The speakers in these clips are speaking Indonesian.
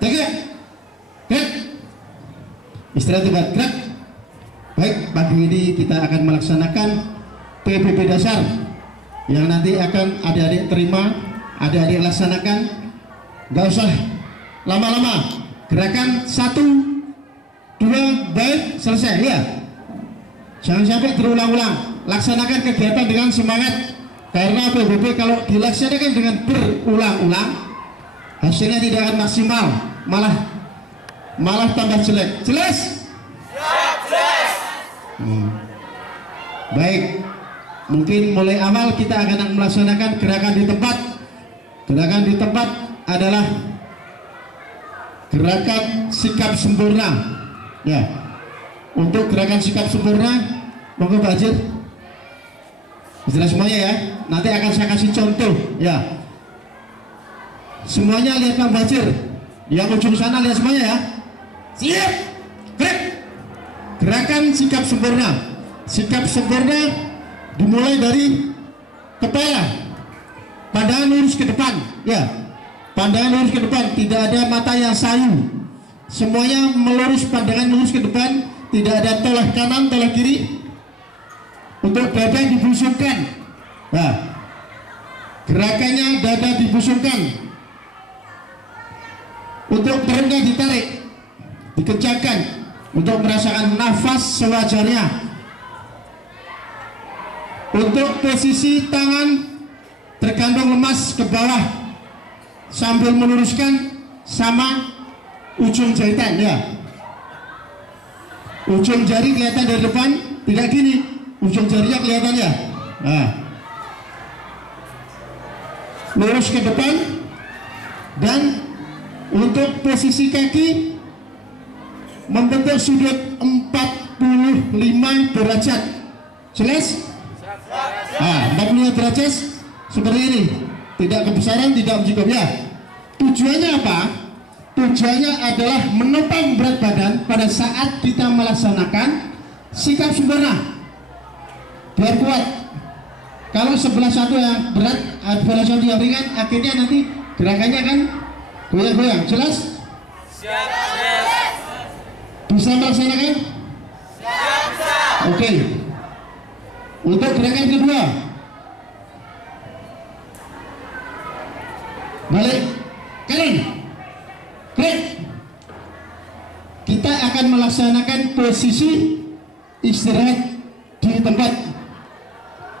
Tegak. Gerak. Istirahat hebat. Gerak. Baik, pagi ini kita akan melaksanakan PBB dasar yang nanti akan adik-adik terima, adik-adik laksanakan. Gak usah lama-lama. Gerakan 1, 2, baik, selesai ya. Jangan sampai terulang-ulang. Laksanakan kegiatan dengan semangat, karena PBB kalau dilaksanakan dengan berulang-ulang hasilnya tidak akan maksimal, malah tambah jelek. Jelas? Jelas. Baik, mungkin mulai awal kita akan melaksanakan gerakan di tempat. Gerakan di tempat adalah gerakan sikap sempurna ya. Untuk gerakan sikap sempurna, monggo Pak Hajir. Jelas semuanya ya. Nanti akan saya kasih contoh ya. Semuanya lihat Pak Hajir. Yang ujung sana lihat semuanya ya. Siap. Gerak. Gerakan sikap sempurna. Sikap sempurna dimulai dari kepala. Pandangan lurus ke depan ya. Pandangan lurus ke depan, tidak ada mata yang sayu. Semuanya melurus, pandangan lurus ke depan, tidak ada toleh kanan, toleh kiri. Untuk dada dibusungkan. Nah, gerakannya dada dibusungkan. Untuk perutnya ditarik, dikencangkan untuk merasakan nafas sewajarnya. Untuk posisi tangan tergantung lemas ke bawah sambil meluruskan sama ujung jahitan ya. Ujung jari kelihatan dari depan, tidak gini. Ujung jarinya kelihatan ya. Nah, lurus ke depan. Dan untuk posisi kaki membentuk sudut 45 derajat. Jelas? Nah, 45 derajat seperti ini. Tidak kebesaran, tidak mencukup ya. Tujuannya apa? Tujuannya adalah menopang berat badan pada saat kita melaksanakan sikap sempurna. Biar kuat. Kalau sebelah satu yang berat, sebelah satu yang ringan, akhirnya nanti gerakannya kan goyang-goyang. Jelas? Siap. Bisa melaksanakan? Siap. Oke. Untuk gerakan kedua, balik kanan, gerak. Kita akan melaksanakan posisi istirahat di tempat.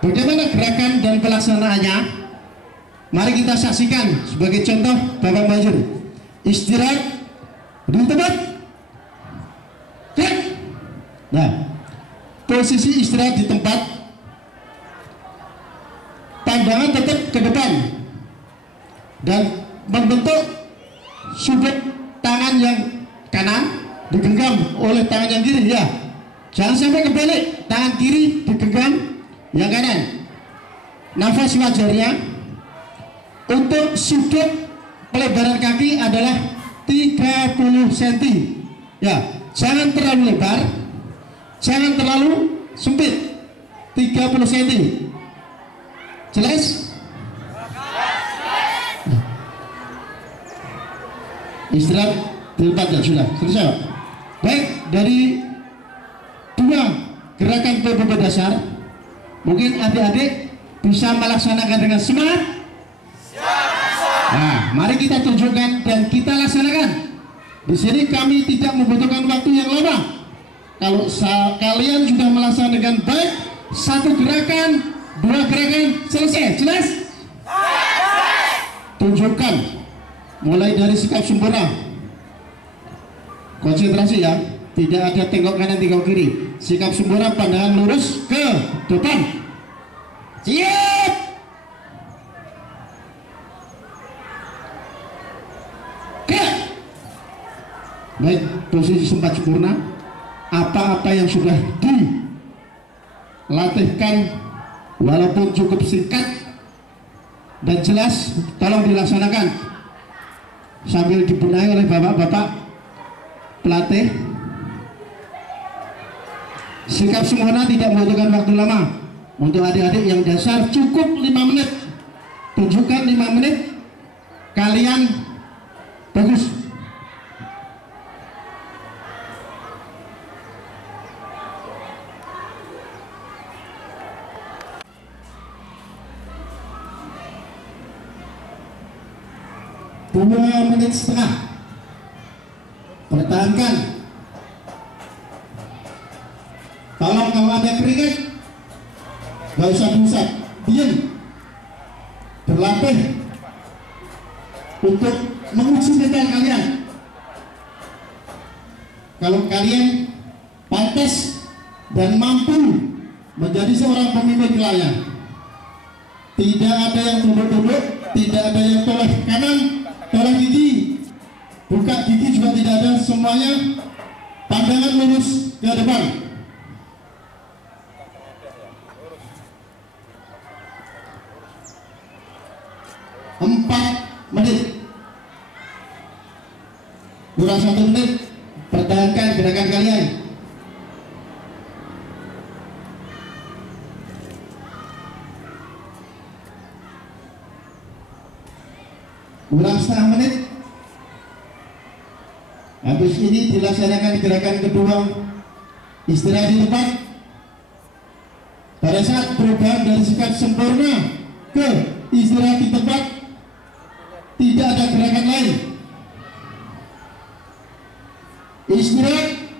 Bagaimana gerakan dan pelaksanaannya? Mari kita saksikan sebagai contoh Bapak Majur. Istirahat di tempat. Gerak. Nah, posisi istirahat di tempat, pandangan tetap ke depan dan membentuk sudut tangan yang kanan digenggam oleh tangan yang kiri ya. Jangan sampai kebalik, tangan kiri digenggam yang kanan. Nafas wajarnya. Untuk sudut pelebaran kaki adalah 30 cm ya. Jangan terlalu lebar, jangan terlalu sempit. 30 cm. Jelas? Istirahat di tempat ya, sudah selesai Pak. Baik, dari 2 gerakan PBB dasar, mungkin adik-adik bisa melaksanakan dengan semangat. Nah, mari kita tunjukkan dan kita laksanakan. Di sini kami tidak membutuhkan waktu yang lama. Kalau kalian sudah melaksanakan dengan baik, 1 gerakan, 2 gerakan, selesai. Jelas? Tunjukkan. Mulai dari sikap sempurna. Konsentrasi ya. Tidak ada tengok kanan, tengok kiri. Sikap sempurna, pandangan lurus ke depan. Siap. Gerak. Baik, posisi sempat sempurna. Apa-apa yang sudah dilatihkan walaupun cukup singkat dan jelas, tolong dilaksanakan sambil dibenahi oleh bapak-bapak pelatih. Sikap sempurna tidak membutuhkan waktu lama. Untuk adik-adik yang dasar cukup 5 menit. Tunjukkan 5 menit, kalian bagus. 2,5 menit. Pertahankan. Kalau ada keringat, gak usah diusap, diam. Berlatih untuk menguji mental kalian. Kalau kalian pantas dan mampu menjadi seorang pemimpin wilayah, tidak ada yang duduk-duduk, tidak ada yang toleh kanan, toleh gigi, buka gigi juga tidak ada, semuanya pandangan lurus ke depan. 4 menit, kurang 1 menit. Pertahankan gerakan kalian. Kurang setengah menit. Habis ini dilaksanakan gerakan kedua, istirahat di tempat. Pada saat perubahan dari sikap sempurna ke istirahat di tempat, tidak ada gerakan lain. Istirahat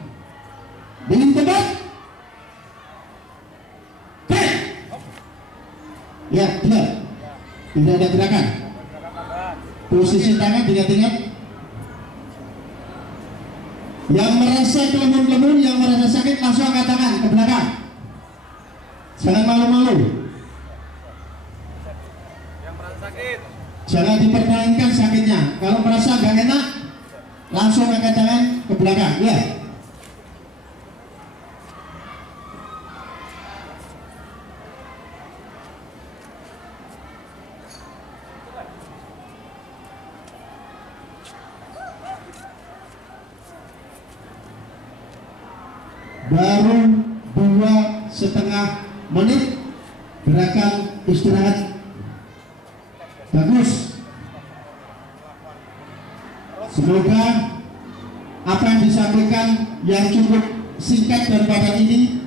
di tempat. Baik. Ya, tidak. Tidak ada gerakan. Posisi tangan diingat-ingat. Yang merasa kelemun-kelemun, yang merasa sakit, langsung angkat tangan ke belakang. Jangan malu-malu. Yang merasa sakit, Jangan dipertahankan sakitnya. Kalau merasa nggak enak, langsung angkat tangan ke belakang. Ya. Baru 2,5 menit gerakan istirahat. Bagus. Semoga apa yang disampaikan yang cukup singkat dan padat ini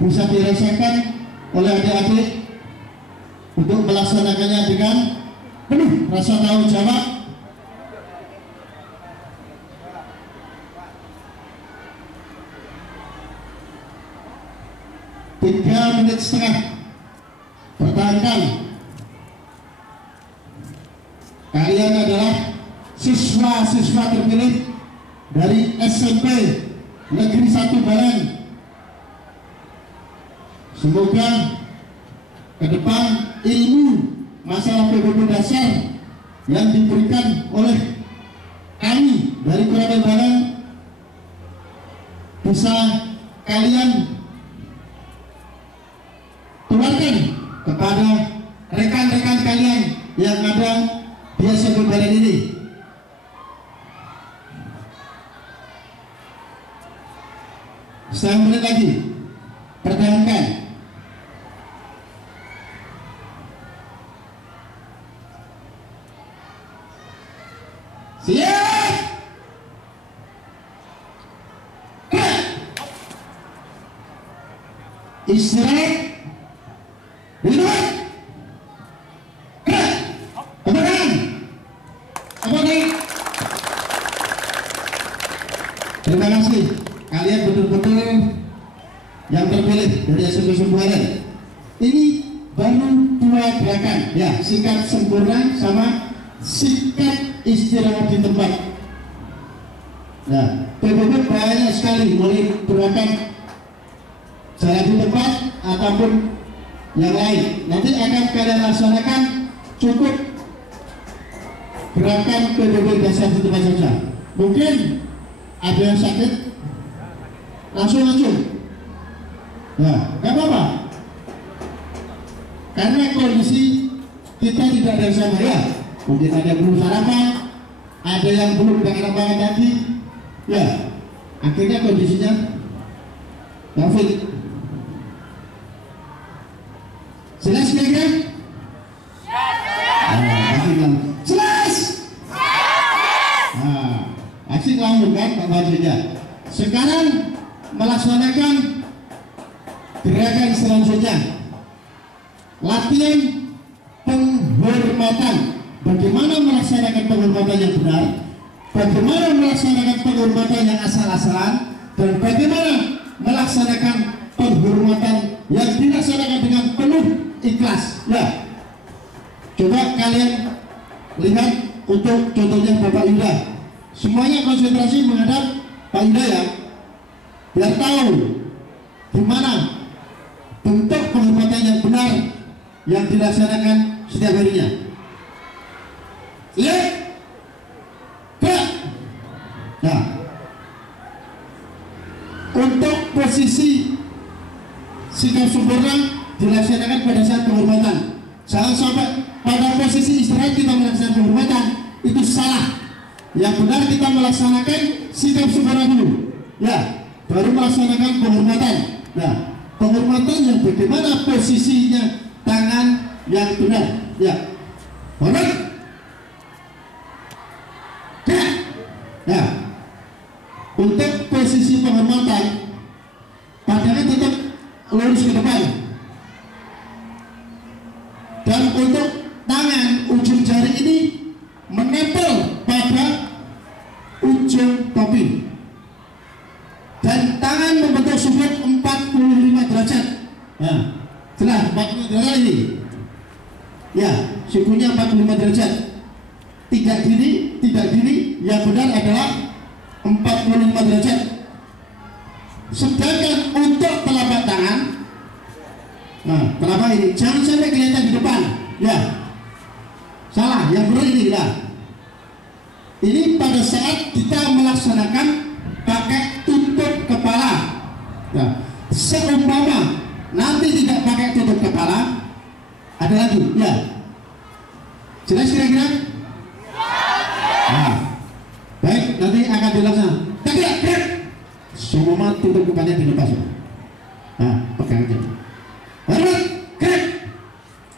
bisa dirasakan oleh adik-adik untuk melaksanakannya dengan penuh rasa tanggung jawab. Tiga menit setengah. Pertahankan. Kalian adalah siswa-siswa terpilih dari SMP Negeri 1 Baran. Semoga ke depan ilmu masalah PBB dasar yang diberikan oleh kami dari Kota Baran bisa kalian tularkan kepada rekan-rekan kalian yang ada di SMP Baran ini. Setengah menit lagi. Pertahankan. Siap. Istirahat. Hidup. Kemudian. Terima kasih. Kalian betul-betul yang terpilih dari SMP Sumbaran. Ini baru 2 gerakan, ya, sikap sempurna sama sikap istirahat di tempat. Nah, PBB banyak sekali, mulai gerakan jalan di tempat ataupun yang lain. Nanti akan kalian laksanakan cukup gerakan PBB dasar di tempat saja. Mungkin ada yang sakit, langsung. Nah, nggak apa-apa. Karena kondisi kita tidak ada yang sama, ya. Mungkin ada yang belum sarapan, ada yang belum makan banget tadi, ya. Akhirnya kondisinya David. Jelas kira-kira? Jelas? Nah, asik langsung kan Pak Wajibnya. Sekarang melaksanakan gerakan selanjutnya, latihan penghormatan. bagaimana melaksanakan penghormatan yang benar, bagaimana melaksanakan penghormatan yang asal-asalan, dan bagaimana melaksanakan penghormatan yang dilaksanakan dengan penuh ikhlas. Ya, coba kalian lihat untuk contohnya Bapak Yuda. Semuanya konsentrasi menghadap Pak Yuda ya, biar tahu gimana bentuk penghormatan yang benar yang dilaksanakan setiap harinya. Lihat, gerak. Nah, untuk posisi sikap sempurna dilaksanakan pada saat penghormatan. Jangan sampai pada posisi istirahat kita melaksanakan penghormatan, itu salah. Yang benar kita melaksanakan sikap sempurna dulu, ya, baru melaksanakan penghormatan. Nah, penghormatan yang bagaimana posisinya tangan yang benar, ya, hormat. Nah, untuk posisi penghormatan, padanya tetap lurus ke depan. Dan untuk tangan ujung jari ini menempel pada ujung topi. Dan tangan membentuk sudut 45 derajat. Nah, jelas 45 derajat ini. Ya, sikunya 45 derajat. Tidak diri, yang benar adalah 45 derajat. Sedangkan untuk telapak tangan, nah, telapak ini jangan sampai kelihatan di depan, ya, salah. Yang benar ini, ya, ini pada saat kita melaksanakan pakai tutup kepala. Nah, seumpama nanti tidak pakai tutup kepala, ada lagi, ya, jelas kira-kira? Nah, baik, nanti akan dilaksanakan. Tegak, semua tutup kepalanya dilepas. Nah, pegang aja. Hormat, gerak.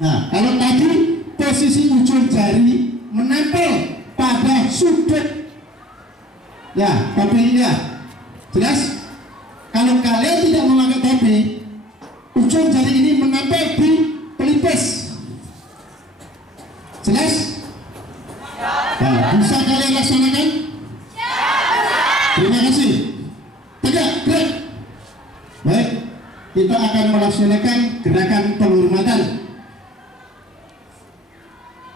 Nah, kalau tadi posisi ujung jari menempel pada sudut, ya, topi ini, ya, jelas. Kalau kalian tidak memakai topi, ujung jari ini menempel di pelipis, jelas. Nah, bisa kalian laksanakan? Terima kasih. Tegak, gerak. Baik, kita akan melaksanakan gerakan penghormatan.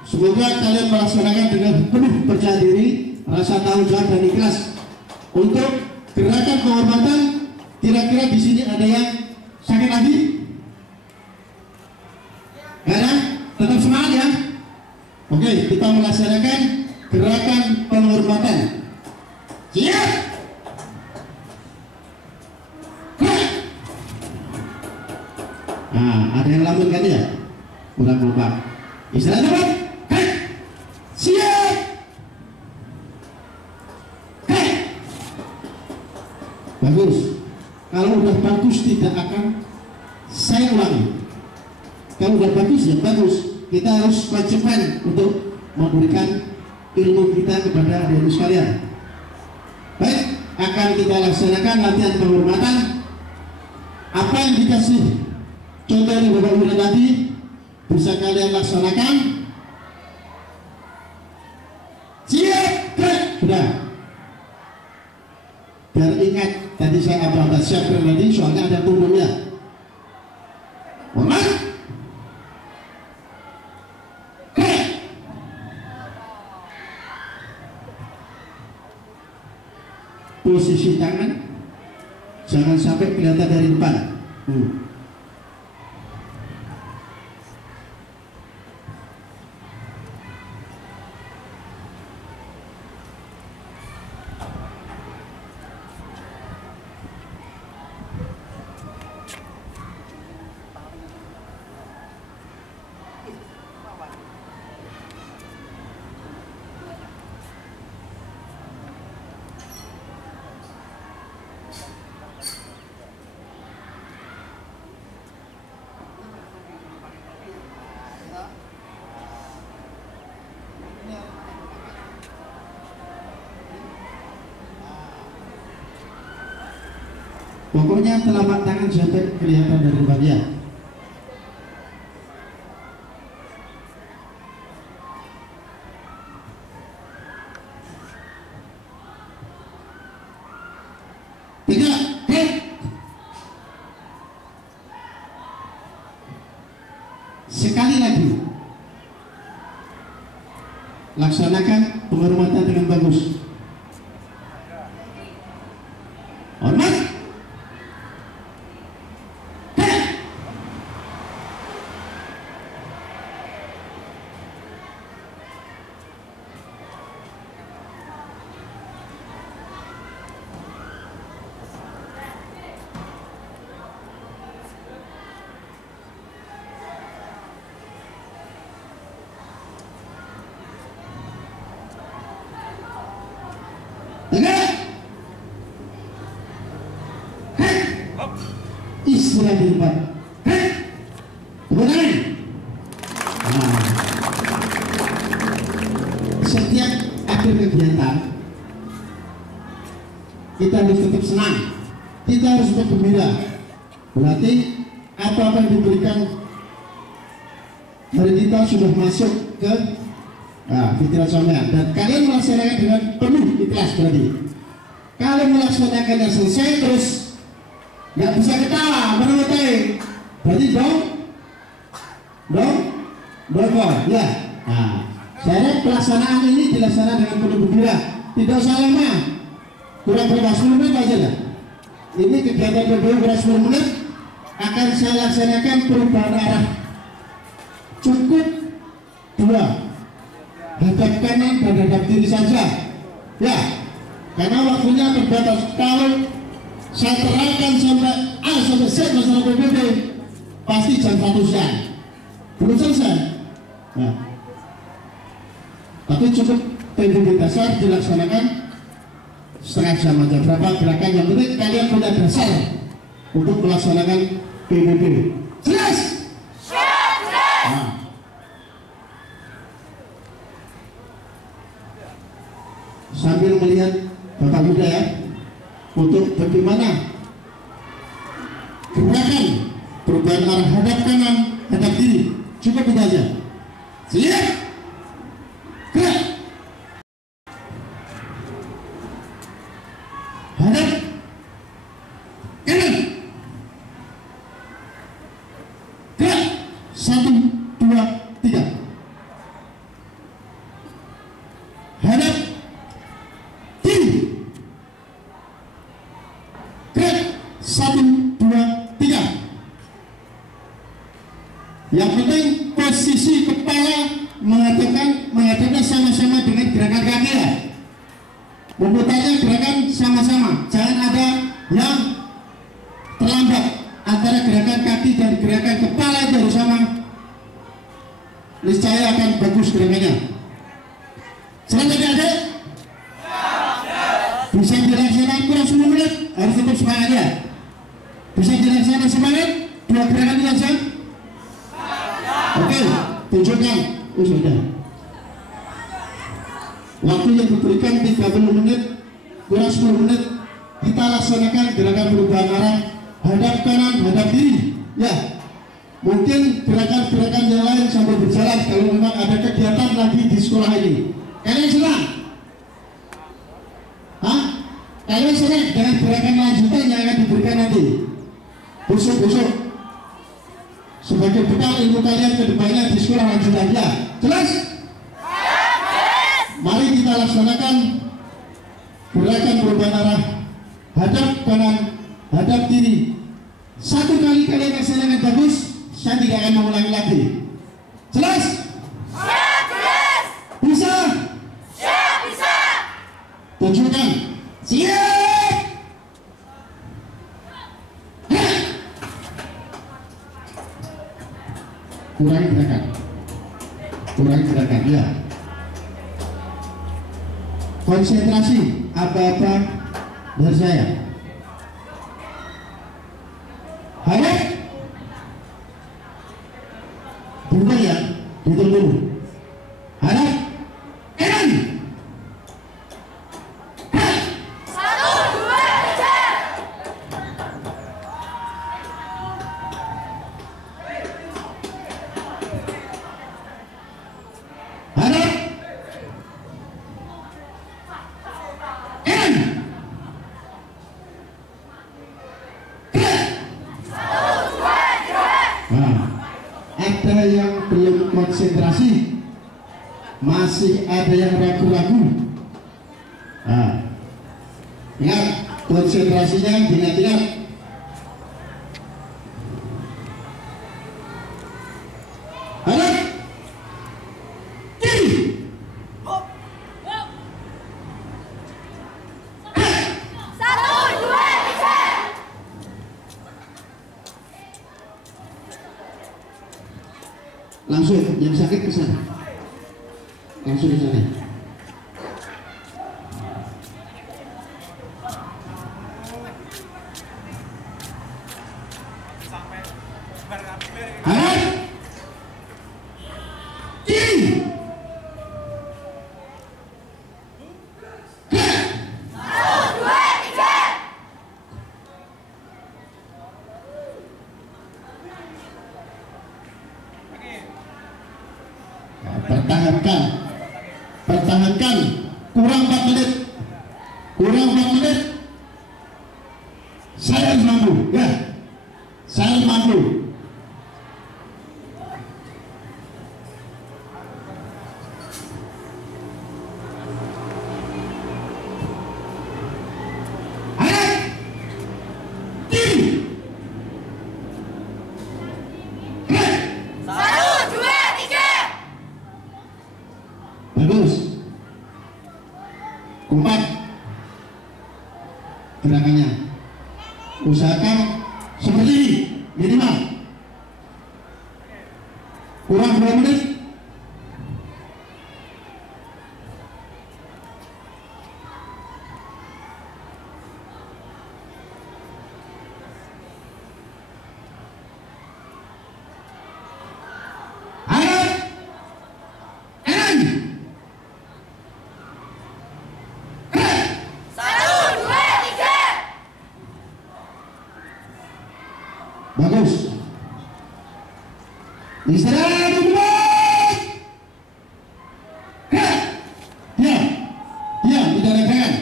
Semoga kalian melaksanakan dengan penuh percaya diri, rasa tanggung jawab dan ikhlas. Untuk gerakan penghormatan, kira-kira di sini ada yang sakit lagi? Gak ada? Tetap semangat ya. Oke, kita melaksanakan gerakan penghormatan. Siap. Gerak. Nah, ada yang lamun kan ya? Kurang lupa. Istirahat cepat. Gerak. Siap. Gerak. Bagus. Kalau udah bagus tidak akan saya ulangi. Kalau udah bagus ya bagus. Kita harus konsisten untuk memberikan ilmu kita kepada adik-adik sekalian. Baik, akan kita laksanakan latihan penghormatan. Apa yang dikasih contoh dari Bapak Ibu tadi bisa kalian laksanakan. Siap, gerak. Sudah. Biar ingat tadi saya abang siap tadi soalnya ada turunnya. Hormat. Posisi tangan jangan sampai kelihatan dari depan. Pokoknya telapak tangan sampai kelihatan dari depannya. Sekali lagi, laksanakan penghormatan dengan bagus. Hormat. Istirahat di tempat. Kemudian setiap akhir kegiatan kita harus tetap senang, kita harus tetap gembira. Berarti apa-apa yang diberikan hari kita sudah masuk ke pikiran sampean dan kalian melaksanakan dengan penuh ikhlas. Berarti kalau melaksanakannya selesai terus nggak bisa ketawa, menemutai, berarti dong, ya. Nah, saya pelaksanaan ini dilaksanakan dengan penuh gembira, tidak usah lama, kurang berapa 10 menit aja lah. Ini kegiatan kedua kurang 10 menit akan saya laksanakan perubahan arah. Cukup 2, hadap kanan dan hadap kiri saja, ya, karena waktunya terbatas. Kalau saya terangkan sampai A sampai Z masalah PBB pasti jam 1 siang belum selesai. Nah, tapi cukup PBB dasar dilaksanakan setengah jam aja. Berapa gerakan yang penting kalian punya dasar untuk melaksanakan PBB. Jelas? Nah. Sambil melihat Bapak Muda ya, untuk bagaimana gerakan perubahan arah hadap kanan, hadap kiri, cukup itu aja. Siap, gerak, hadap kanan, gerak, 1, 2, 3, hadap kiri, 1, 2, 3. Yang penting posisi kepala menghadapnya sama-sama dengan gerakan kaki ya. Memutarnya gerakan sama-sama. Jangan ada yang terlambat antara gerakan kaki dan gerakan kepala, itu harus sama. Niscaya akan bagus gerakannya. Selamat adik-adik. Bisa dilaksanakan kurang 10 menit, harus tetap semangat ya. Bisa dilaksanakan semangat, 2 gerakan dilaksanakan. Oke, tunjukkan. Sudah. Waktu yang diberikan 30 menit, kurang 10 menit, kita laksanakan gerakan perubahan arah hadap kanan, hadap kiri. Ya, mungkin gerakan-gerakan yang lain sambil berjalan kalau memang ada kegiatan lagi di sekolah ini. Kalian senang? Kalian senang dengan gerakan lanjutan yang akan diberikan nanti? Busuk-busuk sebagai bekal ilmu kalian ke depannya di sekolah lanjutan ya. Jelas? Mari kita laksanakan gerakan perubahan arah hadap kanan, hadap kiri. 1 kali kalian laksanakan bagus, saya tidak akan mengulangi lagi. Jelas? Jelas. Bisa? Bisa. Tunjukkan. Siap. Kurangi gerakan ya. Konsentrasi apa-apa dari saya. Hadap bukan ya, hitung dulu. Hadap kanan. 1, 2, 3. Hadap kanan. ada yang belum konsentrasi, masih ada yang ragu-ragu. Nah, ingat konsentrasinya, ingat-ingat. Harap kiri. Langsung yang sakit ke sana, langsung ke sana. Harap kiri. Pertahankan, kurang 4 menit, saya mampu, ya, saya mampu. Harap kiri. Bagus. Kompak gerakannya. Usahakan seperti ini minimal. Kurang 2 menit. Bagus. Istirahat dulu. Ya, tidak ada gerakan.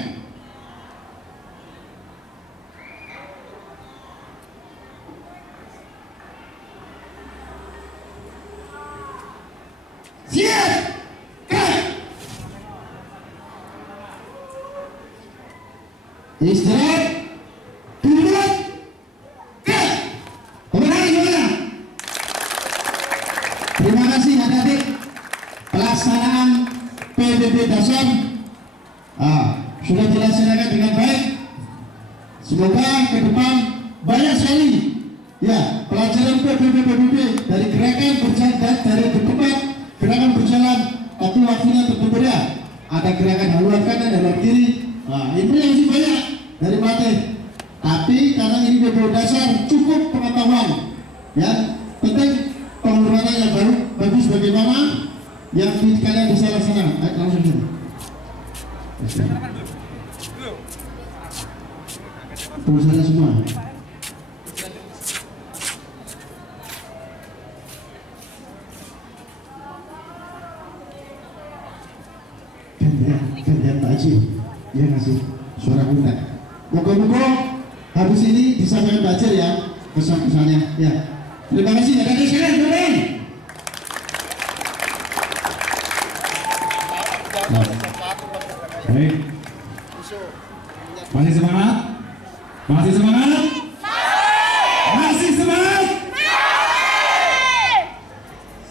Siap. Istirahat. Terima kasih adik-adik. Pelaksanaan PBB dasar sudah dilaksanakan dengan baik. Semoga ke depan banyak sekali ya pelajaran PBB dari gerakan berjalan, dari debat gerakan berjalan, tapi waktunya tertentu ya. Ada gerakan haluan kanan, haluan kiri. Ini yang lebih banyak dari materi. Tapi karena ini PBB dasar cukup pengetahuan ya, penting penghormatan yang baru bagus bagaimana yang kalian bisa laksanakan. Langsung dulu. Tulisannya semua. Gantian Pak Haji, ya ngasih suara kuntak. Moga-moga habis ini disampaikan Pak Haji ya kesan-kesannya ya. Terima kasih adik-adik sekalian, turun. Baik. Masih semangat? Masih semangat? Masih semangat?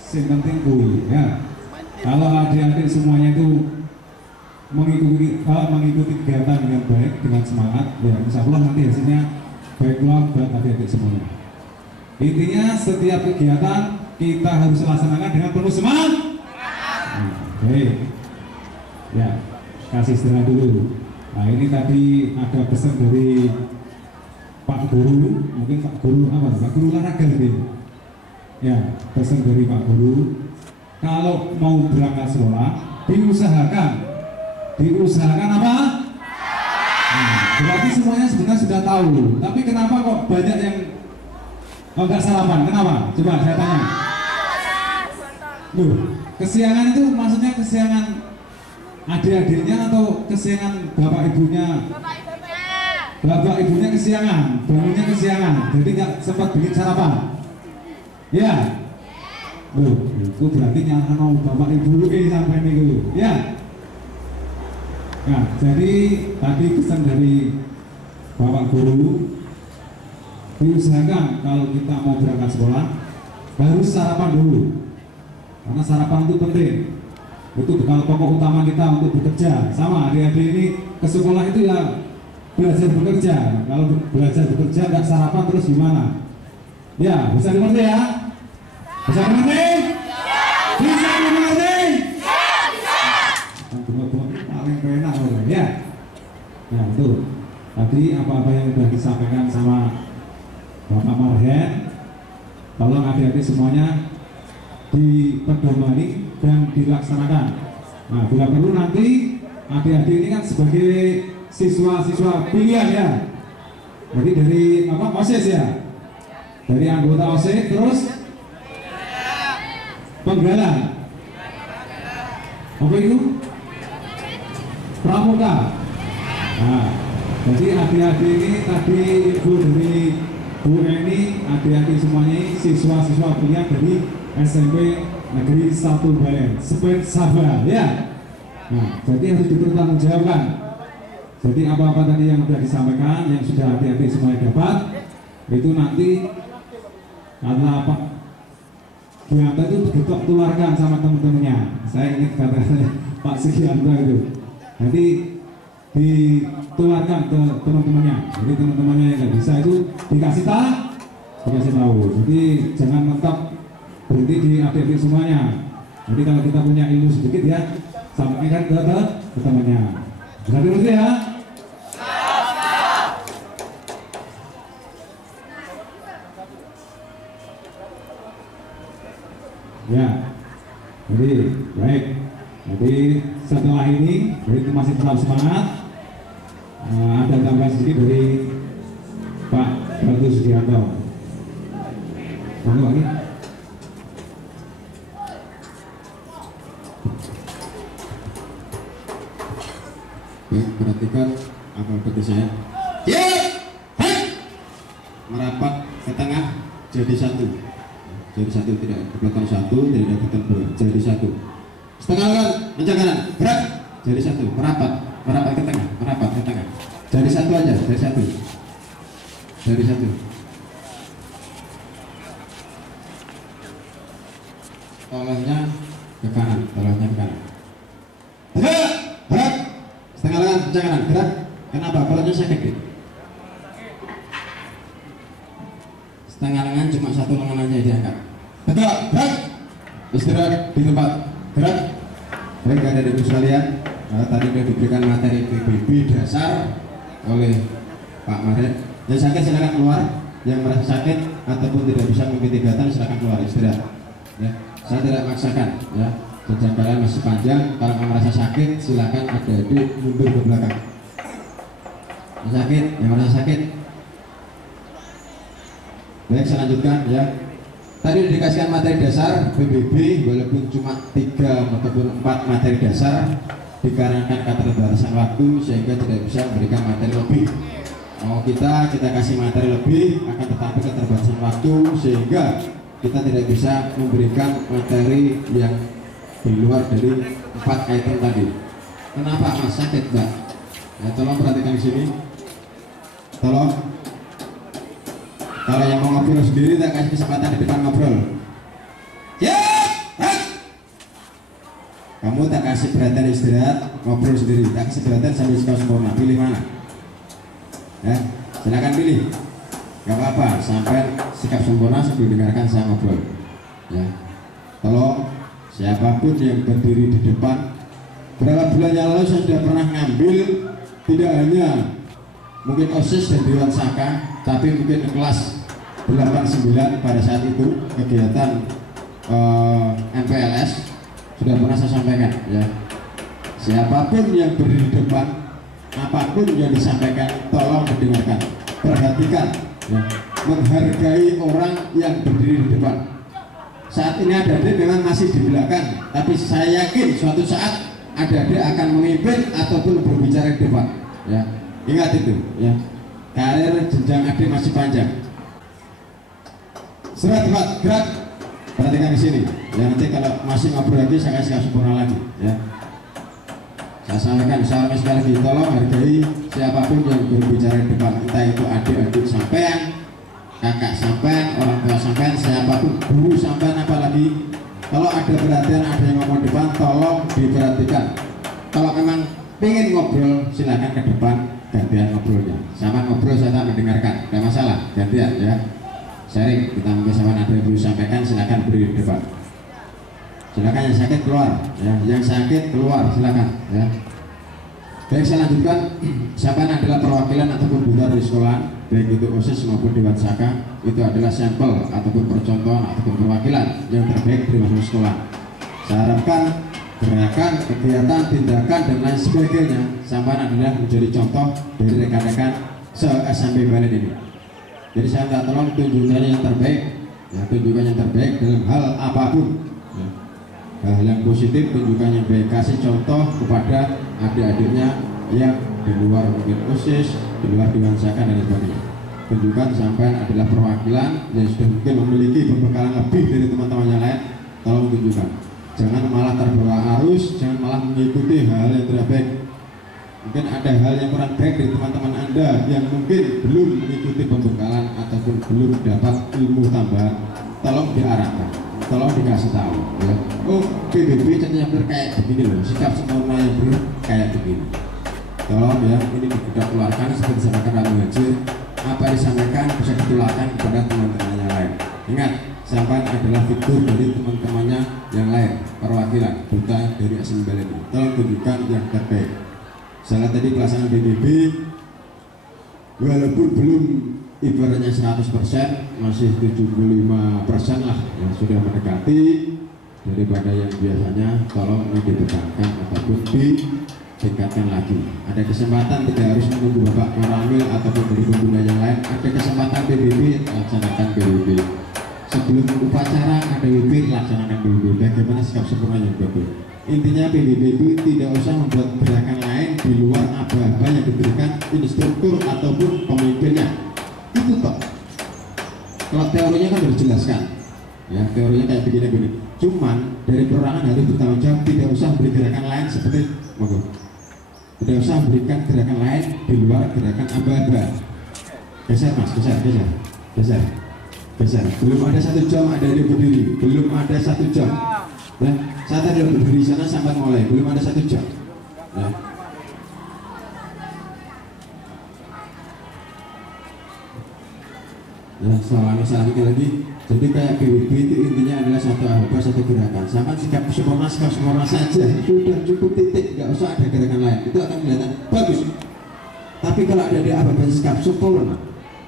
Yang penting kuy ya. Kalau adik-adik semuanya itu mengikuti kegiatan dengan baik, dengan semangat, ya insya Allah nanti hasilnya baiklah buat adik-adik semuanya. Intinya setiap kegiatan kita harus laksanakan dengan penuh semangat. Oke. Ya, kasih istirahat dulu. Nah ini tadi ada pesan dari Pak Guru, mungkin Pak Guru apa? Pak Guru olahraga gitu. Ya, pesan dari Pak Guru. Kalau mau berangkat sekolah, diusahakan apa? Nah, berarti semuanya sebenarnya sudah tahu. Tapi kenapa kok banyak yang nggak sarapan? Kenapa? Coba saya tanya. Loh, kesiangan itu maksudnya kesiangan adik-adiknya atau kesiangan bapak ibunya? Bapak ibunya kesiangan, bangunnya kesiangan, jadi nggak sempat bikin sarapan. Ya, Loh, itu berarti nyalakan bapak ibu sampai nih ya. Nah, jadi tadi pesan dari bapak guru, diusahakan kalau kita mau berangkat sekolah harus sarapan dulu, karena sarapan itu penting. Itu bekal pokok utama kita untuk bekerja. Sama adik-adik ini ke sekolah itu ya belajar bekerja. Kalau belajar bekerja nggak sarapan terus gimana? Ya, bisa dimengerti ya? Bisa dimengerti? Bisa dimengerti? Paling enak orang ya. Nah itu tadi apa-apa yang sudah disampaikan sama Bapak Marhen, tolong adik-adik semuanya dipedomani dan dilaksanakan. Nah bila perlu nanti adik-adik ini kan sebagai siswa-siswa pilihan ya. Jadi dari apa OSIS ya, dari anggota OSIS terus penggalan. Apa itu? Pramuka. Nah, jadi adik-adik ini tadi ibu dari Bu Eni, adik-adik semuanya siswa-siswa pilihan dari SMP Negeri 1 Balen, Sepen Sabah ya. Nah, jadi harus dipertanggungjawabkan. Jadi apa-apa tadi yang sudah disampaikan, yang sudah adik-adik semuanya dapat, itu nanti karena apa? Kita itu begitu tularkan sama teman-temannya. Saya ingin kata-katanya Pak Sugianto itu. Nanti ditularkan ke teman-temannya. Jadi teman-temannya yang nggak bisa itu dikasih tahu. Jadi jangan mentok berhenti di adik-adik semuanya. Jadi kalau kita punya ilmu sedikit ya, sampaikan ke temannya. Bisa dimengerti ya? Ya, jadi baik. Jadi setelah ini, jadi masih tetap semangat. Ada tambahan sedikit dari Pak Batu Sugianto. Monggo lagi. Baik, perhatikan apa kata saya. Ya, merapat ke tengah jadi satu. Jadi satu, tidak dapatkan satu, tidak dapatkan dua, jadi satu. Setengah kanan, kencang kanan, gerak, jadi satu, merapat ke tengah, merapat ke tengah. Jadi satu aja, jadi satu, jadi satu. Tolongnya ke kanan, tolongnya ke kanan. Gerak, setengah kanan, kencang kanan, gerak. Kenapa? Perutnya sakit. Setengah lengan cuma satu lengan aja diangkat. Tegak, gerak. Istirahat di tempat. Gerak. Baik adik-adik sekalian, tadi sudah diberikan materi PBB dasar oleh Pak Marhen. Yang sakit silakan keluar. Yang merasa sakit ataupun tidak bisa mengikuti kegiatan silakan keluar istirahat. Ya, saya tidak maksakan. Ya, jejak kalian masih panjang. Kalau merasa sakit silakan adik-adik mundur ke belakang. Yang merasa sakit. Baik, saya lanjutkan ya. Tadi dikasihkan materi dasar PBB walaupun cuma 3 ataupun 4 materi dasar dikarenakan keterbatasan waktu sehingga tidak bisa memberikan materi lebih. Mau kita kasih materi lebih akan tetapi keterbatasan waktu sehingga kita tidak bisa memberikan materi yang di luar dari 4 item tadi. Kenapa Mas sakit Mbak? Ya, tolong perhatikan di sini. Tolong. Kalau yang mau ngobrol sendiri, tak kasih kesempatan di depan ngobrol. Ya, kamu tak kasih perhatian istirahat, ngobrol sendiri. Tak kasih perhatian sambil sikap sempurna. Pilih mana? Ya, silakan pilih. Gak apa-apa, sampai sikap sempurna sambil dengarkan saya ngobrol. Ya, tolong siapapun yang berdiri di depan. Berapa bulan yang lalu saya sudah pernah ngambil tidak hanya mungkin OSIS dan Dewan Saka, tapi mungkin kelas 89 pada saat itu kegiatan MPLS sudah pernah saya sampaikan ya. Siapapun yang berdiri di depan, apapun yang disampaikan tolong mendengarkan, perhatikan ya. Menghargai orang yang berdiri di depan. Saat ini adik-adik memang masih di belakang, tapi saya yakin suatu saat adik-adik akan memimpin ataupun berbicara di depan ya. Ingat itu ya, karir jenjang adik masih panjang. Serat tempat, gerak. perhatikan di sini. Ya nanti kalau masih ngobrol lagi saya kasih sempurna lagi ya. Saya sampaikan sekali lagi, tolong hargai siapapun yang berbicara di depan, entah itu adik-adik sampean, kakak sampean, orang tua sampean, siapapun, guru sampean, apalagi kalau ada perhatian, ada yang ngomong depan, tolong diperhatikan. Kalau memang pengen ngobrol, silakan ke depan, gantian ngobrolnya. Sama ngobrol saya tak mendengarkan, tidak masalah, gantian ya. Sharing, kita mungkin sama ada yang perlu sampaikan, silakan beri di depan. Silakan yang sakit keluar, ya. Yang sakit keluar, silakan ya. Baik, saya lanjutkan. Siapa adalah perwakilan ataupun duta dari sekolah, baik itu OSIS maupun Dewan Saka, itu adalah sampel ataupun percontohan ataupun perwakilan yang terbaik dari masuk sekolah. Saya harapkan gerakan, kegiatan, tindakan dan lain sebagainya sampai adalah menjadi contoh dari rekan-rekan se-SMP Balen ini. Jadi saya minta tolong tunjukkan yang terbaik, ya, tunjukkan yang terbaik dalam hal apapun. Ya. Hal yang positif, tunjukkan yang baik, kasih contoh kepada adik-adiknya yang di luar mungkin OSIS, di luar Dewan Saka dan sebagainya. Tunjukkan sampai adalah perwakilan yang sudah mungkin memiliki perbekalan lebih dari teman-teman yang lain, tolong tunjukkan. Jangan malah terbawa arus, jangan malah mengikuti hal yang tidak baik. Mungkin ada hal yang kurang baik dari teman-teman Anda yang mungkin belum mengikuti pembekalan ataupun belum dapat ilmu tambahan, tolong diarahkan, tolong dikasih tahu ya. Oh, PBB ternyata kayak begini loh, sikap sempurna yang benar kayak begini. Tolong ya, ini kita keluarkan seperti disampaikan Pak Muhajir, apa yang disampaikan bisa ditularkan kepada teman-teman yang lain. Ingat, sampai adalah figur dari teman-temannya yang lain, perwakilan duta dari SMP Balen ini. Tolong tunjukkan yang terbaik. Saya tadi pelaksanaan PBB walaupun belum ibaratnya 100%, masih 75% lah yang sudah mendekati daripada yang biasanya. Tolong ini ditekankan ataupun ditingkatkan lagi. Ada kesempatan, tidak harus menunggu Bapak Koramil ataupun dari pembina yang lain. Ada kesempatan PBB, laksanakan PBB. Sebelum upacara ada WB, laksanakan PBB. Bagaimana sikap sempurna yang bagus. Intinya PBB itu tidak usah membuat gerakan lain di luar aba-aba yang diberikan instruktur ataupun pemimpinnya. Itu toh. Kalau teorinya kan sudah dijelaskan, ya teorinya kayak begini-begini. Cuman dari perorangan harus bertanggung jawab, tidak usah beri gerakan lain seperti monggo. Tidak usah berikan gerakan lain di luar gerakan aba-aba. Geser mas, geser. Belum ada 1 jam ada yang berdiri, belum ada 1 jam. Ya, saya tadi berdiri sana sampai mulai, belum ada 1 jam. Ya. Ya, selanjutnya lagi. Jadi kayak PBB itu intinya adalah satu aba, satu gerakan. Sama sikap sempurna saja, sudah cukup titik, nggak usah ada gerakan lain. Itu akan kelihatan bagus. Tapi kalau ada aba sikap sempurna,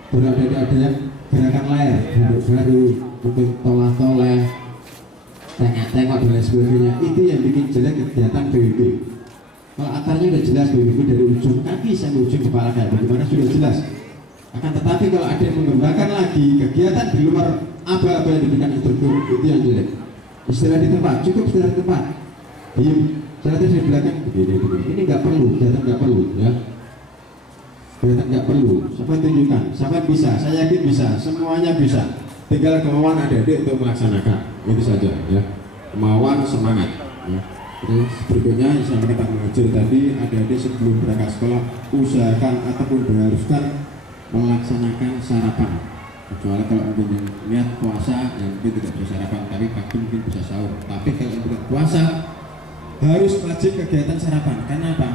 baru ada yang gerakan lain, baru mungkin toleh, tengok dan lain sebagainya. Itu yang bikin jelek kegiatan PBB. Kalau akarnya udah jelas PBB dari ujung kaki sampai ujung kepala kayak bagaimana sudah jelas. Akan tetapi kalau ada yang mengembangkan lagi kegiatan di luar apa yang diberikan instruktur, itu yang jelek. Istilah di tempat, cukup istilah di tempat. Diem, saya tadi di belakang begini. Ini nggak perlu, kegiatan nggak perlu, ya. Kegiatan nggak perlu. Sampai tunjukkan, sampai bisa. Saya yakin bisa, semuanya bisa. Tinggal kemauan adik-adik untuk melaksanakan. Itu saja, ya. Kemauan, semangat. Ya. Terus berikutnya yang saya katakan mengajar tadi, adik-adik sebelum berangkat sekolah usahakan ataupun diharuskan melaksanakan sarapan. Kecuali kalau mungkin niat puasa yang mungkin tidak bisa sarapan, tapi pagi mungkin bisa sahur. Tapi kalau untuk puasa harus wajib kegiatan sarapan. Karena apa?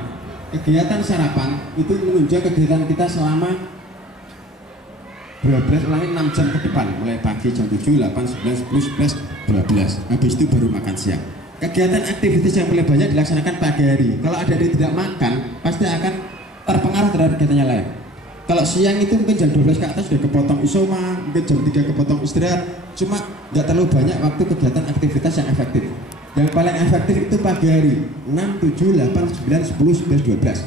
Kegiatan sarapan itu menunjang kegiatan kita selama 6 jam ke depan, mulai pagi jam 7, 8, 9, 10, 11, 12. Habis itu baru makan siang. Kegiatan aktivitas yang paling banyak dilaksanakan pagi hari. Kalau ada yang tidak makan, pasti akan terpengaruh terhadap kegiatannya lain. Kalau siang itu mungkin jam 12 ke atas sudah kepotong isoma, mungkin jam 3 kepotong istirahat. Cuma nggak terlalu banyak waktu kegiatan aktivitas yang efektif. Yang paling efektif itu pagi hari, 6, 7, 8, 9, 10, 11, 12.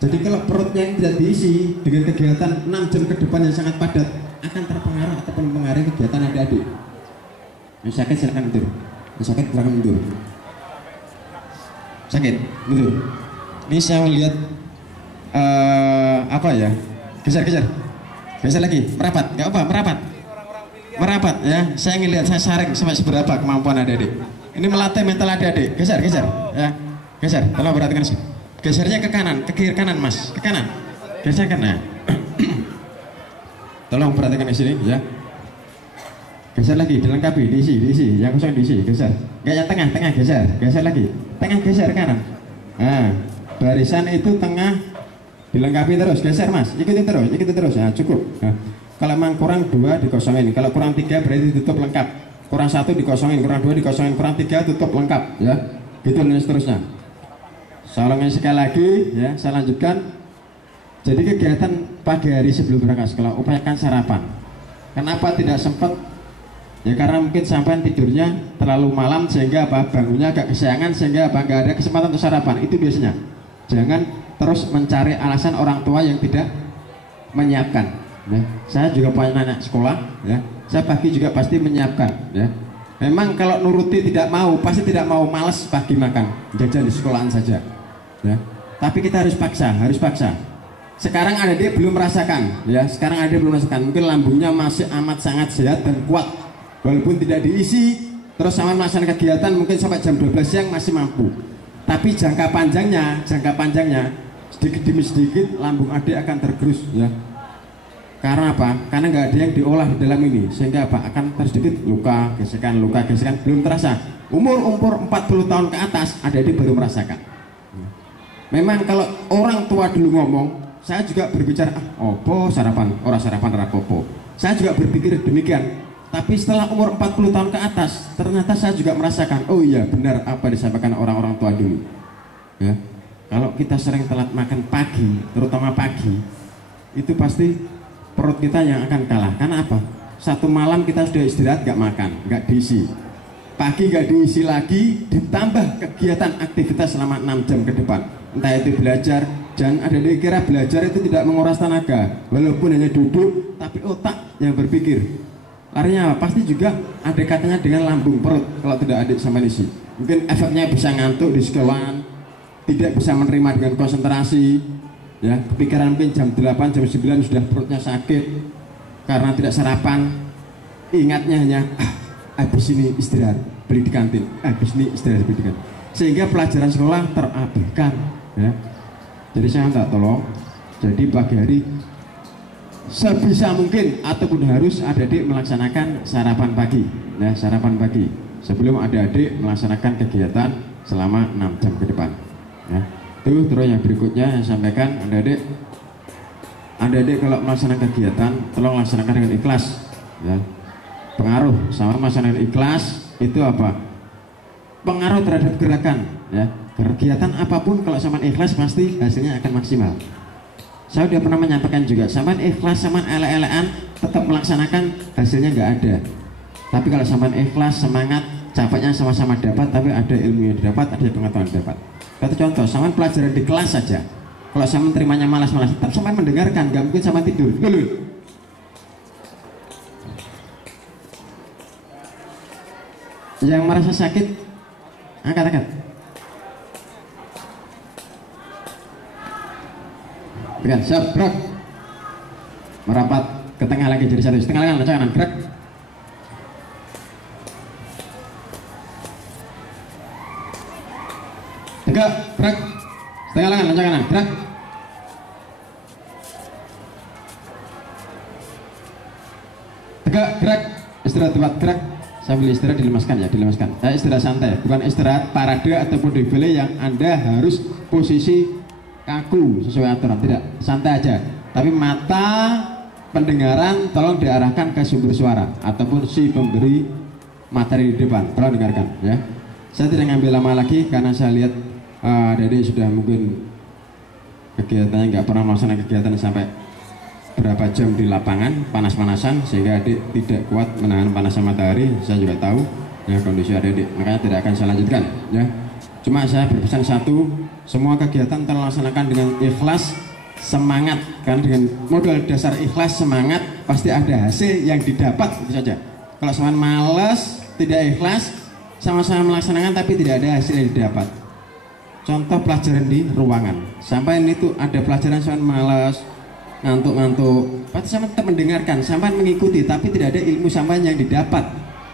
Jadi kalau perutnya yang tidak diisi dengan kegiatan 6 jam ke depan yang sangat padat, akan terpengaruh ataupun mempengaruhi kegiatan adik-adik. Yang sakit silakan mundur. Yang sakit silakan mundur. Sakit, mundur. Ini saya lihat apa ya? Geser lagi, merapat, nggak apa, merapat. merapat ya. Saya ingin lihat, saya saring sampai seberapa kemampuan adik-adik. Ini melatih mental adik-adik. Geser ya. Geser, tolong perhatikan sih. Gesernya ke kanan, ke kiri kanan mas, ke kanan. Geser kanan. Tolong perhatikan di sini ya. Geser lagi, dilengkapi, diisi, yang kosong diisi, geser. Enggak yang tengah, geser lagi. Tengah geser kanan. Nah, barisan itu tengah dilengkapi terus, geser mas, ikuti terus, nah, cukup. Nah, kalau memang kurang 2 dikosongin, kalau kurang 3 berarti tutup lengkap. Kurang 1 dikosongin, kurang 2 dikosongin, kurang 3 tutup lengkap, ya. Gitu dan seterusnya. Saya ulangi sekali lagi, ya. Saya lanjutkan. Jadi kegiatan pagi hari sebelum berangkat sekolah, upayakan sarapan. Kenapa tidak sempat? Ya karena mungkin sampai tidurnya terlalu malam sehingga apa, bangunnya agak kesiangan sehingga apa, nggak ada kesempatan untuk sarapan. Itu biasanya. Jangan terus mencari alasan orang tua yang tidak menyiapkan. Ya. Saya juga punya anak sekolah, ya. Saya pagi juga pasti menyiapkan. Ya. Memang kalau nuruti tidak mau, pasti tidak mau, malas pagi makan, jajan di sekolahan saja. Ya. Tapi kita harus paksa. Sekarang adik belum merasakan, ya. Sekarang adik belum merasakan. Mungkin lambungnya masih amat sangat sehat dan kuat. Walaupun tidak diisi, terus sama melaksanakan kegiatan mungkin sampai jam 12 siang masih mampu. Tapi jangka panjangnya, sedikit demi sedikit lambung adik akan tergerus, ya. Karena apa? Karena nggak ada yang diolah di dalam ini, sehingga apa? Akan sedikit luka, gesekan, belum terasa. Umur 40 tahun ke atas, adik baru merasakan. Memang kalau orang tua dulu ngomong, saya juga berbicara, opo sarapan, orang sarapan rapopo. Saya juga berpikir demikian. Tapi setelah umur 40 tahun ke atas, ternyata saya juga merasakan, oh iya benar apa disampaikan orang-orang tua dulu. Ya, kalau kita sering telat makan pagi, terutama pagi, itu pasti perut kita yang akan kalah. Karena apa? Satu malam kita sudah istirahat, nggak makan, nggak diisi. Pagi nggak diisi lagi, ditambah kegiatan aktivitas selama 6 jam ke depan. Entah itu belajar, jangan ada dikira belajar itu tidak menguras tenaga. Walaupun hanya duduk, tapi otak yang berpikir. Larinya pasti juga ada katanya dengan lambung perut kalau tidak adik sama isi. Mungkin efeknya bisa ngantuk di sekolahan, tidak bisa menerima dengan konsentrasi, ya. Kepikiran mungkin jam 8, jam 9 sudah perutnya sakit karena tidak sarapan. Ingatnya hanya habis ini istirahat beli di kantin, habis ini istirahat beli di kantin. Sehingga pelajaran sekolah terabaikan, ya. Jadi saya minta tolong, jadi pagi hari sebisa mungkin ataupun harus adik-adik melaksanakan sarapan pagi, ya, sarapan pagi sebelum adik-adik melaksanakan kegiatan selama 6 jam ke depan, ya. Itu terus yang berikutnya yang sampaikan adik-adik kalau melaksanakan kegiatan tolong laksanakan dengan ikhlas, ya. Pengaruh sama melaksanakan ikhlas itu apa? Pengaruh terhadap gerakan, ya. Kegiatan apapun kalau sama ikhlas pasti hasilnya akan maksimal. Saya sudah pernah menyampaikan juga, saman ikhlas, saman ele-elean, tetap melaksanakan hasilnya nggak ada. Tapi kalau saman ikhlas, semangat, capeknya sama-sama dapat, tapi ada ilmu yang didapat, ada pengetahuan yang didapat. Satu contoh, saman pelajaran di kelas saja. Kalau saman terimanya malas-malas, tetap saman mendengarkan, nggak mungkin saman tidur. Dulu. Yang merasa sakit, angkat. Berikan, siap, gerak. Merapat ke tengah lagi jadi satu, setengah lengan, kanan, gerak. Tegak, gerak. Setengah lengan, kanan, gerak. Tegak, gerak. Istirahat tempat, gerak. Sambil istirahat dilemaskan, ya, dilemaskan. Istirahat santai, bukan istirahat parade ataupun defile yang Anda harus posisi kaku sesuai aturan, tidak, santai aja. Tapi mata pendengaran tolong diarahkan ke sumber suara ataupun si pemberi materi di depan, tolong dengarkan, ya. Saya tidak ngambil lama lagi karena saya lihat Dede sudah mungkin kegiatannya nggak pernah melaksanakan kegiatan sampai berapa jam di lapangan panas-panasan sehingga adik tidak kuat menahan panasnya matahari. Saya juga tahu ya kondisi adik, makanya tidak akan saya lanjutkan, ya. Cuma saya berpesan satu, semua kegiatan terlaksanakan dengan ikhlas, semangat. Karena dengan modal dasar ikhlas, semangat, pasti ada hasil yang didapat, itu saja. Kalau sama malas, tidak ikhlas, sama-sama melaksanakan tapi tidak ada hasil yang didapat. Contoh pelajaran di ruangan, sampai ini tuh ada pelajaran sama malas, ngantuk-ngantuk, pasti sampean tetap mendengarkan, sampean mengikuti, tapi tidak ada ilmu sampean yang didapat.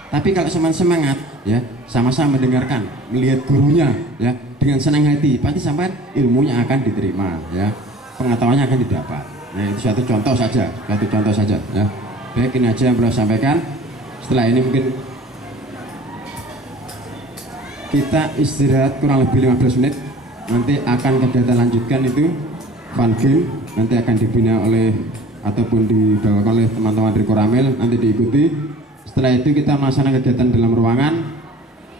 Tapi kalau sampean semangat, ya, sama-sama mendengarkan, melihat gurunya, ya, dengan senang hati, pasti sampean ilmunya akan diterima, ya, pengetahuannya akan didapat. Nah, itu satu contoh saja, ya. Baik, ini aja yang beliau sampaikan. Setelah ini mungkin kita istirahat kurang lebih 15 menit. Nanti akan kegiatan lanjutkan itu fun game, nanti akan dibina oleh ataupun dibawakan oleh teman-teman dari Koramil, nanti diikuti. Setelah itu kita melaksanakan kegiatan dalam ruangan,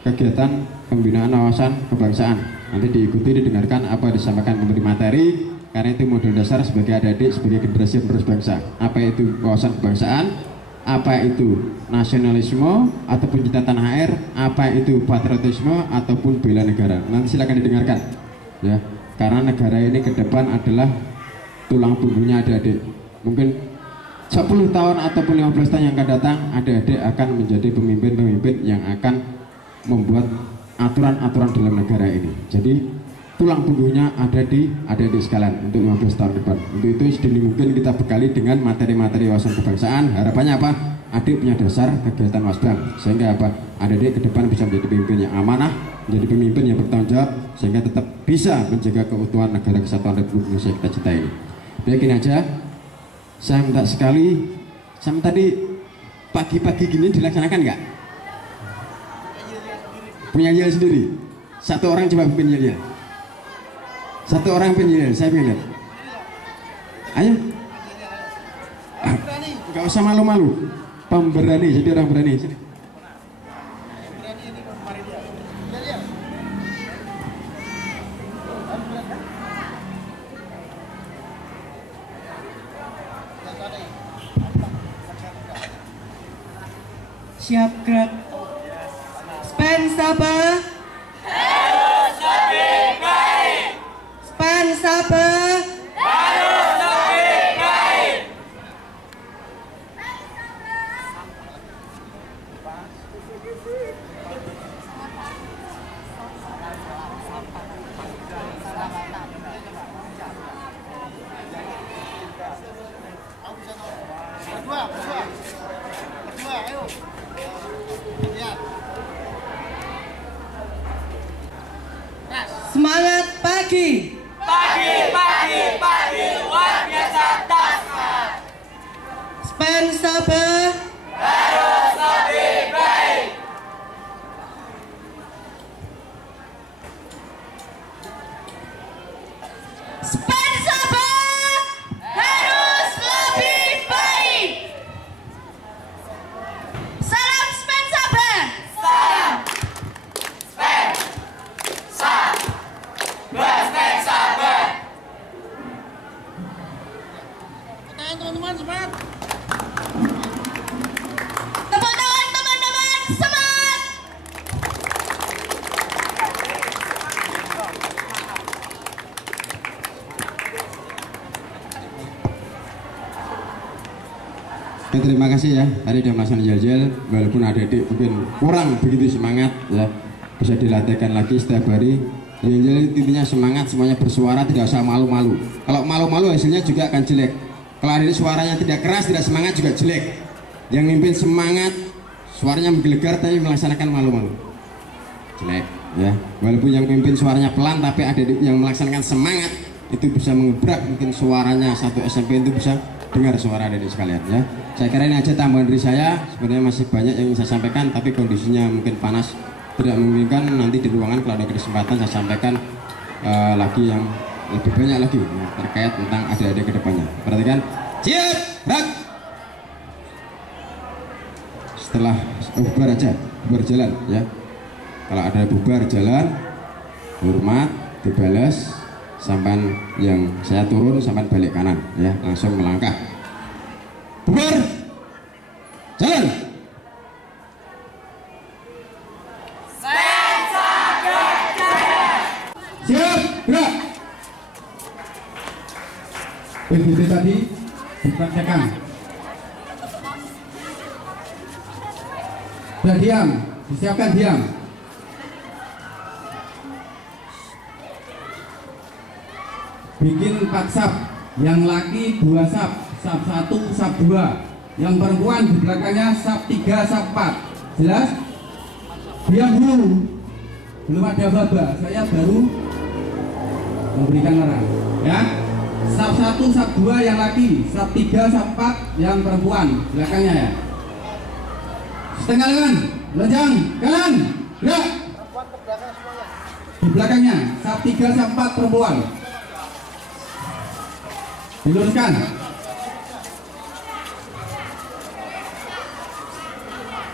kegiatan pembinaan wawasan kebangsaan, nanti diikuti, didengarkan apa yang disampaikan pemberi materi, karena itu modul dasar sebagai adik-adik, sebagai generasi penerus bangsa. Apa itu wawasan kebangsaan, apa itu nasionalisme ataupun cinta tanah air, apa itu patriotisme ataupun bela negara. Nanti silakan didengarkan, ya, karena negara ini ke depan adalah tulang punggungnya adik-adik. Mungkin 10 tahun ataupun 15 tahun yang akan datang, adik-adik akan menjadi pemimpin-pemimpin yang akan membuat aturan-aturan dalam negara ini. Jadi tulang punggungnya ada di adik-adik sekalian untuk 15 tahun ke depan. Untuk itu sedini mungkin kita bekali dengan materi-materi wawasan kebangsaan. Harapannya apa? Adik punya dasar kegiatan wasbang, sehingga apa? Adik-adik ke depan bisa menjadi pemimpin yang amanah, menjadi pemimpin yang bertanggung jawab, sehingga tetap bisa menjaga keutuhan negara kesatuan Republik Indonesia kita cinta ini. Baik, ini aja. Saya minta sekali, sama tadi pagi-pagi gini dilaksanakan nggak? Punya yel sendiri. Satu orang coba pimpin yel. Satu orang penyiar, saya pengen lihat. Ayo. Gak usah malu-malu. Pemberani, jadi orang berani. Sini. Siap gerak. Span sabar. Harus lebih baik. Span sabar. Harus lebih baik. Berdua, ayo. Lihat. Semangat pagi. Pagi, luar biasa dahsyat. Span sabar. Harus lebih baik. Span sabar. Harus lebih baik. Salam Span sabar. Salam. Spen. Spen sabar. Teman-teman semangat. Tepuk tangan teman-teman, semangat. Oke, terima kasih ya. Tadi sudah melaksanakan jajal, walaupun adik-adik mungkin kurang begitu semangat, ya, bisa dilatihkan lagi setiap hari. Jajal intinya semangat, semuanya bersuara, tidak usah malu-malu. Kalau malu-malu hasilnya juga akan jelek. Kalau adik suaranya tidak keras, tidak semangat juga jelek. Yang mimpin semangat, suaranya menggelegar tapi melaksanakan malu-malu, jelek, ya. Walaupun yang mimpin suaranya pelan, tapi adik-adik yang melaksanakan semangat itu bisa mengebrak, mungkin suaranya satu SMP itu bisa dengar suara adik-adik sekalian, ya. Saya kira ini aja tambahan dari saya. Sebenarnya masih banyak yang ingin saya sampaikan, tapi kondisinya mungkin panas, tidak memungkinkan. Nanti di ruangan kalau ada kesempatan saya sampaikan lagi yang lebih banyak lagi, ya, terkait tentang adik-adik ke depannya. Perhatikan, siap, gerak. Setelah bubar aja, bubar jalan, ya. Kalau ada bubar jalan, hormat, dibalas, sampai yang saya turun sampai balik kanan, ya, langsung melangkah. Bubar, jalan. Siap, gerak. PBB tadi dipraktekkan. Sudah diam, disiapkan diam. Bikin WhatsApp Yang laki 2 sub 1, sub 2. Yang perempuan di belakangnya sub 3, sub 4. Jelas? Diam dulu. Belum ada baba, saya baru memberikan orang. Ya. Sub 1, sub 2 yang laki, sub 3, sub 4 yang perempuan belakangnya ya. Setengah lengan, lonjang, kanan, gerak. Di belakangnya, sub 3, sub 4 perempuan. Diluruskan.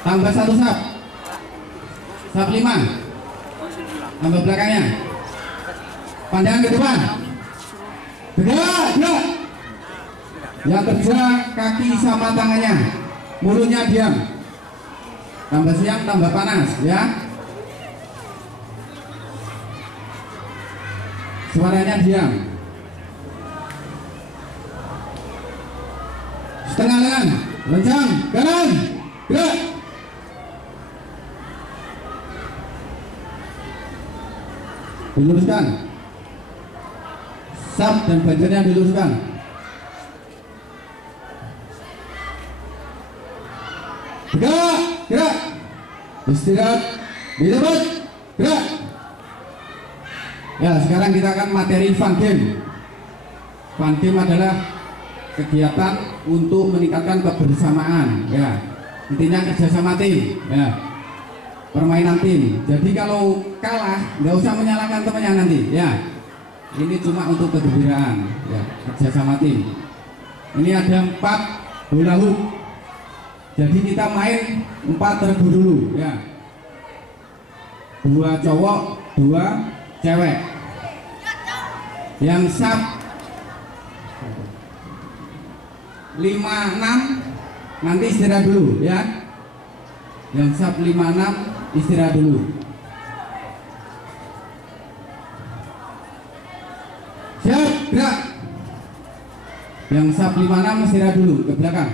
Tambah 1 sub. Sub 5. Tambah belakangnya. Pandangan ke depan. Gerak, gerak. Yang kerja kaki sama tangannya. Mulutnya diam. Tambah siang, tambah panas, ya. Suaranya diam. Setengah lengan, lonjang, kanan, gerak. Diluruskan. Sub dan banjirnya diluruskan. Gerak, gerak. Istirahat, di tempat, gerak. Ya, sekarang kita akan materi fun game. Fun game adalah kegiatan untuk meningkatkan kebersamaan. Ya, intinya kerjasama tim. Ya, permainan tim. Jadi kalau kalah, nggak usah menyalahkan temannya nanti. Ya, ini cuma untuk kegembiraan. Ya, kerjasama tim. Ini ada 4 bola hoop. Jadi kita main 4 regu dulu. Ya, 2 cowok, 2 cewek. Yang sub 5-6 nanti istirahat dulu ya. Yang sub 5-6 istirahat dulu. Siap, gerak. Yang sub 5-6 istirahat dulu ke belakang.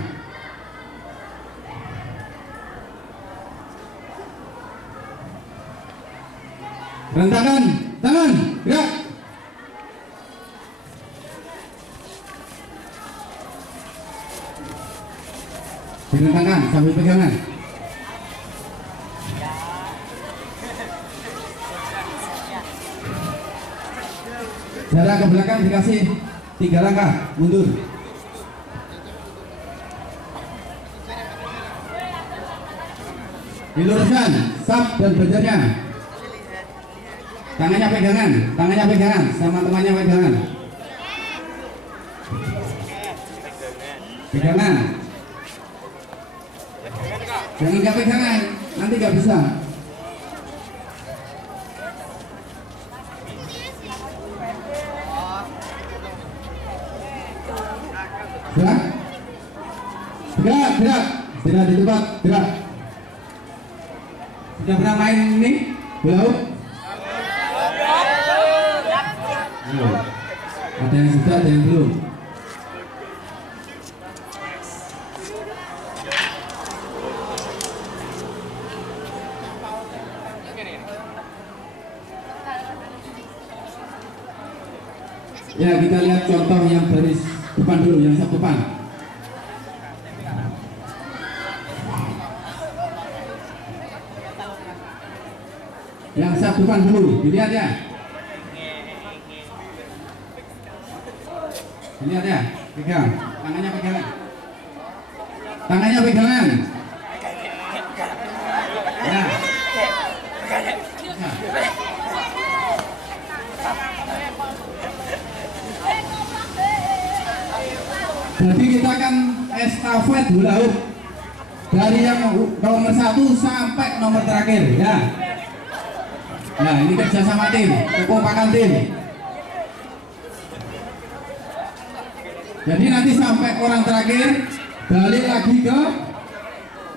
Rentakan tangan, gerak. Direntangkan sambil pegangan. Jarak ke belakang dikasih 3 langkah mundur. Diluruskan sub dan banjarnya. Tangannya pegangan, sama temannya pegangan. Pegangan. Jangan nggak pegangan, nanti nggak bisa. Gerak, gerak, gerak. Tidak di tempat, gerak. Sudah pernah main ini? Belum? Ada yang sudah, ada yang belum. Ya, kita lihat contoh yang baris depan dulu, yang sub depan. Yang sub depan dulu, dilihat ya. Lihat ya, pegang, tangannya pegangan. Tangannya pegangan. Ya. Jadi kita akan estafet hula hoop dari yang nomor 1 sampai nomor terakhir ya. Nah, ini kerjasama tim, kekompakan tim. Jadi nanti sampai orang terakhir balik lagi ke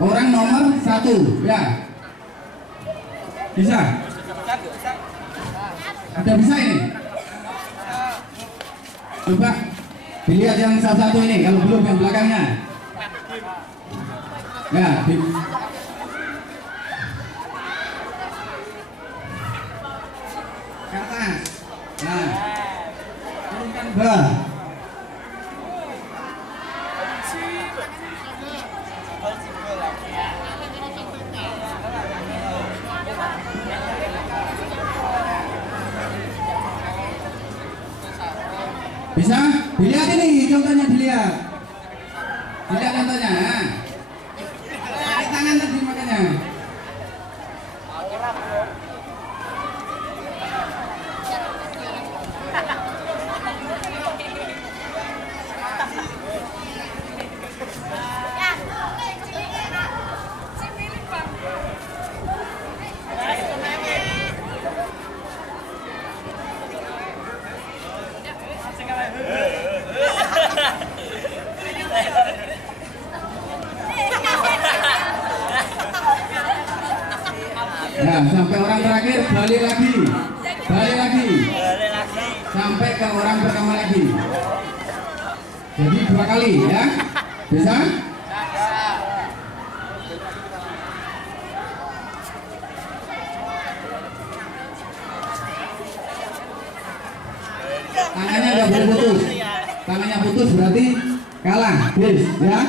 orang nomor 1 ya. Bisa? Ada bisa ini? Coba dilihat yang salah satu ini, kalau belum yang belakangnya. Ya, ke atas. Nah, turunkan bawah. Bisa? Dilihat ini, contohnya dilihat. Dilihat contohnya. Pakai tangan tadi makanya. Ya, sampai orang terakhir balik lagi, sampai ke orang pertama lagi. Jadi 2 kali ya, bisa? Tangannya nggak boleh putus. Tangannya putus berarti kalah, bis, ya.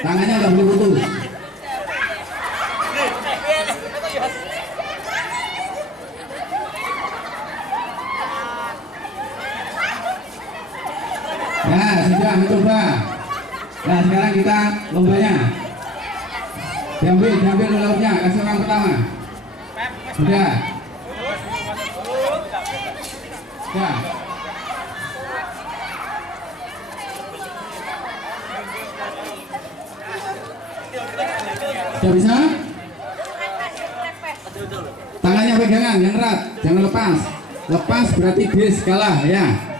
Tangannya nggak boleh putus. Ya, sudah mencoba. Nah, sekarang kita lombanya. Diambil lautnya, kasih orang pertama. Sudah. Sudah. Sudah bisa? Tangannya pegangan, yang erat, jangan lepas. Lepas berarti bis kalah ya.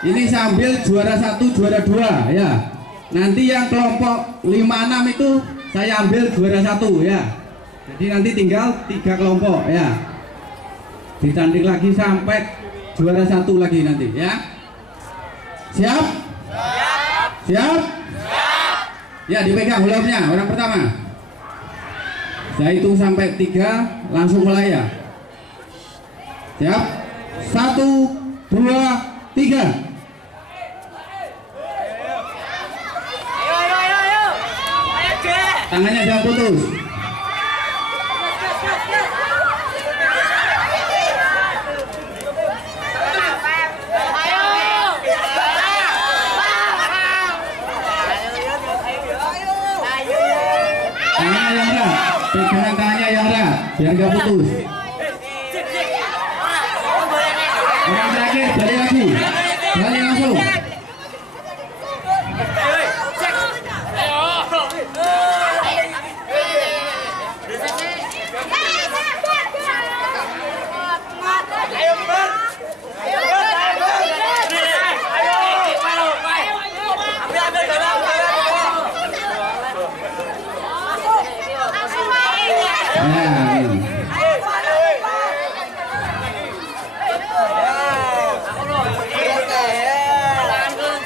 Ini sambil juara 1, juara 2 ya. Nanti yang kelompok 5-6 itu saya ambil juara 1 ya. Jadi nanti tinggal 3 kelompok ya. Ditanding lagi sampai juara 1 lagi nanti ya. Siap? Siap? Ya, dipegang hulapnya orang pertama. Saya hitung sampai 3, langsung mulai ya. Siap? 1, 2, 3. Tangannya jangan putus. Tangannya yang erat, pegangan tangannya yang erat, biar nggak putus. Orang terakhir balik lagi, balik langsung.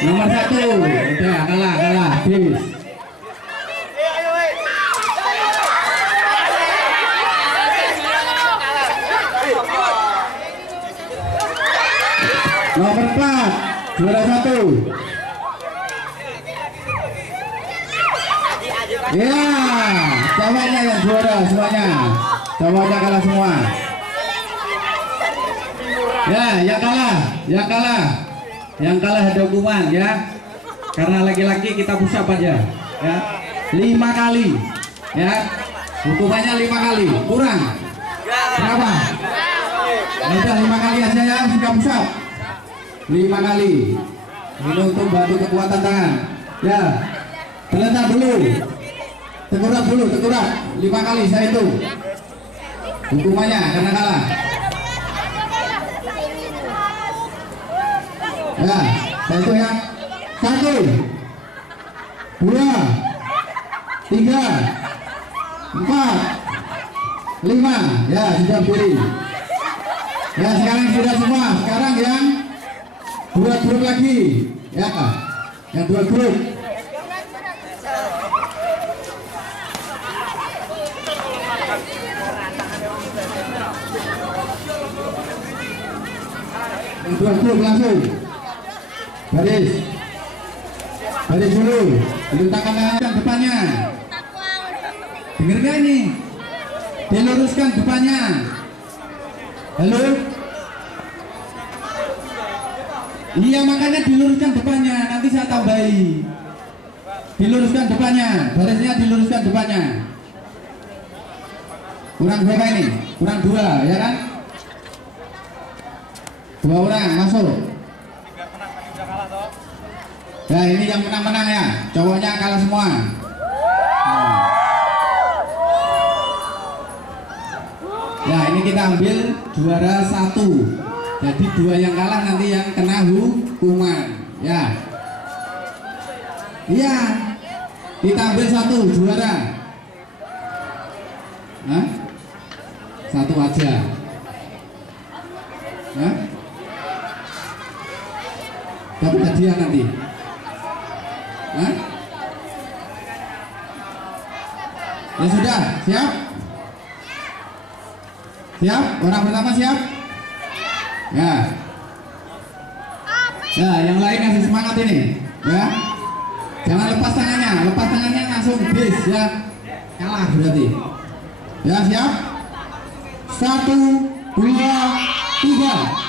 Nomor 1, udah kalah, bis. Nomor 4, juara 1. Ya, cowoknya yang juara semuanya. Cowoknya kalah semua. Ya, yang kalah ada hukuman ya. Karena laki-laki kita pusap aja ya. 5 kali ya. Hukumannya 5 kali. Kurang berapa? Udah 5 kali aja ya, sudah pusap 5 kali. Ini untuk bantu kekuatan tangan ya. Terletak dulu, tekurak 5 kali saya hitung hukumannya karena kalah ya. Saya hitung ya. 1, 2, 3, 4, 5 ya, sudah berdiri ya. Sekarang sudah semua. Sekarang yang 2 grup lagi ya, yang 2 grup. Yang 2 grup langsung baris dulu, diletakkan tangan depannya. Dengar gak ini? Diluruskan depannya. Halo? Iya, makanya diluruskan depannya, nanti saya tambahi. Diluruskan depannya, barisnya diluruskan depannya. Kurang berapa ini? Kurang 2, ya kan? 2 orang masuk. Nah, ini yang menang-menang ya, cowoknya kalah semua. Ya, ini kita ambil juara 1. Jadi 2 yang kalah nanti yang kena hukuman. Ya. Iya. Kita ambil 1 juara. Hah? 1 aja. Hah? Dapat hadiah nanti. Hah? Ya sudah, siap? Siap? Orang pertama siap? Ya. Ya, yang lain kasih semangat ini, ya. Jangan lepas tangannya langsung bis ya. Kalah berarti. Ya, siap? 1, 2, 3.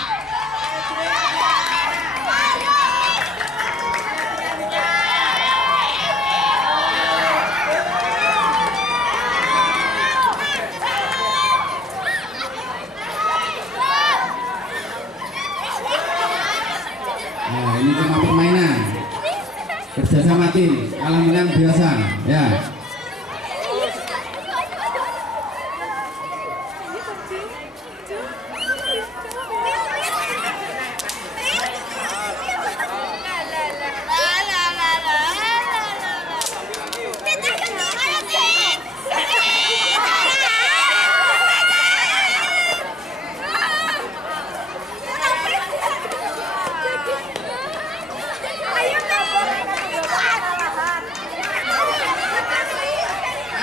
Nah, ini cuma permainan. Kerjasama tim, kalah menang biasa, ya.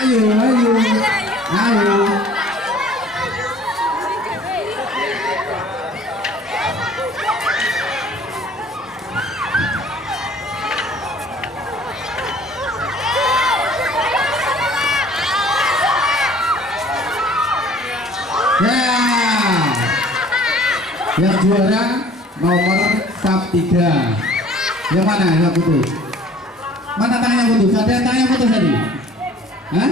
Ayo. Ya, yang juara nomor sub 3. Yang mana yang putus? Mana tangan yang putus? Ada yang tangan yang putus tadi? Hah?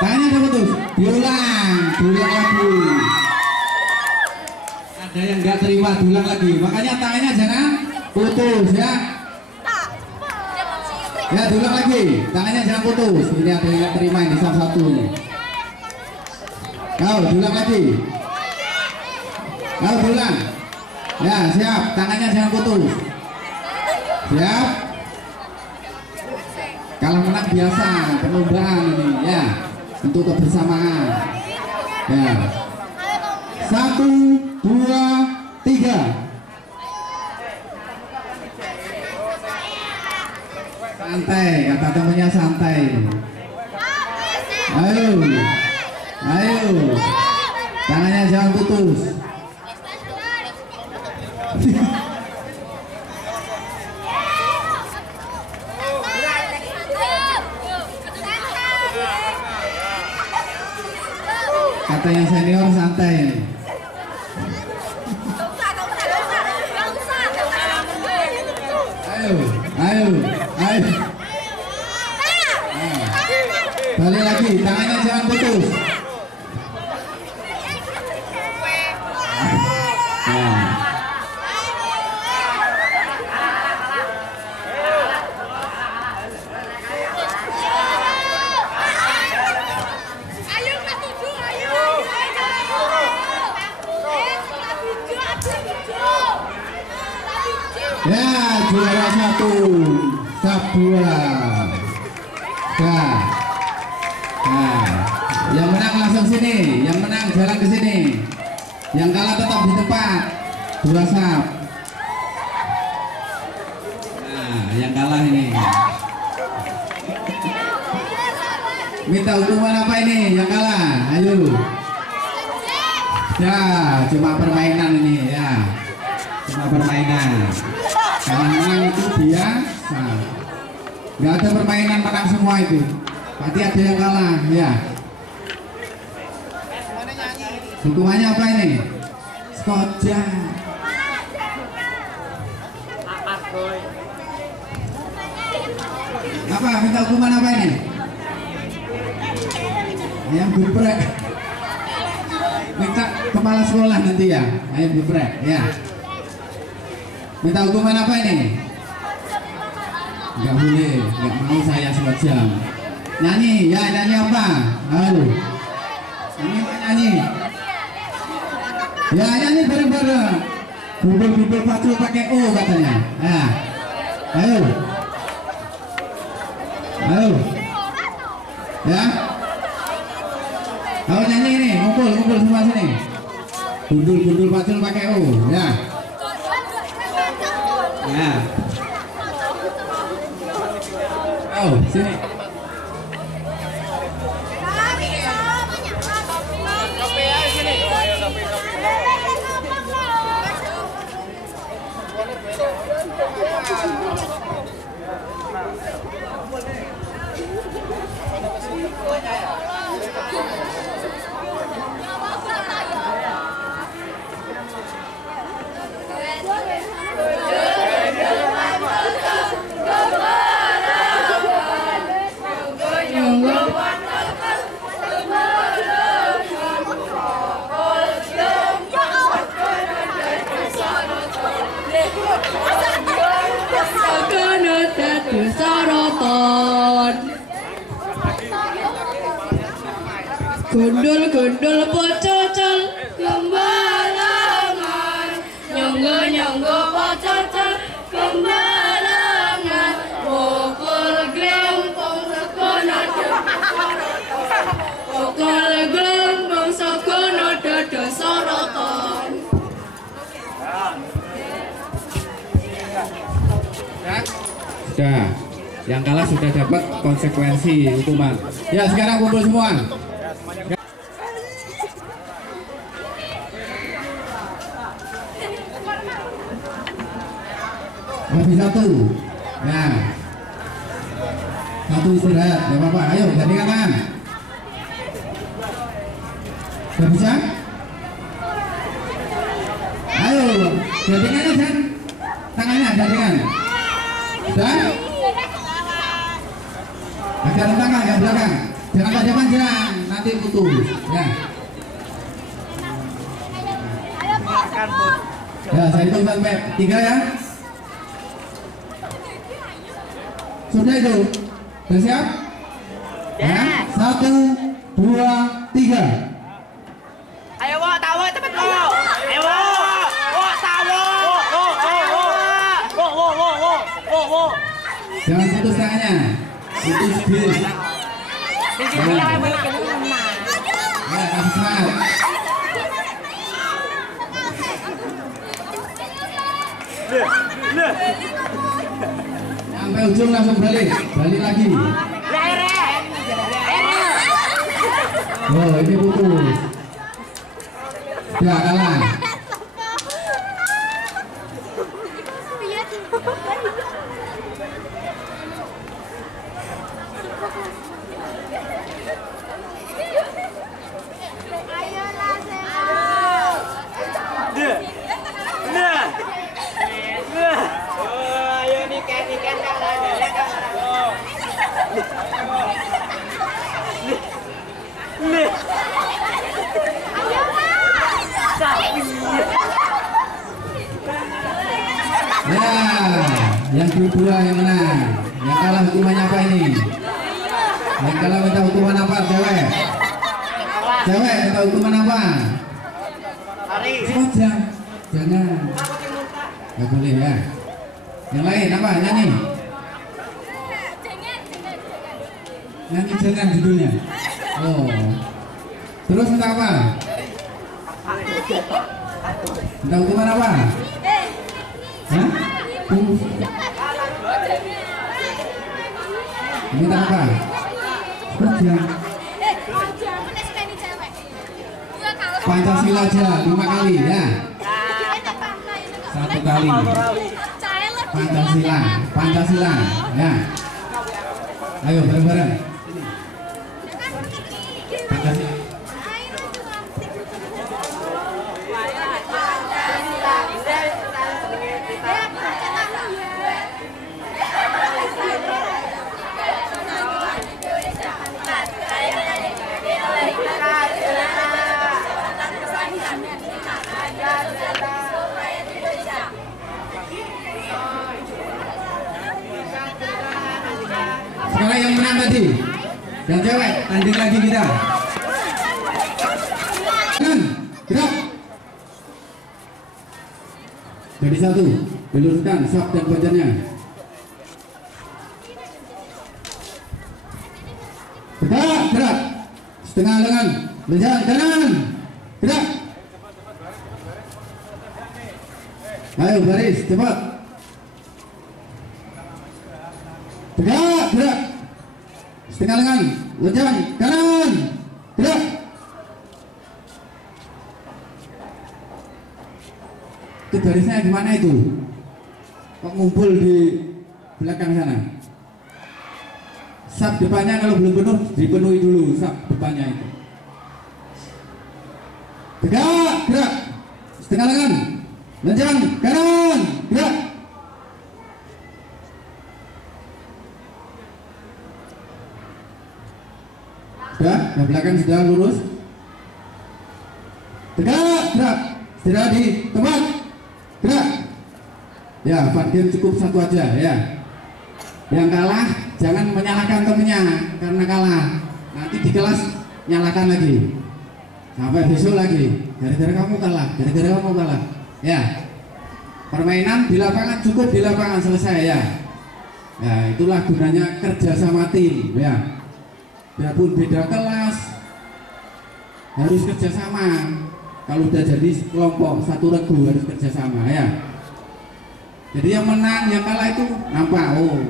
Tangannya ada putus? Diulang lagi. Ada yang nggak terima, diulang lagi. Makanya tangannya jangan putus ya. Ya, diulang lagi. Tangannya jangan putus. Ini ada yang nggak terima ini salah satu ini. Kau diulang lagi. Kau diulang. Ya, siap. Tangannya jangan putus. Siap. Kalah menang biasa, perlombaan ini ya, untuk kebersamaan. Ya. 1, 2, 3. Santai, kata temennya santai. Ayo. Tangannya jangan putus. Kata yang senior santai. Ayo. Balik lagi, tangannya jangan putus. Ya, juara 1, sub 2. Nah, yang menang langsung sini, yang menang jalan ke sini. Yang kalah tetap di tempat. 2 sub. Nah, yang kalah ini. Minta hukuman apa ini? Yang kalah, ayo. Ya, cuma permainan ini ya. Cuma permainan. Kalau menang itu biasa. Nggak ada permainan menang semua itu. Pasti ada yang kalah ya. Hukumannya apa ini? Skoja. Apa? Minta hukuman apa ini? Ayam geprek. Minta kepala sekolah nanti ya. Ayam geprek ya. Minta hukuman apa ini? Enggak boleh, enggak mau saya 1 jam. Nyanyi, ya nyanyi apa? Halo. Nyanyi apa nyanyi? Ya nyanyi bareng-bareng. Bubul-bubul pacul pakai O katanya. Nah, ayo. Ayo. Ya. Ayo nyanyi ini, ngumpul semua sini. Bundul-bundul pacul pakai O, ya. Ya. Oh, sini. Gundul-gundul pococol kembalangan, nyonggo-nyonggo pococol kembalangan, pukul glempong sekono pukul glempong sekono dodo soroton. Sudah, yang kalah sudah dapat konsekuensi hukuman. Ya sekarang kumpul semua. Habis 1. Nah, 1 istirahat, gak apa-apa. Ayo gantikan tangan. Udah bisa? Ayo gantikan aja tangannya, gantikan. Sudah? Agak rentang agak belakang. Jangan pada panjang, nanti putus. Ya. Ya, saya hitung sampai 3 ya. Sudah itu? Sudah siap? Ya. 1, 2, 3. Ayo wo, tawo cepet wo. Ayo wo. Wo tawo. Wo. Jangan putus tangannya. Putus bis. Ya, kasih semangat. Sampai ujung langsung balik lagi. Oh, ini putus. Ya kalah. Ya, yang kedua yang menang. Yang kalah hukumannya apa ini? Yang kalah minta hukuman apa, cewek? Cewek minta hukuman apa? Jangan. Gak boleh ya. Yang lain apa? Nyanyi. Nyanyi jangan judulnya. Oh. Terus minta apa? Minta hukuman apa? Hah? Minta apa? Jangan. Pancasila aja 5 kali ya. 1 kali. Pancasila ya. Ayo bareng-bareng. Pancasila. Yang cewek, tanding lagi kita. Kanan, gerak. Jadi satu, diluruskan sok dan badannya. Gerak, gerak. Setengah lengan, berjalan kanan, gerak. Ayo baris, cepat. Gerak, gerak. Setengah lengan, lenjang kanan, gerak. Itu barisnya gimana itu? Kok ngumpul di belakang sana? Sap depannya kalau belum penuh dipenuhi dulu sap depannya itu. Gerak, gerak. Setengah lengan, lenjang kanan, gerak. Sudah, yang belakang sudah lurus. Tegak, gerak. Istirahat di tempat. Gerak. Ya, fun game cukup satu aja ya. Yang kalah jangan menyalahkan temennya karena kalah. Nanti di kelas nyalakan lagi. Sampai besok lagi. Gara-gara kamu kalah, gara-gara kamu kalah. Ya. Permainan di lapangan cukup di lapangan selesai ya. Ya, itulah gunanya kerja sama tim ya. Biarpun beda kelas harus kerjasama. Kalau udah jadi kelompok satu regu harus kerjasama ya. Jadi yang menang yang kalah itu nampak. Oh,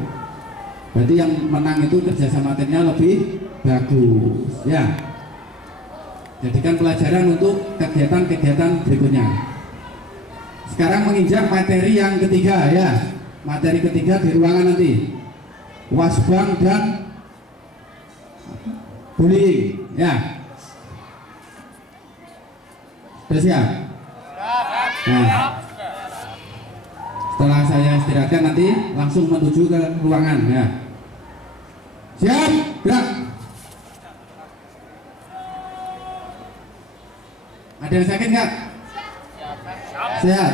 berarti yang menang itu kerjasama timnya lebih bagus ya. Jadikan pelajaran untuk kegiatan-kegiatan berikutnya. Sekarang menginjak materi yang ketiga ya. Materi ketiga di ruangan nanti wasbang dan bullying ya. Sudah siap? Nah, setelah saya istirahatkan nanti langsung menuju ke ruangan ya. Siap, gerak. Ada yang sakit nggak? Sehat.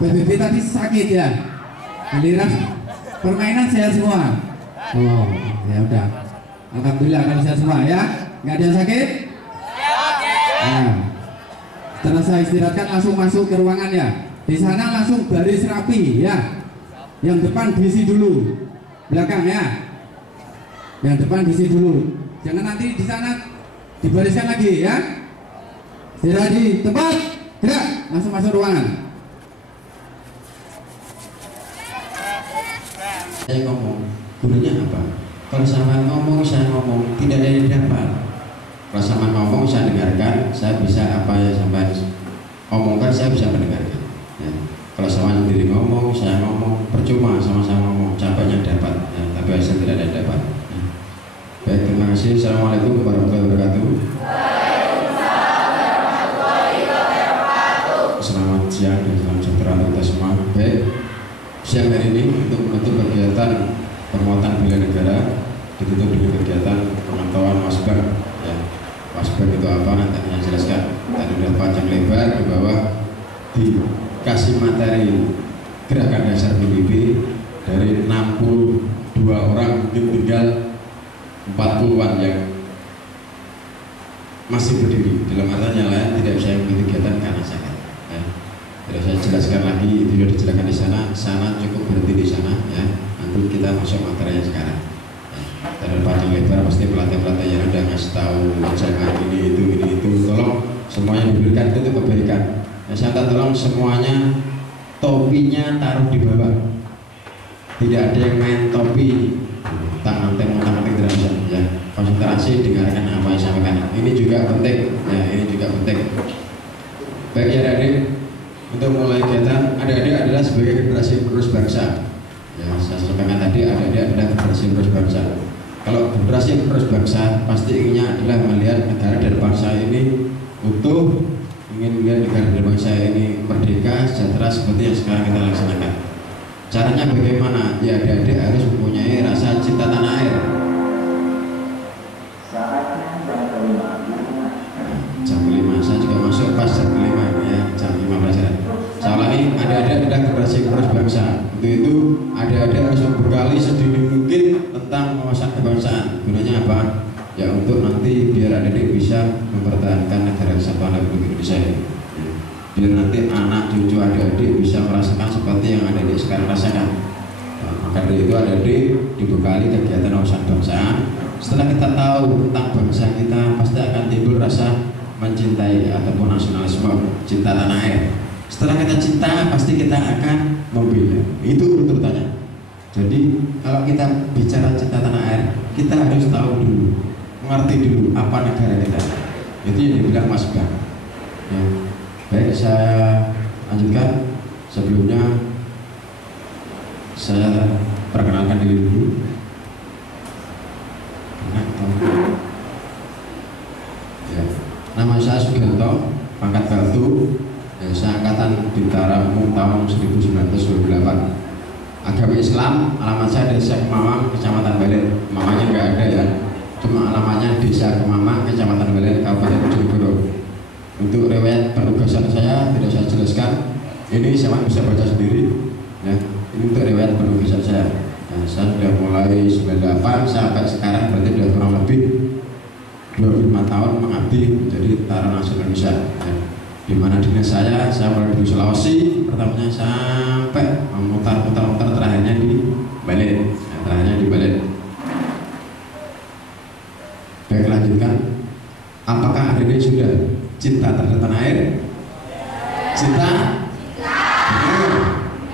PBB tadi sakit ya. Giliran permainan sehat semua. Oh, ya udah. Alhamdulillah kalau sehat semua ya. Nggak ada yang sakit? Nah, setelah saya istirahatkan langsung masuk ke ruangan ya. Di sana langsung baris rapi ya. Yang depan diisi dulu, belakang ya. Yang depan diisi dulu. Jangan nanti di sana dibariskan lagi ya. Istirahat di tempat, gerak, langsung masuk ruangan. Saya ngomong, gurunya apa? Kalau sama ngomong, saya ngomong, tidak ada yang dapat. Kalau sama ngomong, saya dengarkan, saya bisa apa yang sampai omongkan, saya bisa mendengarkan. Ya. Kalau sama sendiri ngomong, saya ngomong, percuma sama-sama ngomong, capeknya dapat, ya. Tapi hasil tidak ada yang dapat. Ya. Baik, terima kasih. Assalamualaikum warahmatullahi wabarakatuh. Selamat siang dan salam sejahtera untuk kita semua. Baik, siang hari ini untuk menutup kegiatan penguatan bela negara ditutup dengan kegiatan pengetahuan wasbang. Ya, wasbang itu apa? Nanti saya jelaskan. Tadi sudah panjang lebar di bawah dikasih materi gerakan dasar PBB dari 62 orang mungkin tinggal 40-an yang masih berdiri. Dalam artian yang lain tidak bisa mengikuti kegiatan karena sakit. Tidak saya jelaskan lagi, itu sudah dijelaskan di sana cukup berhenti di sana ya. Nanti kita masuk materinya sekarang. Dan panjang lebar pasti pelatih-pelatih yang udah ngasih tahu jangan ini itu, tolong semuanya diberikan itu kebaikan. Ya, saya tolong semuanya topinya taruh di bawah. Tidak ada yang main topi tangan tidak bisa ya. Konsentrasi dengarkan apa yang saya sampaikan. Ini juga penting ya, ini juga penting. Baik ya adik, untuk mulai kegiatan adik-adik adalah sebagai generasi penerus bangsa. Ya, saya sampaikan tadi adik-adik adalah generasi penerus bangsa. Kalau generasi penerus bangsa pasti inginnya adalah melihat negara dan bangsa ini utuh, ingin melihat negara dan bangsa ini merdeka, sejahtera seperti yang sekarang kita laksanakan. Caranya bagaimana? Ya adik-adik harus mempunyai rasa cinta tanah air. Jam 5 saya juga masuk pas jam 5 ya, jam 5 pelajaran. Saya ulangi, adik-adik adalah generasi penerus bangsa. Untuk itu adik-adik harus berbekali sedini mungkin tentang wawasan kebangsaan. Gunanya apa? Ya untuk nanti biar adik-adik bisa mempertahankan negara kesatuan Republik Indonesia ini. Ya. Biar nanti anak cucu adik-adik bisa merasakan seperti yang adik-adik sekarang rasakan. Nah, maka dari itu adik-adik dibekali kegiatan wawasan kebangsaan. Setelah kita tahu tentang bangsa kita, pasti akan timbul rasa mencintai ataupun nasionalisme, cinta tanah air. Setelah kita cinta, pasti kita akan membela. Itu urutannya. Jadi kalau kita bicara cinta tanah air, kita harus tahu dulu, mengerti dulu apa negara kita. Itu yang dibilang Mas Bang. Ya. Baik, saya lanjutkan. Sebelumnya saya perkenalkan diri dulu. Ya. Nama saya Sugianto, pangkat Batu. Ya, saya angkatan Bintara Umum tahun 1928. Agama Islam, alamat saya Desa Kemawang, Kecamatan Balet. Mamanya nggak ada ya, cuma alamatnya Desa Kemawang, Kecamatan Balet, Kabupaten Bojonegoro. Untuk riwayat penugasan saya tidak saya jelaskan. Ini sama bisa baca sendiri. Ya, ini untuk riwayat penugasan saya. Nah, saya sudah mulai 98 sampai sekarang, berarti sudah kurang lebih 25 tahun mengabdi menjadi Tentara Nasional Indonesia. Ya. Di mana dinas saya mulai dari Sulawesi, pertamanya sampai memutar-mutar terakhirnya di Balet. Nah, terakhirnya di Balet. Baik, lanjutkan. Apakah adik-adik sudah cinta terhadap tanah air? Cinta? Benar.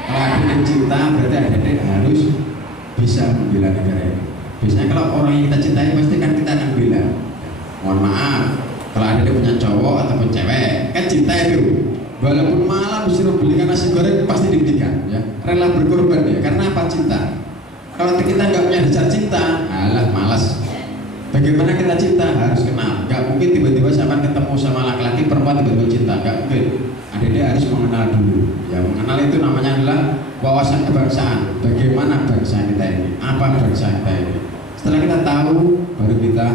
Kalau adik-adik cinta, berarti adik-adik harus bisa membela negara ini. Biasanya kalau orang yang kita cintai, pasti kan kita akan bela. Mohon maaf, kalau adik-adik punya cowok ataupun cewek, kan cinta itu. Walaupun malam disuruh belikan nasi goreng pasti dibelikan, ya. Rela berkorban ya. Karena apa? Cinta. Kalau kita nggak punya dasar cinta, alah malas. Bagaimana kita cinta? Harus kenal. Nggak mungkin tiba-tiba sama ketemu sama laki-laki perempuan tiba-tiba cinta. Nggak mungkin. Adik-adik harus mengenal dulu. Ya, mengenal itu namanya adalah wawasan kebangsaan. Bagaimana bangsa kita ini? Apa bangsa kita ini? Setelah kita tahu, baru kita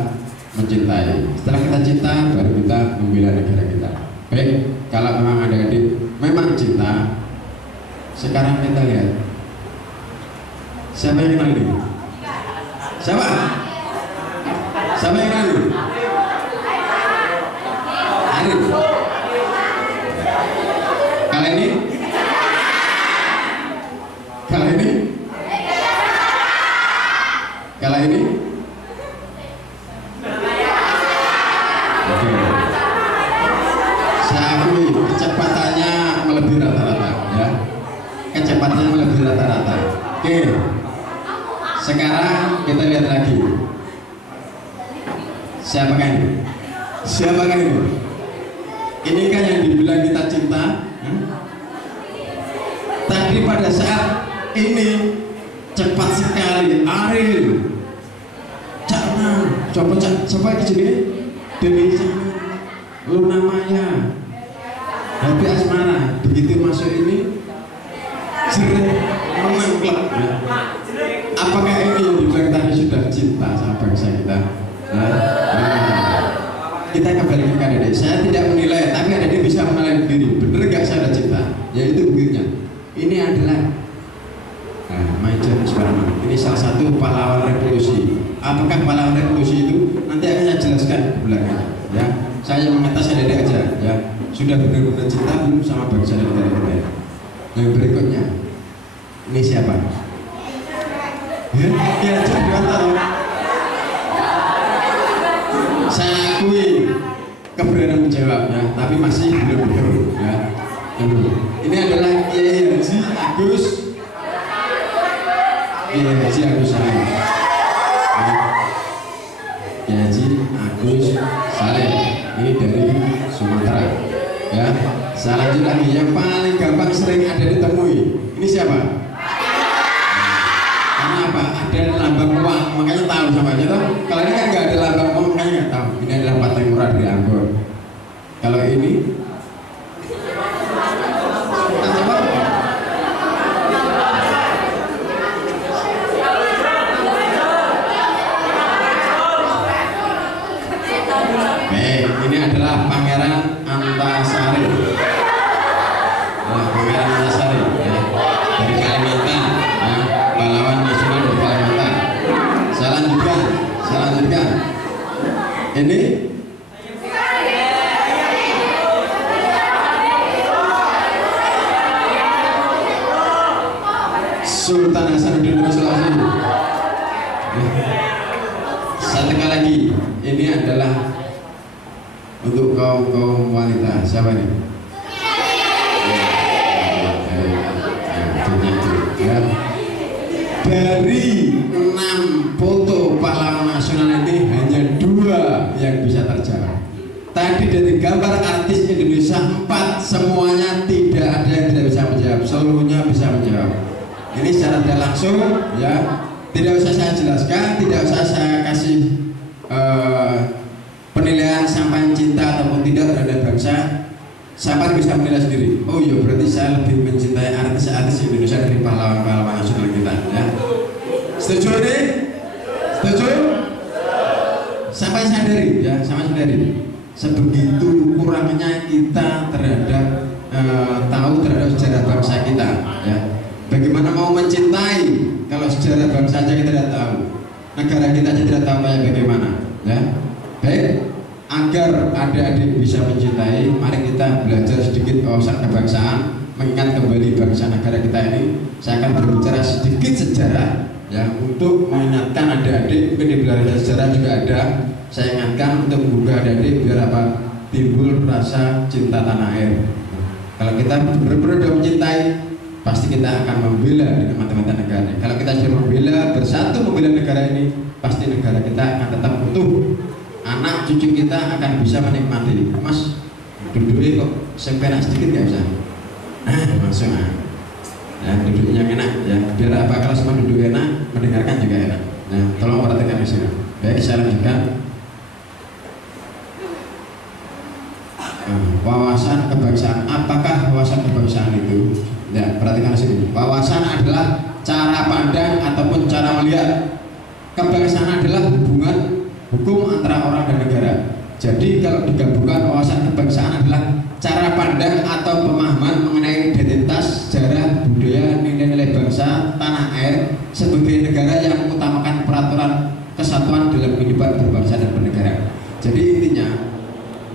mencintai. Setelah kita cinta, baru kita membela negara kita. Baik, kalau memang adik-adik memang cinta, sekarang kita lihat siapa yang kenal ini? Siapa? Siapa yang kenal ini? Arif. Kalau ini? Kalau ini? Kalau ini? Kecepatannya melebihi rata-rata, ya. Kecepatannya melebihi rata-rata. Oke. Sekarang kita lihat lagi. Siapakah ini? Siapakah ini? Ini kan yang dibilang kita cinta. Tadi pada saat ini cepat sekali. Ariel. Coba di sini. Dewi Luna Maya. Happy Asmara, begitu masuk ini sering menengklep ya. Apakah ini yang dibilang tadi sudah cinta sama bangsa kita? Kita kembali ke adik-adik. Saya tidak menilai, tapi adik-adik bisa menilai diri. Bener gak saya ada cinta? Ya itu buktinya. Ini adalah Major Suparman. Ini salah satu pahlawan revolusi. Apakah pahlawan revolusi itu? Nanti akan saya jelaskan belakangnya. Ya, saya mengetes adik-adik aja. Ya. Sudah benar-benar cinta belum sama bangsa dan negara kita. Yang berikutnya, ini siapa? Ya, jadi saya akui keberanian menjawabnya, tapi masih belum betul. Ya. Ini adalah Kiai Haji Agus. Kiai Haji Agus Saleh. Kiai Haji Agus Saleh. Ini dari Sumatera. Ya, saya lanjut lagi. Yang paling gampang sering ada ditemui. Ini siapa? Karena apa? Ada lambang uang, makanya tahu sama aja. Kalau ini kan nggak ada lambang uang, makanya nggak tahu. Ini adalah Partai Murah dari Ambon. Kalau ini, ini adalah Pangeran Antasari. Pangeran Antasari ya, dari Kalimantan, ya, pahlawan nasional dari Kalimantan. Saya lanjutkan. Ini Sultan Hasanuddin Rasulullah. Satu kali lagi, ini adalah untuk kaum wanita. Siapa nih? Dari 6 foto pahlawan nasional ini hanya 2 yang bisa terjawab. Tadi dari gambar artis Indonesia 4, semuanya tidak ada yang tidak bisa menjawab, seluruhnya bisa menjawab. Ini secara tidak langsung ya, tidak usah saya jelaskan, tidak usah saya kasih penilaian sampai cinta ataupun tidak terhadap bangsa. Sampai bisa menilai sendiri. Oh iya, berarti saya lebih mencintai artis-artis Indonesia dari pahlawan-pahlawan nasional kita ya. Setuju ini? Setuju? Sampai sadari ya, sampai sadari sebegitu kurangnya kita terhadap tahu terhadap sejarah bangsa kita ya. Bagaimana mau mencintai kalau sejarah bangsa saja kita tidak tahu, negara kita saja tidak tahu kayak bagaimana ya. Baik, agar adik-adik bisa mencintai, mari kita belajar sedikit wawasan kebangsaan, mengingat kembali bangsa negara kita ini. Saya akan berbicara sedikit sejarah ya, untuk mengingatkan adik-adik. Mungkin di belajar sejarah juga ada. Saya ingatkan untuk menggugah adik-adik biar apa? Timbul rasa cinta tanah air. Kalau kita benar-benar mencintai, pasti kita akan membela dengan mata-mata negara. Kalau kita sudah membela, bersatu membela negara ini, pasti negara kita akan tetap utuh. Anak cucu kita akan bisa menikmati. Mas, duduknya kok sempenak sedikit nggak bisa? Langsung ya, duduknya enak ya. Biar apa, kalau semua duduk enak, mendengarkan juga enak. Nah, tolong perhatikan di sini. Baik, saya lanjutkan. Wawasan kebangsaan. Apakah wawasan kebangsaan itu? Ya, perhatikan di sini. Wawasan adalah cara pandang ataupun cara melihat. Kebangsaan adalah hubungan hukum antara orang dan negara. Jadi kalau digabungkan, wawasan kebangsaan adalah cara pandang atau pemahaman mengenai identitas, sejarah, budaya, nilai-nilai bangsa, tanah air sebagai negara yang mengutamakan peraturan kesatuan dalam kehidupan berbangsa dan bernegara. Jadi intinya,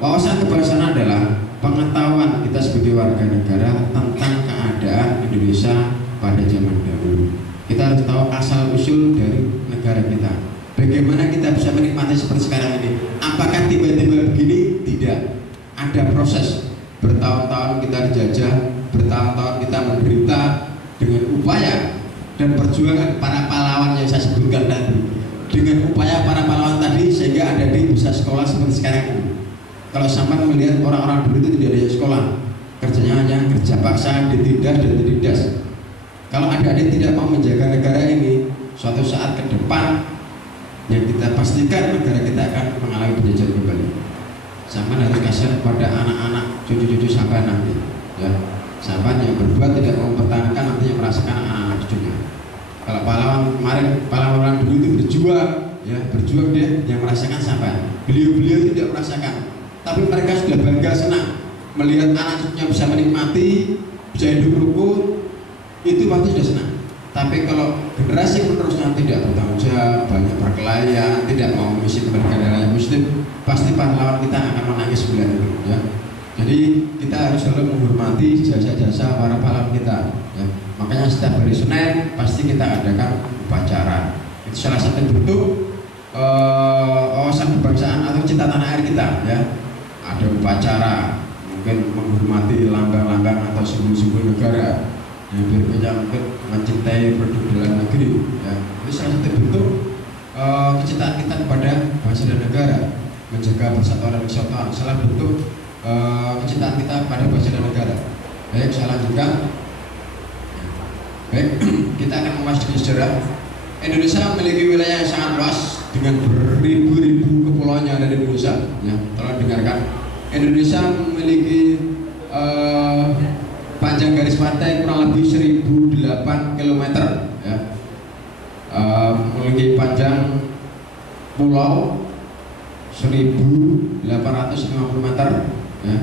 wawasan kebangsaan adalah pengetahuan kita sebagai warga negara tentang keadaan Indonesia pada zaman dahulu. Kita harus tahu asal usul dari negara kita. Bagaimana kita bisa menikmati seperti sekarang ini? Apakah tiba-tiba begini? Tidak. Ada proses. Bertahun-tahun kita dijajah, bertahun-tahun kita menderita dengan upaya dan perjuangan para pahlawan yang saya sebutkan tadi. Dengan upaya para pahlawan tadi sehingga adik-adik bisa sekolah seperti sekarang ini. Kalau sampai melihat orang-orang dulu itu tidak ada sekolah, kerjanya hanya kerja paksa, ditindas dan ditindas. Kalau adik-adik tidak mau menjaga negara ini, suatu saat ke depan yang kita pastikan negara kita akan mengalami penjajahan kembali. Sampai harus kasihan pada anak-anak, cucu-cucu sampai nanti ya. Sampai yang berbuat tidak mau mempertahankan, nantinya merasakan anak-anak cucunya. Kalau pahlawan kemarin, pahlawan dulu itu berjuang ya, berjuang dia yang merasakan sampai. Beliau-beliau tidak merasakan, tapi mereka sudah bangga, senang melihat anak cucunya bisa menikmati, bisa hidup rukun, itu pasti sudah senang. Tapi kalau generasi penerusnya tidak bertanggung jawab, banyak perkelahian, tidak mau mengisi kemerdekaan negara muslim, pasti pahlawan kita akan menangis bulan itu ya. Jadi kita harus selalu menghormati jasa-jasa para pahlawan kita ya. Makanya setiap hari Senin pasti kita adakan upacara. Itu salah satu bentuk wawasan kebangsaan atau cinta tanah air kita ya. Ada upacara, mungkin menghormati lambang-lambang atau simbol-simbol negara. Ya, biar kita mungkin mencintai produk dalam negeri ya. Itu salah satu bentuk kecintaan kita kepada bangsa dan negara, menjaga persatuan dan kesatuan, salah bentuk kecintaan kita pada bangsa dan negara. Baik, saya lanjutkan. Baik, kita akan memasuki sejarah. Indonesia memiliki wilayah yang sangat luas dengan beribu-ribu kepulauan yang ada di Indonesia ya. Tolong dengarkan. Indonesia memiliki panjang garis pantai kurang lebih 1008 km ya. Memiliki panjang pulau 1850 meter ya.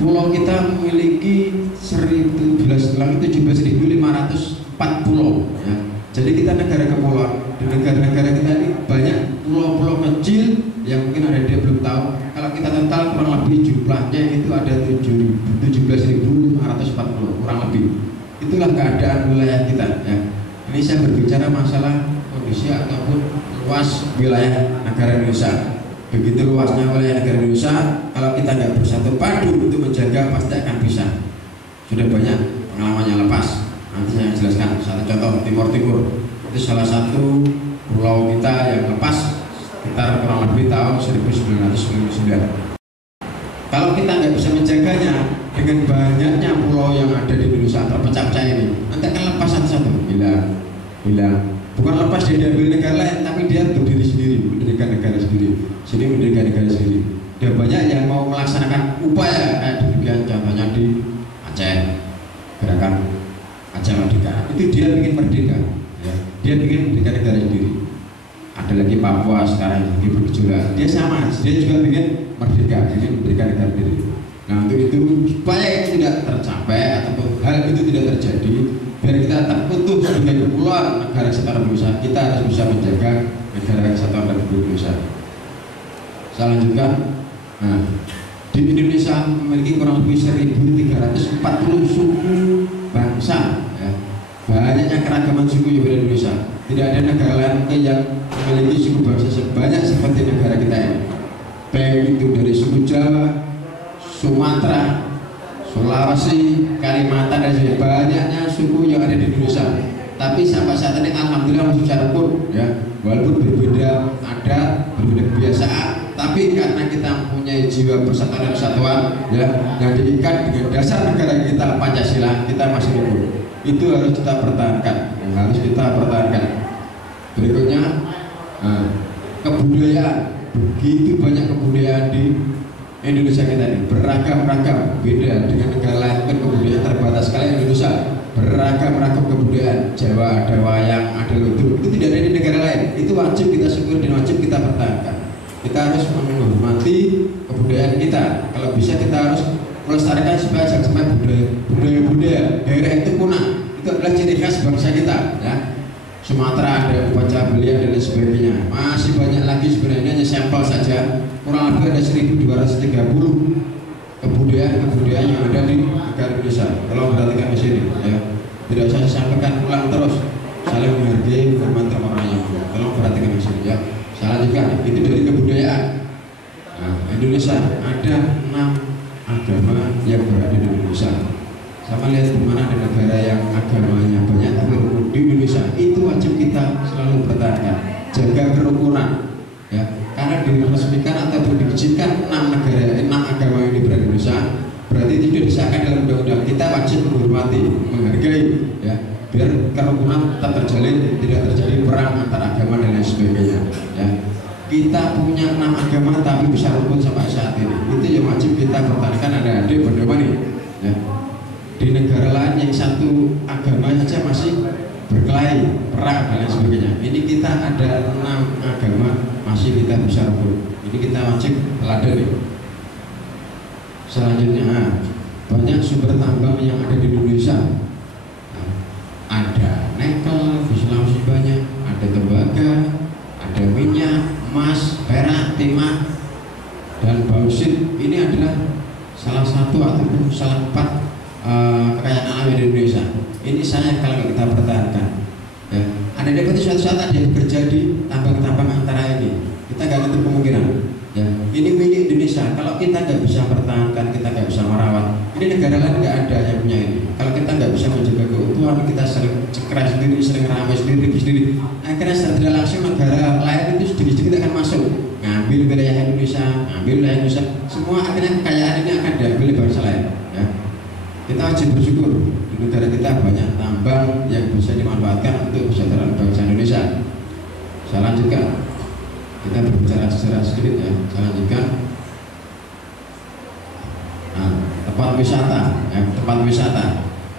Pulau kita memiliki 17.504 pulau ya. Jadi kita negara kepulauan, di negara-negara kita ini banyak pulau-pulau kecil yang mungkin ada dia belum tahu, kalau kita total kurang lebih jumlahnya itu ada 17.540 kurang lebih. Itulah keadaan wilayah kita ya. Ini saya berbicara masalah kondisi ataupun luas wilayah negara Indonesia. Begitu luasnya wilayah negara Indonesia, kalau kita nggak bersatu padu untuk menjaga pasti akan bisa. Sudah banyak pengalamannya lepas. Nanti saya jelaskan satu contoh Timur itu salah satu pulau kita yang lepas sekitar kurang lebih tahun 1999. Kalau kita nggak bisa menjaganya dengan banyaknya pulau yang ada di Indonesia terpecah-pecah ini, nanti akan lepas satu-satu, hilang. Bukan lepas dia diambil negara lain, tapi dia berdiri sendiri, mendirikan negara sendiri, sini mendirikan negara sendiri. Dan banyak yang mau melaksanakan upaya demikian, contohnya di Aceh, gerakan Aceh Merdeka. Itu dia ingin merdeka, ya. Dia ingin mendirikan negara sendiri. Ada lagi Papua sekarang lagi bergejolak, dia sama, dia juga ingin merdeka, ingin mendirikan negara sendiri. Nah untuk itu supaya itu tidak tercapai ataupun hal itu tidak terjadi, biar kita terputus sebagai kepulauan negara kesatuan Indonesia, kita harus bisa menjaga negara kesatuan Republik Indonesia. Saya lanjutkan. Nah, di Indonesia memiliki kurang lebih 1.340 suku bangsa. Ya. Banyaknya keragaman suku yang ada di Indonesia. Tidak ada negara lain yang memiliki suku bangsa sebanyak seperti negara kita ini. Baik itu dari suku Jawa, Sumatera, Sulawesi, Kalimantan dan sebagainya, banyaknya suku yang ada di Indonesia. Tapi sampai saat ini alhamdulillah masih secara pun ya, walaupun berbeda adat, berbeda kebiasaan, tapi karena kita mempunyai jiwa persatuan dan kesatuan ya, yang diikat dengan dasar negara kita Pancasila, kita masih rukun. Itu harus kita pertahankan, harus kita pertahankan. Berikutnya kebudayaan, begitu banyak kebudayaan di Indonesia kita ini beragam-ragam, beda dengan negara lain kan kebudayaan terbatas sekali. Indonesia beragam-ragam kebudayaan, Jawa ada wayang, ada ludruk, itu tidak ada di negara lain. Itu wajib kita syukur dan wajib kita pertahankan. Kita harus menghormati kebudayaan kita. Kalau bisa kita harus melestarikan supaya jangan sampai budaya-budaya daerah itu punah. Itu adalah ciri khas bangsa kita ya. Sumatera ada upacara belian dan lain sebagainya. Masih banyak lagi sebenarnya, hanya sampel saja. Kurang lebih ada 1.230 kebudayaan yang ada di negara Indonesia. Kalau perhatikan di sini, ya, tidak usah saya sampaikan ulang terus. Saling menghargai firman Tuhan yang mulia. Kalau perhatikan di sini, ya. Salah juga. Itu dari kebudayaan. Nah, Indonesia ada 6 agama yang berada di Indonesia. Sama lihat di mana ada negara yang agamanya banyak tapi rukun. Di Indonesia itu wajib kita selalu pertahankan, jaga kerukunan ya, karena diresmikan atau diizinkan 6 agama ini berada di Indonesia, berarti itu sudah disahkan dalam undang-undang. Kita wajib menghormati, menghargai ya, biar kerukunan tetap terjalin, tidak terjadi perang antar agama dan lain sebagainya ya. Kita punya 6 agama tapi bisa rukun sampai saat ini, itu yang wajib kita pertahankan. Ada adik berdoa nih ya. Di negara lain yang satu agama saja masih berkelahi, perang dan lain sebagainya. Ini kita ada 6 agama masih kita bisa rukun. Ini kita wajib teladani. Selanjutnya banyak sumber tambang yang ada di Indonesia. Ada nikel di Sulawesi banyak, ada tembaga, ada minyak, emas, perak, timah, dan bauxit. Ini adalah salah satu ataupun salah 4 kekayaan alam di Indonesia. Ini sayang kalau kita pertahankan ya. Ada dapat suatu saat ada yang bekerja di tambang-tambang antara ini, kita nggak nutup kemungkinan ya. Ini milik Indonesia. Kalau kita nggak bisa pertahankan, kita nggak bisa merawat, ini negara lain nggak ada yang punya ini. Kalau kita nggak bisa menjaga keutuhan, kita sering cekrah sendiri, sering ramai sendiri, akhirnya secara langsung negara lain itu sedikit-sedikit akan masuk, ngambil wilayah Indonesia, semua akhirnya kekayaan ini akan diambil oleh bangsa lain ya. Kita wajib bersyukur di negara kita banyak tambang yang bisa dimanfaatkan untuk kesejahteraan bangsa Indonesia. Saya lanjutkan, kita berbicara secara sedikit ya. Saya lanjutkan. Nah, tempat wisata ya, tempat wisata.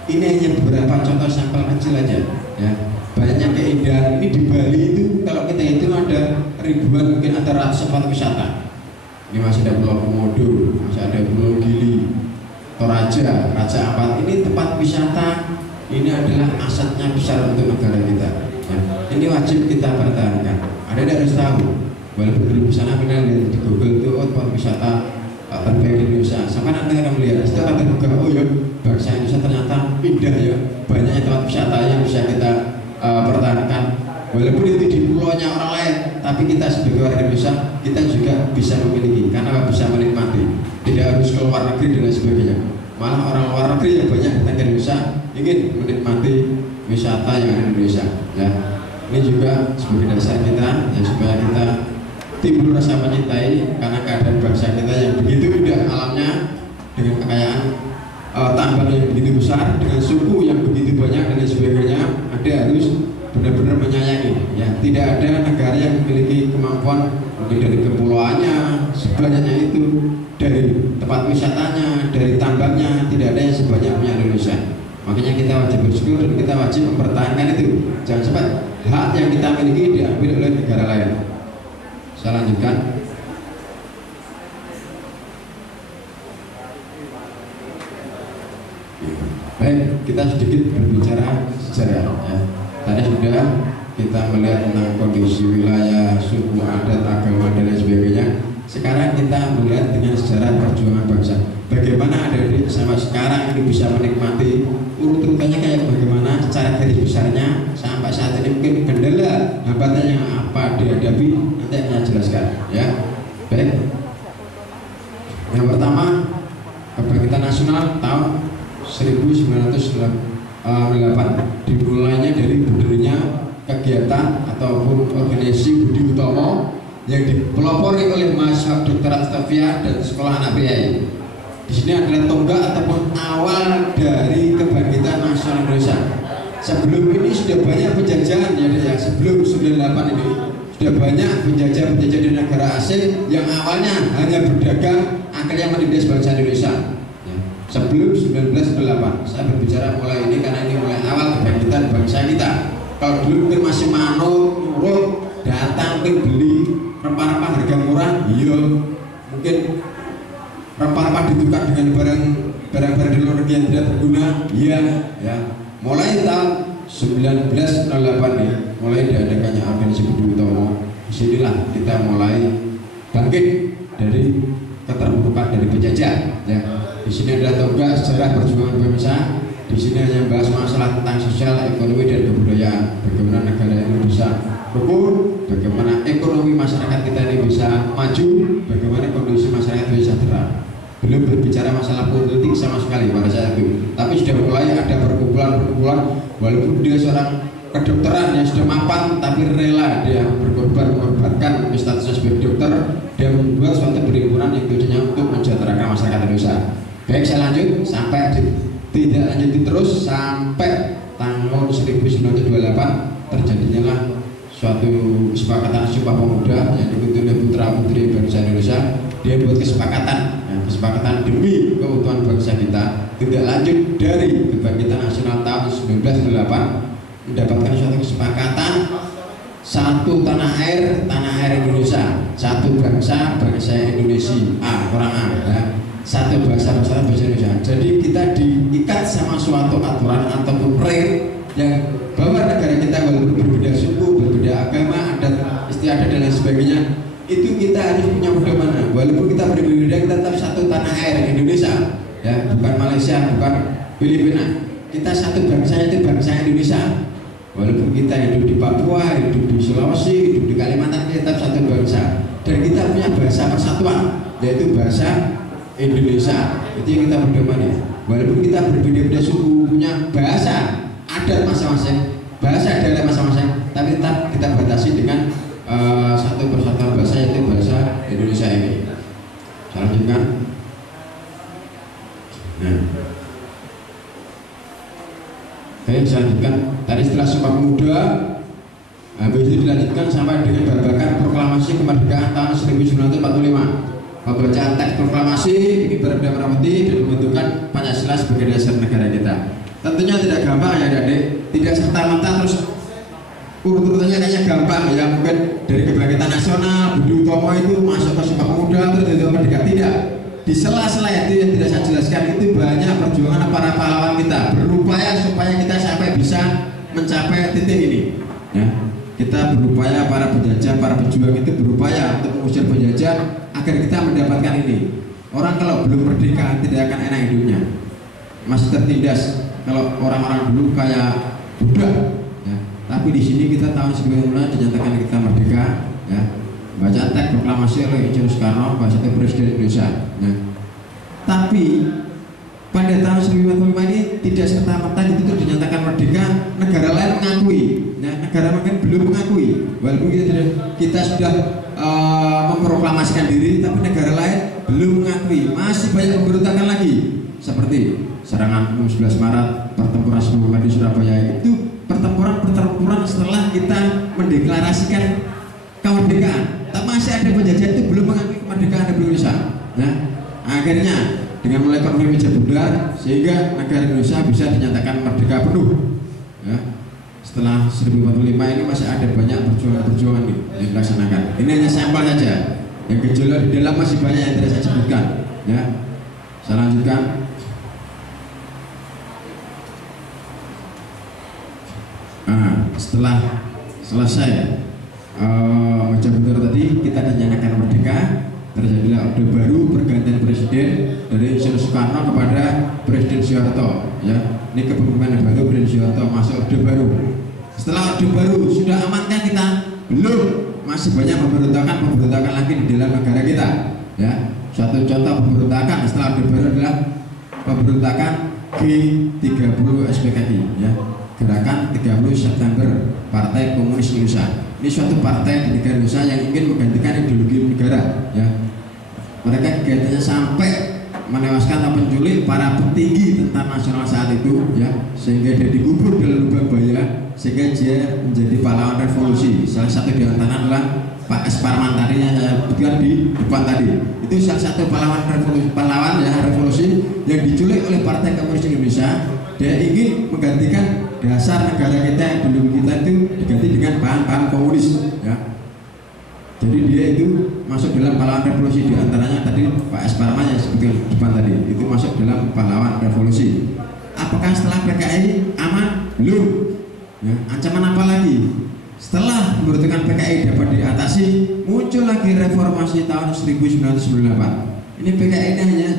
Ini hanya beberapa contoh sampel kecil aja ya. Banyak keindahan. Ini di Bali itu kalau kita hitung ada ribuan, mungkin ada ratusan tempat wisata. Ini masih ada Pulau Komodo, masih ada Pulau Gili, Toraja, Raja Ampat. Ini tempat wisata, ini adalah asetnya besar untuk negara kita ya. Ini wajib kita pertahankan. Ada yang harus tahu walaupun di sana pernah lihat di Google itu tempat wisata terbaik di Indonesia, sampai nanti akan melihat itu akan terbuka, oh ya bangsa Indonesia ternyata indah ya, banyaknya tempat wisata yang bisa kita pertahankan walaupun itu di pulaunya orang lain, tapi kita sebagai warga Indonesia kita juga bisa memiliki karena bisa menikmati, tidak harus ke luar negeri dan lain sebagainya. Malah orang luar negeri yang banyak datang ke Indonesia ingin menikmati wisata yang ada di Indonesia ya. Ini juga sebagai dasar kita ya, supaya kita timbul rasa mencintai karena keadaan bangsa kita yang begitu indah alamnya, dengan kekayaan tambang yang begitu besar, dengan suku yang begitu banyak dan lain sebagainya. Ada harus benar-benar menyayangi ya. Tidak ada negara yang memiliki kemampuan mungkin dari kepulauannya sebanyaknya itu, dari tempat wisatanya, dari tambangnya, tidak ada yang sebanyak punya Indonesia. Makanya kita wajib bersyukur dan kita wajib mempertahankan itu. Jangan sampai hak yang kita miliki diambil oleh negara lain. Saya lanjutkan. Baik, kita sedikit berbicara sejarah ya. Tadi sudah kita melihat tentang kondisi wilayah, suku, adat, agama dan lain sebagainya. Sekarang kita melihat dengan sejarah perjuangan bangsa. Bagaimana adik-adik sampai sekarang ini bisa menikmati urut-urutannya kayak bagaimana secara garis besarnya sampai saat ini, mungkin kendala hambatan yang apa dihadapi nanti akan jelaskan ya. Baik. Yang pertama, kebangkitan nasional tahun 1908 dimulainya dari berdirinya kegiatan ataupun organisasi Budi Utomo yang dipelopori oleh mahasiswa Doktorat Stovia dan Sekolah Anak Priai. Di sini adalah tonggak ataupun awal dari kebangkitan nasional Indonesia. Sebelum ini sudah banyak penjajahan ya, sebelum 98 ini sudah banyak penjajah-penjajah di negara asing yang awalnya hanya berdagang, akhirnya menindas bangsa Indonesia. Sebelum 1908, saya berbicara mulai ini karena ini mulai awal kebangkitan bangsa kita. Kalau dulu mungkin masih manut, nurut, datang mungkin beli rempah-rempah harga murah, iya mungkin rempah-rempah ditukar dengan barang-barang di luar negeri yang tidak berguna, iya ya. Mulai tahun 1908 nih, mulai diadakannya organisasi Budi Utomo. Disinilah kita mulai bangkit dari keterpurukan dari penjajah ya. Di sini adalah tonggak sejarah perjuangan bangsa. Di sini hanya membahas masalah tentang sosial, ekonomi dan kebudayaan. Bagaimana negara ini bisa rukun, bagaimana ekonomi masyarakat kita ini bisa maju, bagaimana kondisi masyarakat bisa sejahtera. Belum berbicara masalah politik sama sekali pada saat itu. Tapi sudah mulai ada perkumpulan-perkumpulan, walaupun dia seorang kedokteran yang sudah mapan, tapi rela dia mengorbankan statusnya sebagai dokter. Dia membuat suatu perhimpunan yang tujuannya untuk mensejahterakan masyarakat Indonesia. Baik, saya lanjut sampai tidak lanjut terus sampai tahun 1928 terjadinya suatu kesepakatan Sumpah Pemuda yang diikuti oleh putra-putri bangsa Indonesia. Dia buat kesepakatan demi keutuhan bangsa kita, tidak lanjut dari kebangkitan nasional tahun 1908, mendapatkan suatu kesepakatan satu tanah air Indonesia, satu bangsa Indonesia, orang A ya. Satu bahasa Indonesia. Jadi kita diikat sama suatu aturan ataupun rel yang bahwa negara kita walaupun berbeda suku, berbeda agama, adat istiadat dan lain sebagainya, itu kita harus punya pedoman. Walaupun kita berbeda, kita tetap satu tanah air Indonesia, ya, bukan Malaysia, bukan Filipina. Kita satu bangsa, itu bangsa Indonesia. Walaupun kita hidup di Papua, hidup di Sulawesi, hidup di Kalimantan, kita tetap satu bangsa. Dan kita punya bahasa persatuan, yaitu bahasa Indonesia. Itu yang kita berdomani. Walaupun kita berbeda-beda suku, punya bahasa adat masing-masing, bahasa daerah masing-masing, tapi tetap kita batasi dengan satu persatuan bahasa, yaitu bahasa Indonesia ini. Saya lanjutkan. Nah, baik, saya lanjutkan. Tadi setelah Sumpah Pemuda, habis itu dilanjutkan sampai dengan babakan proklamasi kemerdekaan tahun 1945. Pembacaan teks proklamasi ini berbeda putih dan membentukkan Pancasila sebagai dasar negara kita. Tentunya tidak gampang ya adik, tidak serta-merta terus urut-urutannya kayaknya gampang ya. Mungkin dari kebangkitan nasional, Budi Utomo itu masuk ke Sumpah Pemuda terus itu merdeka, tidak. Di sela-sela itu yang tidak saya jelaskan itu banyak perjuangan para pahlawan kita berupaya supaya kita sampai bisa mencapai titik ini. Ya. kita berupaya, para penjajah, para pejuang itu berupaya untuk mengusir penjajah agar kita mendapatkan ini. Orang kalau belum merdeka tidak akan enak hidupnya, masih tertindas kalau orang-orang dulu kayak budak ya. Tapi di sini kita tahun 1945 dinyatakan kita merdeka ya. Baca teks proklamasi oleh Insinyur Soekarno, bahasa itu Presiden Indonesia ya. Tapi pada tahun 1945 ini tidak serta-merta itu dinyatakan merdeka, negara lain mengakui ya, negara mungkin belum mengakui walaupun kita sudah memproklamasikan diri, tapi negara lain belum mengakui. Masih banyak pemberontakan lagi seperti serangan 11 Maret, pertempuran sebelum di Surabaya. Itu pertempuran setelah kita mendeklarasikan kemerdekaan, tapi masih ada penjajah itu belum mengakui kemerdekaan Republik Indonesia. Nah, akhirnya dengan mulai konflik Meja Bundar sehingga negara Indonesia bisa dinyatakan merdeka penuh. Ya. Setelah 1945 ini masih ada banyak perjuangan-perjuangan yang dilaksanakan. Ini hanya sampel saja. Yang gejolak di dalam masih banyak yang tidak saya sebutkan. Ya, saya lanjutkan. Setelah selesai Meja Bundar tadi, kita dinyatakan merdeka. Terjadilah orde baru, pergantian presiden dari Insinyur Soekarno kepada Presiden Soeharto. Ya, ini kepemimpinan baru Presiden Soeharto, masuk orde baru. Setelah orde baru sudah amankah kita? Belum, masih banyak pemberontakan lagi di dalam negara kita. Ya, suatu contoh pemberontakan setelah orde baru adalah pemberontakan G30 SPKI. Ya, Gerakan 30 September Partai Komunis Indonesia. Ini suatu partai di negara Indonesia yang ingin menggantikan ideologi negara. Ya, mereka kegiatannya sampai menewaskan atau menculik para petinggi tentara nasional saat itu, ya, sehingga dia dikubur dalam lubang buaya, sehingga dia menjadi pahlawan revolusi. Salah satu di antara adalah Pak S. Parman tadi yang saya sebutkan di depan tadi. Itu salah satu pahlawan revolusi yang diculik oleh Partai Komunis Indonesia. Dia ingin menggantikan dasar negara kita yang dulu kita itu diganti dengan bahan-bahan komunis. Ya. Jadi dia itu masuk dalam pahlawan revolusi, di antaranya tadi Pak S. Parman yang sebutkan di depan tadi itu masuk dalam pahlawan revolusi. Apakah setelah PKI aman? Belum. Ya, ancaman apa lagi? Setelah pemberontakan PKI dapat diatasi, muncul lagi reformasi tahun 1998. Ini PKI ini hanya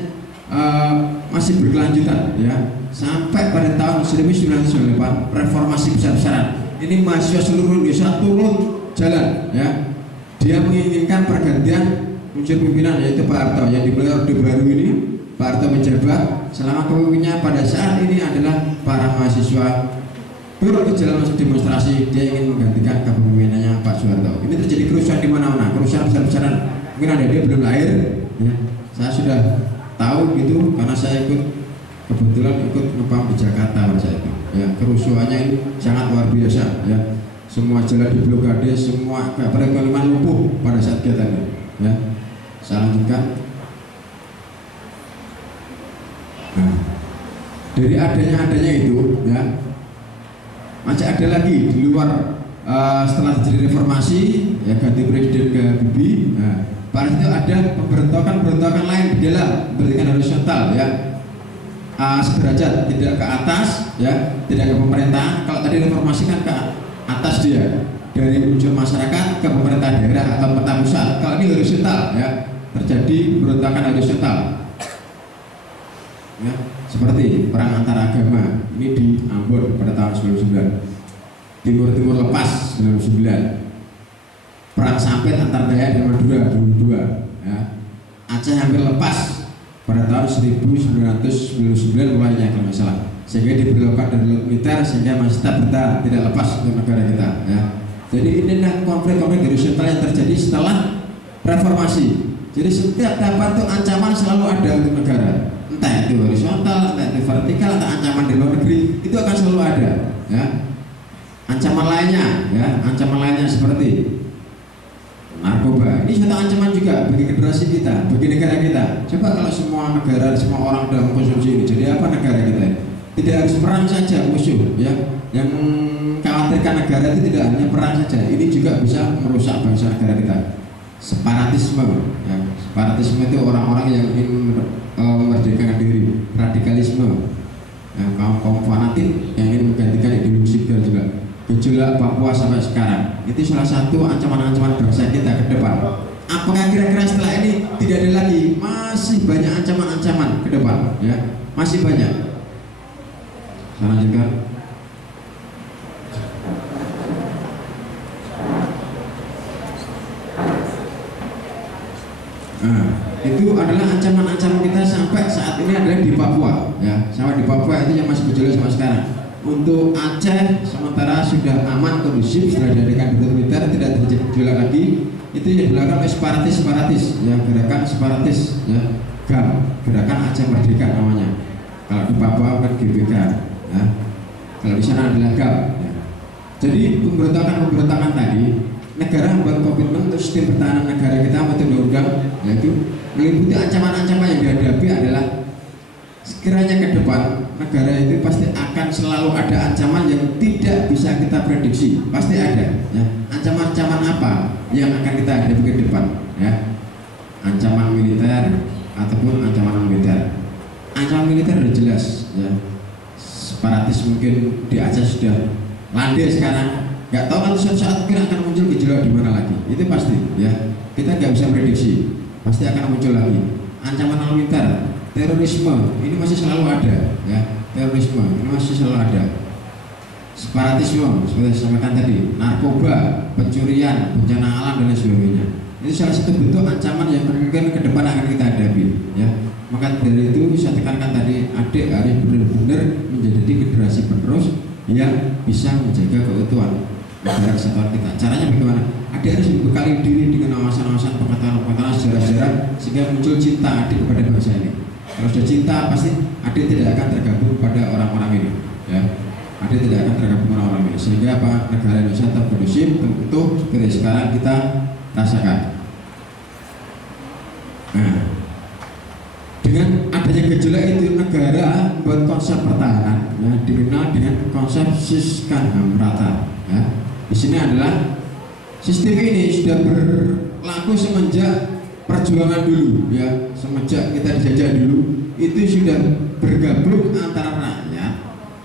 masih berkelanjutan ya. Sampai pada tahun 1998 reformasi besar-besaran. Ini mahasiswa seluruh Indonesia turun jalan ya. Dia menginginkan pergantian unsur pimpinan, yaitu Pak Harto yang dimulai orde baru ini. Pak Harto menjabat selama kepemimpinannya pada saat ini adalah para mahasiswa turun ke jalan masuk demonstrasi. Dia ingin menggantikan kepemimpinannya Pak Soeharto. Ini terjadi kerusuhan di mana-mana, kerusuhan besar-besaran. Mungkin ada dia belum lahir ya. Saya sudah tahu gitu karena saya kebetulan ikut numpang di Jakarta pada saat itu. Ya, kerusuhannya ini sangat luar biasa ya. Semua jalan diblokade, semua perekonomian lumpuh pada saat kegiatan ini. Ya, saya lanjutkan. Nah, dari adanya itu, ya, masih ada lagi di luar. Setelah terjadi reformasi, ya ganti presiden ke Bibi. Nah, pada itu ada pemberontakan lain di dalam pemberontakan horizontal, ya. Sederajat, tidak ke atas ya, tidak ke pemerintah. Kalau tadi reformasi kan ke atas dia, dari unsur masyarakat ke pemerintah daerah atau pemerintah pusat. Kalau ini horizontal ya, terjadi pemberontakan horizontal ya, seperti perang antara agama ini di Ambon pada tahun 99, Timur lepas 99, perang Sampit antar Dayak dan Madura 2002 ya, Aceh hampir lepas pada tahun 1999 mulainya kalau masalah, sehingga diberlakukan darurat militer sehingga masih tetap bertahan, tidak lepas untuk negara kita ya. Jadi inilah konflik-konflik horizontal yang terjadi setelah reformasi. Jadi setiap dapat itu ancaman selalu ada untuk negara, entah itu horizontal, entah itu vertikal, atau ancaman di luar negeri, itu akan selalu ada ya. Ancaman lainnya seperti narkoba. Ini suatu ancaman juga bagi generasi kita, bagi negara kita. Coba kalau semua negara, semua orang dalam konsumsi ini, jadi apa negara kita? Tidak harus perang saja musuh, ya. Yang khawatirkan negara itu tidak hanya perang saja, ini juga bisa merusak bangsa negara kita. Separatisme, ya. Separatisme itu orang-orang yang ingin memerdekakan diri. Radikalisme, ya, kaum fanatik yang ingin menggantikan ideologi juga. gejolak Papua sampai sekarang. Itu salah satu ancaman-ancaman bangsa kita ke depan. Apakah kira-kira setelah ini tidak ada lagi? Masih banyak ancaman-ancaman ke depan, ya, masih banyak. Saya lanjutkan. Nah, itu adalah ancaman-ancaman kita sampai saat ini adalah di Papua, ya, sampai di Papua itu yang masih gejolak sampai sekarang. Untuk Aceh sementara sudah aman, kondusif, setelah diadakan militer, tidak terjadi gejolak lagi. Itu yang dilakukan oleh separatis, ya, gerakan separatis, ya, GAM, Gerakan Aceh Merdeka namanya. Kalau di Papua kan GBK, ya. Kalau di sana adalah GAM, ya. Jadi pemberontakan tadi, negara membuat komitmen untuk sistem pertahanan negara kita menurut undang-undang, yaitu meliputi ancaman-ancaman yang dihadapi adalah sekiranya ke depan negara itu pasti akan selalu ada ancaman yang tidak bisa kita prediksi, pasti ada, ya. Ancaman-ancaman apa yang akan kita hadapi ke depan, ya? Ancaman militer ataupun ancaman non-militer. Ancaman militer sudah jelas, ya. Separatis mungkin di Aceh sudah landai sekarang, nggak tahu kan suatu saat mungkin akan muncul gejolak di mana lagi, itu pasti, ya. Kita nggak bisa prediksi, pasti akan muncul lagi. Ancaman non-militer, terorisme ini masih selalu ada, ya. Terorisme ini masih selalu ada. Separatisme seperti saya sampaikan tadi, narkoba, pencurian, bencana alam dan lain sebagainya. Itu salah satu bentuk ancaman yang mungkin ke depan akan kita hadapi, ya. Maka dari itu saya tekankan tadi, adik harus benar-benar menjadi generasi penerus yang bisa menjaga keutuhan negara kesatuan kita. Caranya bagaimana? Adik harus membekali diri dengan wawasan-wawasan, pengetahuan-pengetahuan, sejarah-sejarah, sehingga muncul cinta adik kepada bangsa ini. Kalau sudah cinta, pasti adik tidak akan tergabung pada orang-orang ini, ya. Adik tidak akan tergabung pada orang ini, sehingga apa? Negara Indonesia tetap kondusif, tentu seperti sekarang kita rasakan. Nah, dengan adanya gejolak itu, negara membuat konsep pertahanan, ya, dikenal dengan konsep Siskanhamrata, ya. Di sini adalah sistem ini sudah berlaku semenjak perjuangan dulu, ya, semenjak kita dijajah dulu, itu sudah bergabung antara rakyat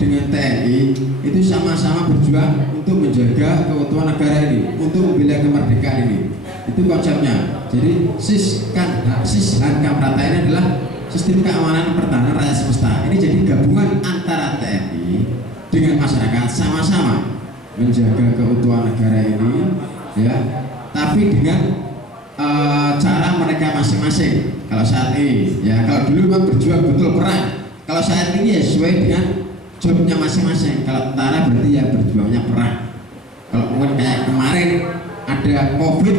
dengan TNI, itu sama-sama berjuang untuk menjaga keutuhan negara ini, untuk membela kemerdekaan ini. Itu konsepnya. Jadi Siskanhamrata ini adalah sistem keamanan pertahanan rakyat semesta. Ini jadi gabungan antara TNI dengan masyarakat, sama-sama menjaga keutuhan negara ini, ya, tapi dengan cara mereka masing-masing. Kalau saat ini, ya, kalau dulu memang berjuang betul perang. Kalau saat ini ya sesuai dengan jobnya masing-masing. Kalau tentara berarti ya berjuangnya perang. Kalau mungkin kayak kemarin ada COVID,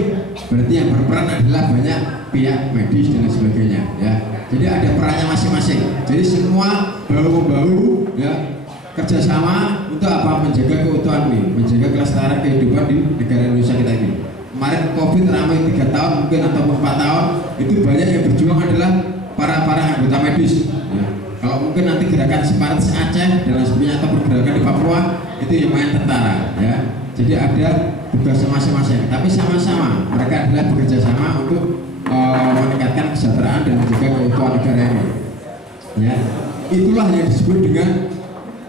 berarti yang berperan adalah banyak pihak medis dan sebagainya, ya. Jadi ada perannya masing-masing. Jadi semua bahu-bahu, ya, kerjasama untuk apa? Menjaga keutuhan ini, menjaga kelestarian kehidupan di negara Indonesia kita ini. Kemarin COVID ramai 3 tahun mungkin atau 4 tahun, itu banyak yang berjuang adalah para anggota medis, ya. Kalau mungkin nanti gerakan separatis Aceh dan lain sebagainya atau pergerakan di Papua, itu yang main tentara, ya. Jadi ada tugas masing-masing, tapi sama-sama mereka adalah bekerja sama untuk meningkatkan kesejahteraan dan menjaga keutuhan negara ini, ya. Itulah yang disebut dengan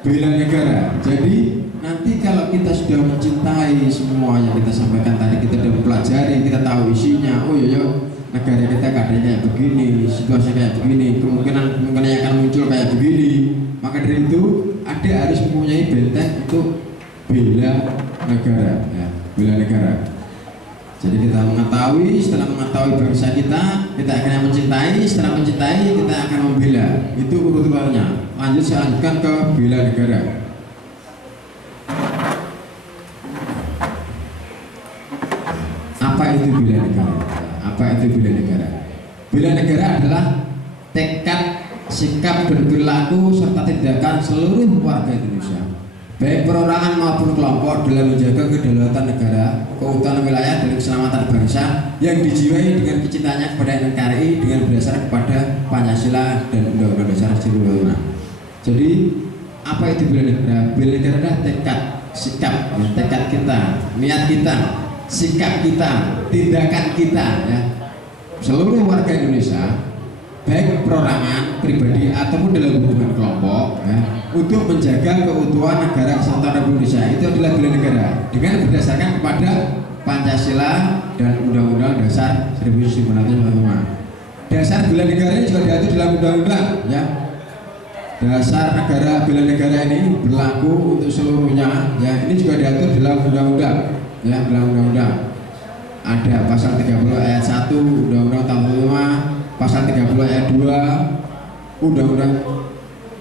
bela negara. Jadi nanti kalau kita sudah mencintai semua yang kita sampaikan tadi, kita sudah mempelajari, kita tahu isinya, oh iya, negara kita keadaannya kayak begini, situasi kayak begini, kemungkinan yang akan muncul kayak begini, maka dari itu ada harus mempunyai benteng untuk bela negara, ya, bela negara. Jadi kita mengetahui, setelah mengetahui bangsa kita akan mencintai, setelah mencintai kita akan membela. Itu urut-urutnya. Lanjut saya lanjutkan ke bela negara. Apa itu bela negara? Apa itu bela negara? Bela negara adalah tekad, sikap dan perilaku serta tindakan seluruh warga Indonesia, baik perorangan maupun kelompok, dalam menjaga kedaulatan negara, keutuhan wilayah dan keselamatan bangsa yang dijiwai dengan kecintaannya kepada NKRI dengan berdasar kepada Pancasila dan Undang-Undang Dasar 45. Jadi apa itu bela negara? Bela negara adalah tekad, sikap, tekad kita, niat kita, sikap kita, tindakan kita, ya, seluruh warga Indonesia baik perorangan, pribadi ataupun dalam hubungan kelompok ya, untuk menjaga keutuhan negara kesatuan Republik Indonesia itu adalah bela negara dengan berdasarkan kepada Pancasila dan Undang-Undang Dasar 1945. Dasar bela negara ini juga diatur dalam undang-undang ya. Dasar negara bela negara ini berlaku untuk seluruhnya ya. Ini juga diatur dalam undang-undang ya, dalam undang-undang. Ada pasal 30 ayat 1 Undang-Undang Tahun 5, pasal 30 ayat 2 Undang-Undang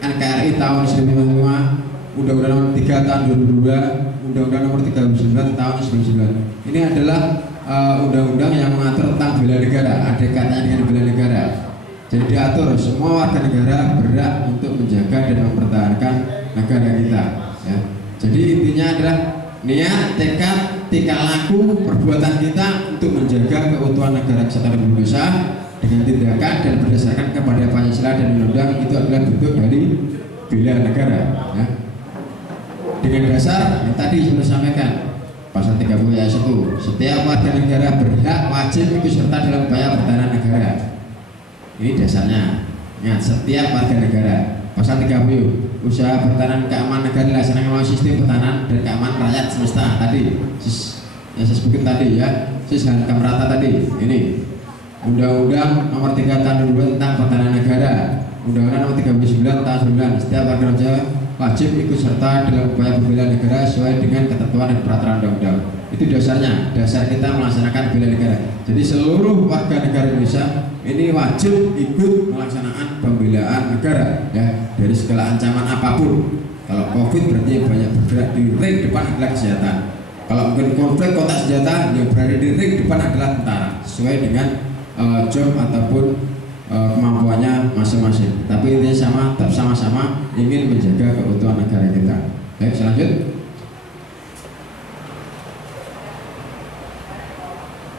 NKRI tahun 1945, Undang-Undang nomor 3 tahun 2002, Undang-Undang nomor 39 tahun 1999. Ini adalah undang-undang yang mengatur tentang bela negara, ada kaitannya dengan bela negara. Jadi diatur semua warga negara berhak untuk menjaga dan mempertahankan negara kita ya. Jadi intinya adalah niat, tekad, tingkah laku, perbuatan kita untuk menjaga keutuhan negara kesatuan Republik Indonesia dengan tindakan dan berdasarkan kepada Pancasila dan Undang-Undang itu adalah bentuk dari bela negara ya. Dengan dasar yang tadi sudah sampaikan pasal 30 ayat 1, setiap warga negara berhak wajib ikut serta dalam upaya pertahanan negara. Ini dasarnya ya, setiap warga negara. Pasal 30, usaha pertahanan keamanan negara dilaksanakan melalui sistem pertahanan dan keamanan rakyat semesta tadi yang saya sebutkan tadi ya, hankam rata tadi. Ini Undang-Undang nomor 3 tahun 2002 tentang pertahanan negara, Undang-Undang nomor 39 tahun 2009. Setiap warga negara wajib ikut serta dalam upaya membela negara sesuai dengan ketentuan dan peraturan undang-undang. Itu dasarnya, dasar kita melaksanakan bela negara. Jadi seluruh warga negara Indonesia ini wajib ikut melaksanakan pembelaan negara ya, dari segala ancaman apapun. Kalau COVID berarti yang banyak bergerak di ring depan adalah kesehatan. Kalau mungkin konflik kotak senjata yang berada di ring depan adalah tentara sesuai dengan job ataupun kemampuannya masing-masing. Tapi intinya sama, tetap sama-sama ingin menjaga keutuhan negara kita. Baik, selanjut.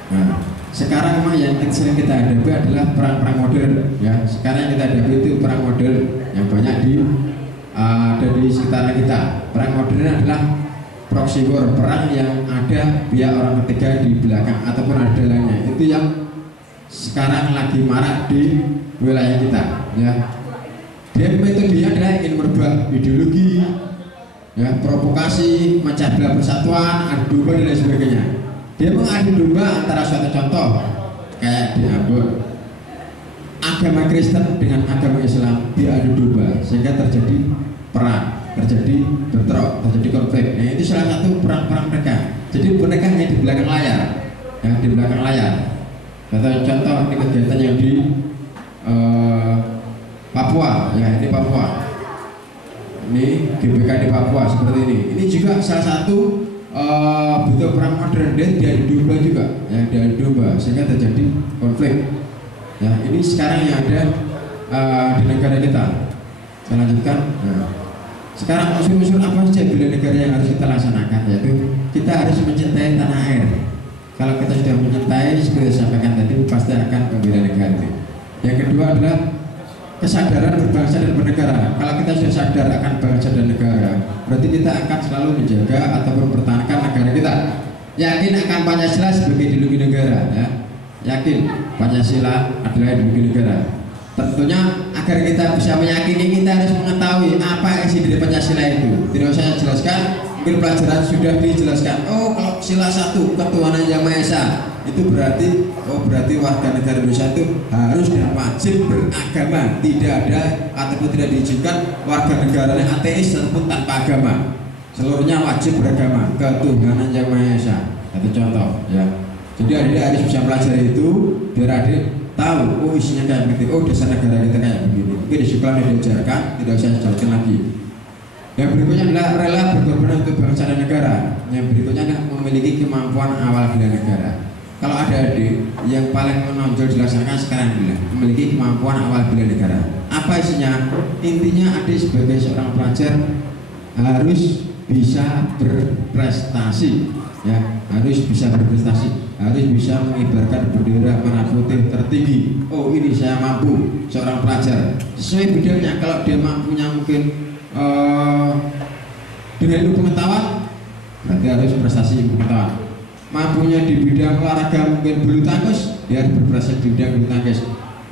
Nah, sekarang memang yang sering kita hadapi adalah perang-perang modern ya. Sekarang yang kita hadapi itu perang modern yang banyak ada di sekitar kita. Perang modern adalah proxy war, perang yang ada pihak orang ketiga di belakang ataupun ada lainnya. Itu yang sekarang lagi marak di wilayah kita ya. Dia metodenya adalah ingin merubah ideologi ya, provokasi, memecah belah persatuan, adu domba dan lain sebagainya. Dia mengadu domba antara suatu contoh kayak di Ambon, agama Kristen dengan agama Islam diadu domba sehingga terjadi perang, terjadi bentrok, terjadi konflik. Nah, itu salah satu perang-perang mereka. Jadi mereka hanya di belakang layar ya, di belakang layar. Contoh ini kegiatan yang di Papua ya, ini Papua, ini GBK di Papua seperti ini. Ini juga salah satu bentuk perang modern, dia diadu domba juga ya, diadu domba sehingga terjadi konflik ya. Ini sekarang yang ada di negara kita. Saya lanjutkan. Nah, sekarang unsur-unsur apa saja bela negara yang harus kita laksanakan, yaitu kita harus mencintai tanah air. Kalau kita sudah mencintai, seperti saya sampaikan tadi, pasti akan membela negara itu. Yang kedua adalah kesadaran berbangsa dan bernegara. Kalau kita sudah sadar akan bangsa dan negara, berarti kita akan selalu menjaga atau mempertahankan negara kita. Yakin akan Pancasila sebagai ideologi negara ya. Yakin Pancasila adalah ideologi negara. Tentunya agar kita bisa meyakini, kita harus mengetahui apa isi dari Pancasila itu. Tidak usah saya jelaskan, mungkin pelajaran sudah dijelaskan. Oh, kalau sila 1 ketuhanan yang Maha Esa itu berarti warga negara Indonesia itu harus dan wajib beragama. Tidak ada ataupun tidak diizinkan warga negaranya ateis ataupun tanpa agama. Seluruhnya wajib beragama, ketuhanan yang Maha Esa. Satu contoh ya. Jadi adik harus bisa pelajari itu biar adik tahu, oh isinya kayak begitu, oh dasar negara kita kayak begini. Mungkin di sekolah diajarkan, tidak usah dijelaskan lagi. Yang berikutnya adalah rela berkorban untuk bangsa dan negara. Yang berikutnya adalah memiliki kemampuan awal bela negara. Kalau ada adik yang paling menonjol dilaksanakan sekarang adalah memiliki kemampuan awal bela negara. Apa isinya? Intinya adik sebagai seorang pelajar harus bisa berprestasi, ya, harus bisa berprestasi, harus bisa mengibarkan bendera merah putih tertinggi. Oh, ini saya mampu, seorang pelajar sesuai bidangnya. Kalau dia mampunya mungkin dengan ilmu pengetahuan, berarti harus prestasi ilmu pengetahuan. Mampunya di bidang olahraga mungkin bulu tangkis, dia harus berprestasi di bidang bulu tangkis.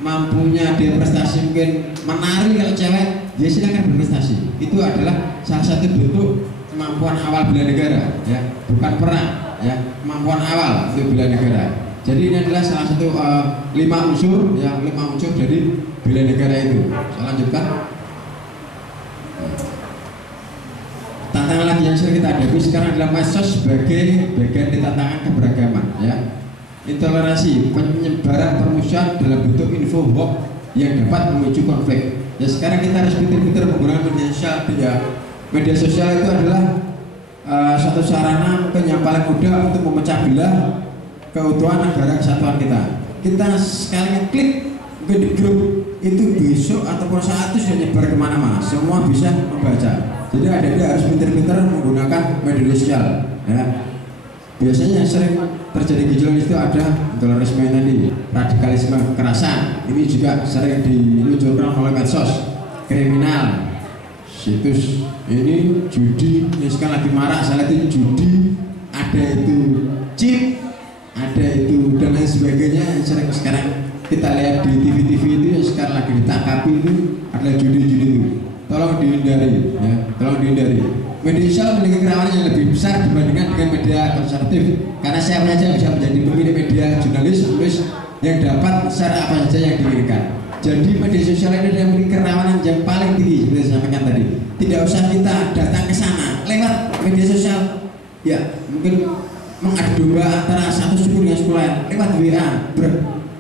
mampunya dia prestasi mungkin menari kalau cewek, dia silakan berprestasi. Itu adalah salah satu bentuk kemampuan awal bela negara, ya, bukan perang, ya, kemampuan awal untuk bela negara. Jadi ini adalah salah satu 5 unsur, ya, 5 unsur dari bela negara itu. Saya lanjutkan. Tantangan lagi yang sering kita hadapi sekarang adalah medsos sebagai bagian dari tantangan keberagaman, ya. Intoleransi, penyebaran permusuhan dalam bentuk info hoax yang dapat memicu konflik. Ya, sekarang kita harus pintar-pintar menggunakan media sosial, ya. Media sosial itu adalah satu sarana mungkin yang paling mudah untuk memecah belah keutuhan negara kesatuan kita. Kita sekali ngeklik mungkin di grup itu besok ataupun saat itu sudah nyebar kemana-mana, semua bisa membaca. Jadi adik-adik harus pintar-pintar menggunakan media sosial, ya. Biasanya yang sering terjadi gejolak itu ada intoleransi tadi, radikalisme, kekerasan. Ini juga sering diluncurkan oleh medsos, kriminal, situs ini judi, ini sekarang lagi marak, salah itu judi, ada itu chip, ada itu dan lain sebagainya yang sering sekarang kita lihat di TV-TV itu yang sekarang lagi ditangkapi itu adalah judi-judi itu. Tolong dihindari, ya, tolong dihindari. Media sosial memiliki kerawanan yang lebih besar dibandingkan dengan media konservatif, karena siapa saja bisa menjadi pemilik media, jurnalis, penulis yang dapat share apa saja yang diinginkan. Jadi media sosial ini adalah memiliki kerawanan yang paling tinggi seperti saya sampaikan tadi. Tidak usah kita datang ke sana lewat media sosial, ya, mungkin mengadu domba antara satu suku dengan suku lain lewat WA,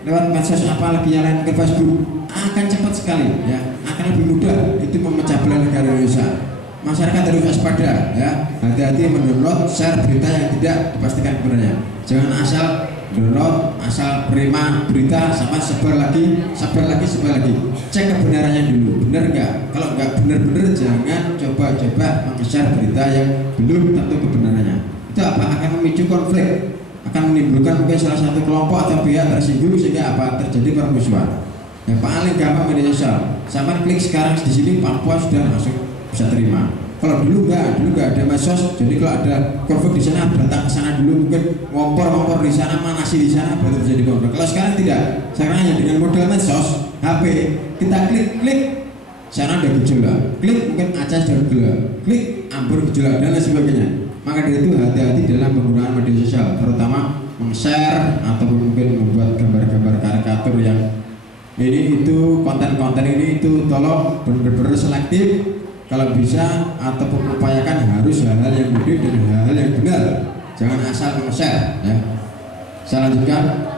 lewat medsos apalagi yang lain, ke Facebook, akan cepat sekali, ya, akan lebih mudah itu memecah belah negara Indonesia. Masyarakat harus waspada, ya, hati-hati mendownload, share berita yang tidak dipastikan benernya. Jangan asal download, asal terima berita sama sebar lagi. Cek kebenarannya dulu, benar nggak? Kalau nggak benar-benar, jangan coba-coba meng-share berita yang belum tentu kebenarannya. Itu apa? Akan memicu konflik, akan menimbulkan mungkin salah satu kelompok atau pihak tersinggung sehingga apa? Terjadi permusuhan. Yang paling gampang media sosial. Sama klik sekarang di sini Papua sudah masuk, bisa terima. Kalau dulu nggak ada medsos, jadi kalau ada konflik di sana datang ke sana dulu, mungkin ngompor di sana, manasi di sana, baru terjadi konflik. Kalau sekarang tidak, sekarang hanya dengan modal medsos, HP, kita klik, sana ada gejolak, klik mungkin Aceh sudah gejolak, klik Ambon gejolak dan lain sebagainya. Maka dari itu hati-hati dalam penggunaan media sosial, terutama meng-share ataupun mungkin membuat gambar-gambar karikatur yang ini itu konten-konten ini itu tolong benar-benar selektif. Kalau bisa ataupun upayakan harus hal-hal yang mudah dan hal-hal yang benar. Jangan asal meng-share, ya. Saya lanjutkan.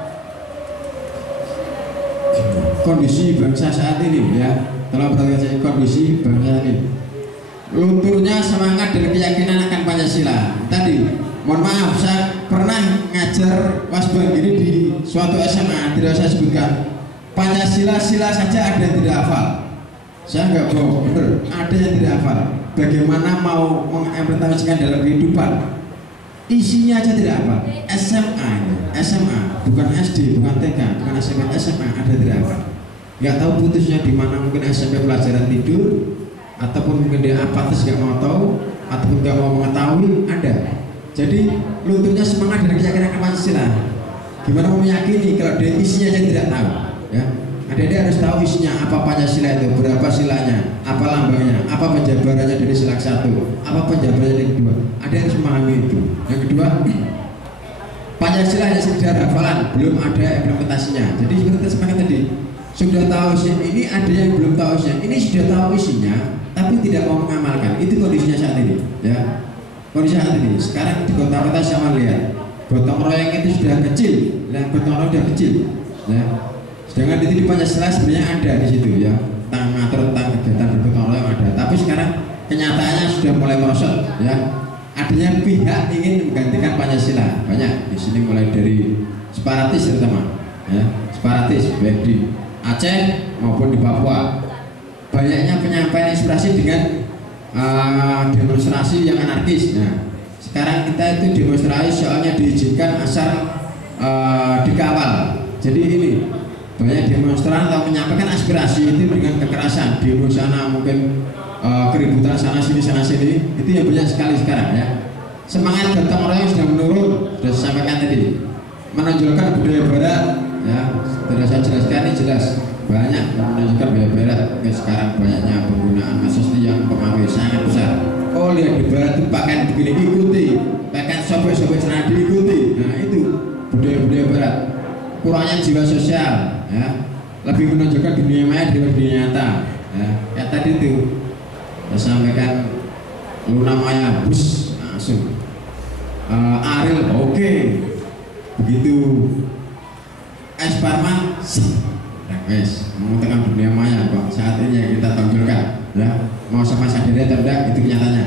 Kondisi bangsa saat ini, ya. Tolong perhatikan kondisi bangsa ini. Lunturnya semangat dan keyakinan akan Pancasila. Tadi, mohon maaf, saya pernah ngajar wasbang ini di suatu SMA, tidak saya sebutkan. Pancasila sila saja ada yang tidak hafal. Saya nggak bohong, bener, ada yang tidak hafal. Bagaimana mau mengimplementasikan dalam kehidupan? Isinya aja tidak hafal. SMA, bukan SD, bukan TK, bukan SMP, SMA ada tidak hafal. Nggak tahu putusnya di mana, mungkin SMP pelajaran tidur, ataupun mungkin dia apatis nggak mau tahu, ataupun nggak mau mengetahui, ada. Jadi lunturnya semangat dan keyakinan Pancasila. Gimana mau meyakini kalau dia isinya aja tidak tahu, ya? Adik-adik harus tahu isinya apa Pancasila itu, berapa silanya, apa lambangnya, apa penjabarannya dari sila 1, apa penjabarannya dari 2. Ada yang harus memahami itu. Yang kedua, Pancasila hanya sekedar hafalan, belum ada implementasinya. Jadi seperti saya sampaikan tadi, sudah tahu isinya, ini ada yang belum tahu isinya, ini sudah tahu isinya, tapi tidak mau mengamalkan. Itu kondisinya saat ini, ya. Kondisi saat ini. Sekarang di kota-kota sama lihat, gotong royong itu sudah kecil, dan gotong royong sudah kecil, ya. Sedangkan itu di Pancasila sebenarnya ada di situ, ya, ngatur tentang kegiatan bergotong royong ada. Tapi sekarang kenyataannya sudah mulai merosot, ya. Adanya pihak ingin menggantikan Pancasila banyak di sini, mulai dari separatis terutama, ya, separatis baik di Aceh maupun di Papua. Banyaknya penyampaian inspirasi dengan demonstrasi yang anarkis. Nah, sekarang kita itu demonstrasi soalnya diizinkan asal dikawal. Jadi ini banyak demonstran atau menyampaikan aspirasi itu dengan kekerasan, demo sana mungkin keributan sana sini, itu yang banyak sekali sekarang, ya. Semangat gotong royong sudah menurun, sudah saya sampaikan tadi. Menonjolkan budaya barat, ya sudah saya jelaskan ini jelas banyak menunjukkan bahwa barat sekarang banyaknya penggunaan medsos yang pengaruh sangat besar. Oh lihat di barat itu pakaian begini ikuti, pakaian sobek-sobek celana diikuti. Nah itu budaya-budaya barat. Kurangnya jiwa sosial, ya lebih menunjukkan dunia maya daripada dunia nyata. Ya kayak tadi itu saya sampaikan Luna Maya bus langsung Ariel oke. Begitu Es Parman wes menguntungkan dunia maya kok saat ini yang kita tonjolkan ya mau sama sadari atau tidak itu kenyataannya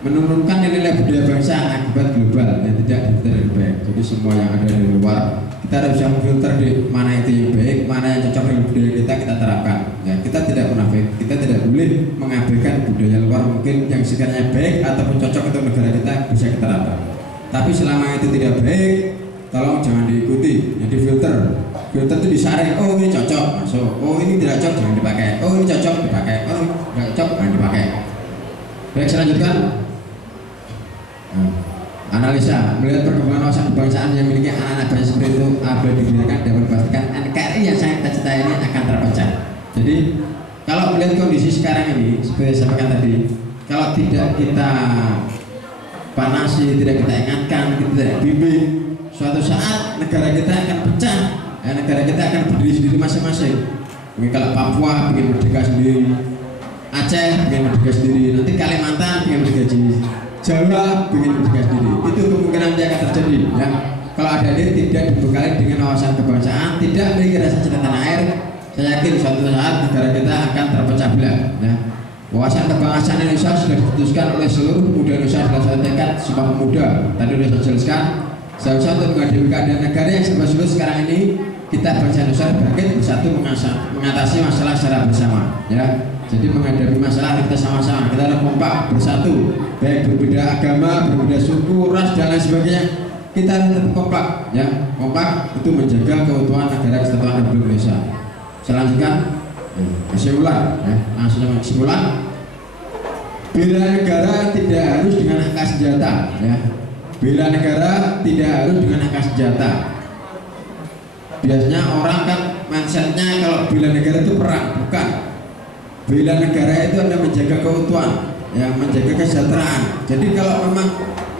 menurunkan nilai budaya bangsa akibat global yang tidak difilter dengan baik. Jadi semua yang ada di luar kita harus bisa memfilter di mana itu yang baik, mana yang cocok dengan budaya kita terapkan. Ya kita tidak munafik, kita tidak boleh mengabaikan budaya luar mungkin yang sekiranya baik ataupun cocok untuk negara kita bisa kita terapkan. Tapi selama itu tidak baik, tolong jangan diikuti, yang difilter. Filter itu disaring, oh ini cocok masuk, oh ini tidak cocok jangan dipakai, oh ini cocok dipakai, oh ini tidak cocok jangan dipakai. Baik, saya lanjutkan. Analisa melihat perkembangan wawasan kebangsaan yang memiliki anak-anak bangsa seperti itu apabila didirikan dapat dipastikan NKRI yang sangat kita ini akan terpecah. Jadi kalau melihat kondisi sekarang ini seperti saya sampaikan tadi, kalau tidak kita panasi, tidak kita ingatkan, kita tidak bimbing, suatu saat negara kita akan pecah. Ya, negara kita akan berdiri sendiri masing-masing. Mungkin kalau Papua bikin merdeka sendiri, Aceh bikin merdeka sendiri, nanti Kalimantan bikin merdeka sendiri, Jawa bikin merdeka sendiri. Itu kemungkinan yang akan terjadi. Ya. Kalau ada dia tidak dibekali dengan wawasan kebangsaan, tidak memiliki rasa cinta tanah air, saya yakin suatu saat negara kita akan terpecah belah. Ya. Wawasan kebangsaan Indonesia sudah diputuskan oleh seluruh pemuda Indonesia dalam satu tekad Sumpah Pemuda. Tadi sudah saya jelaskan. Seharusnya untuk menghadapi keadaan negara yang serba sulit sekarang ini, kita bangsa Indonesia bangkit bersatu mengatasi masalah secara bersama. Ya, jadi menghadapi masalah kita sama-sama, kita harus kompak bersatu, baik berbeda agama, berbeda suku, ras dan lain sebagainya. Kita harus tetap kompak, ya, kompak itu menjaga keutuhan negara kesatuan Republik Indonesia. Selanjutnya, kesimpulan, ya, langsung kesimpulan. Bela negara tidak harus dengan angkat senjata, ya. Bela negara tidak harus dengan angkat senjata. Biasanya orang kan mindsetnya kalau bela negara itu perang, bukan. Bela negara itu adalah menjaga keutuhan, ya, menjaga kesejahteraan. Jadi kalau memang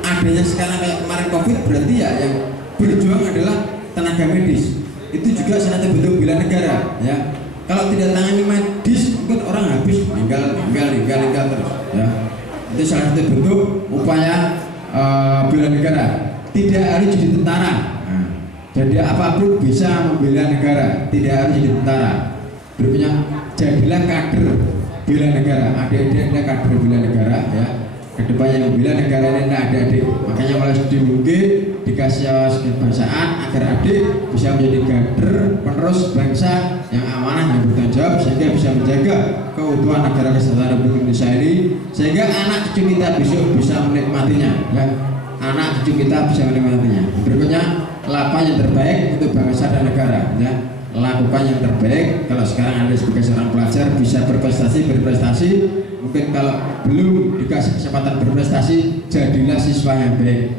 adanya sekarang kayak kemarin COVID, berarti ya yang berjuang adalah tenaga medis. Itu juga salah satu bentuk bela negara, ya. Kalau tidak tangani medis, mungkin orang habis meninggal terus, ya. Itu salah satu bentuk upaya bela negara. Tidak harus jadi tentara. Nah, jadi apapun bisa membela negara, tidak harus jadi tentara. Berikutnya, jadilah kader bela negara. Adik-adik adalah kader bela negara, ya. Kedepannya membela negara ini adalah adik-adik. Makanya mulai sedini mungkin dikasih wawasan kebangsaan agar adik bisa menjadi kader penerus bangsa yang amanah dan bertanggung jawab sehingga bisa menjaga keutuhan negara kesatuan Republik Indonesia ini, sehingga anak cucu kita besok bisa menikmatinya, ya. Anak cucu kita bisa menikmatinya. Berikutnya, lakukan yang terbaik untuk bangsa dan negara, ya. Lakukan yang terbaik. Kalau sekarang Anda sebagai seorang pelajar bisa berprestasi, mungkin kalau belum dikasih kesempatan berprestasi, jadilah siswa yang baik,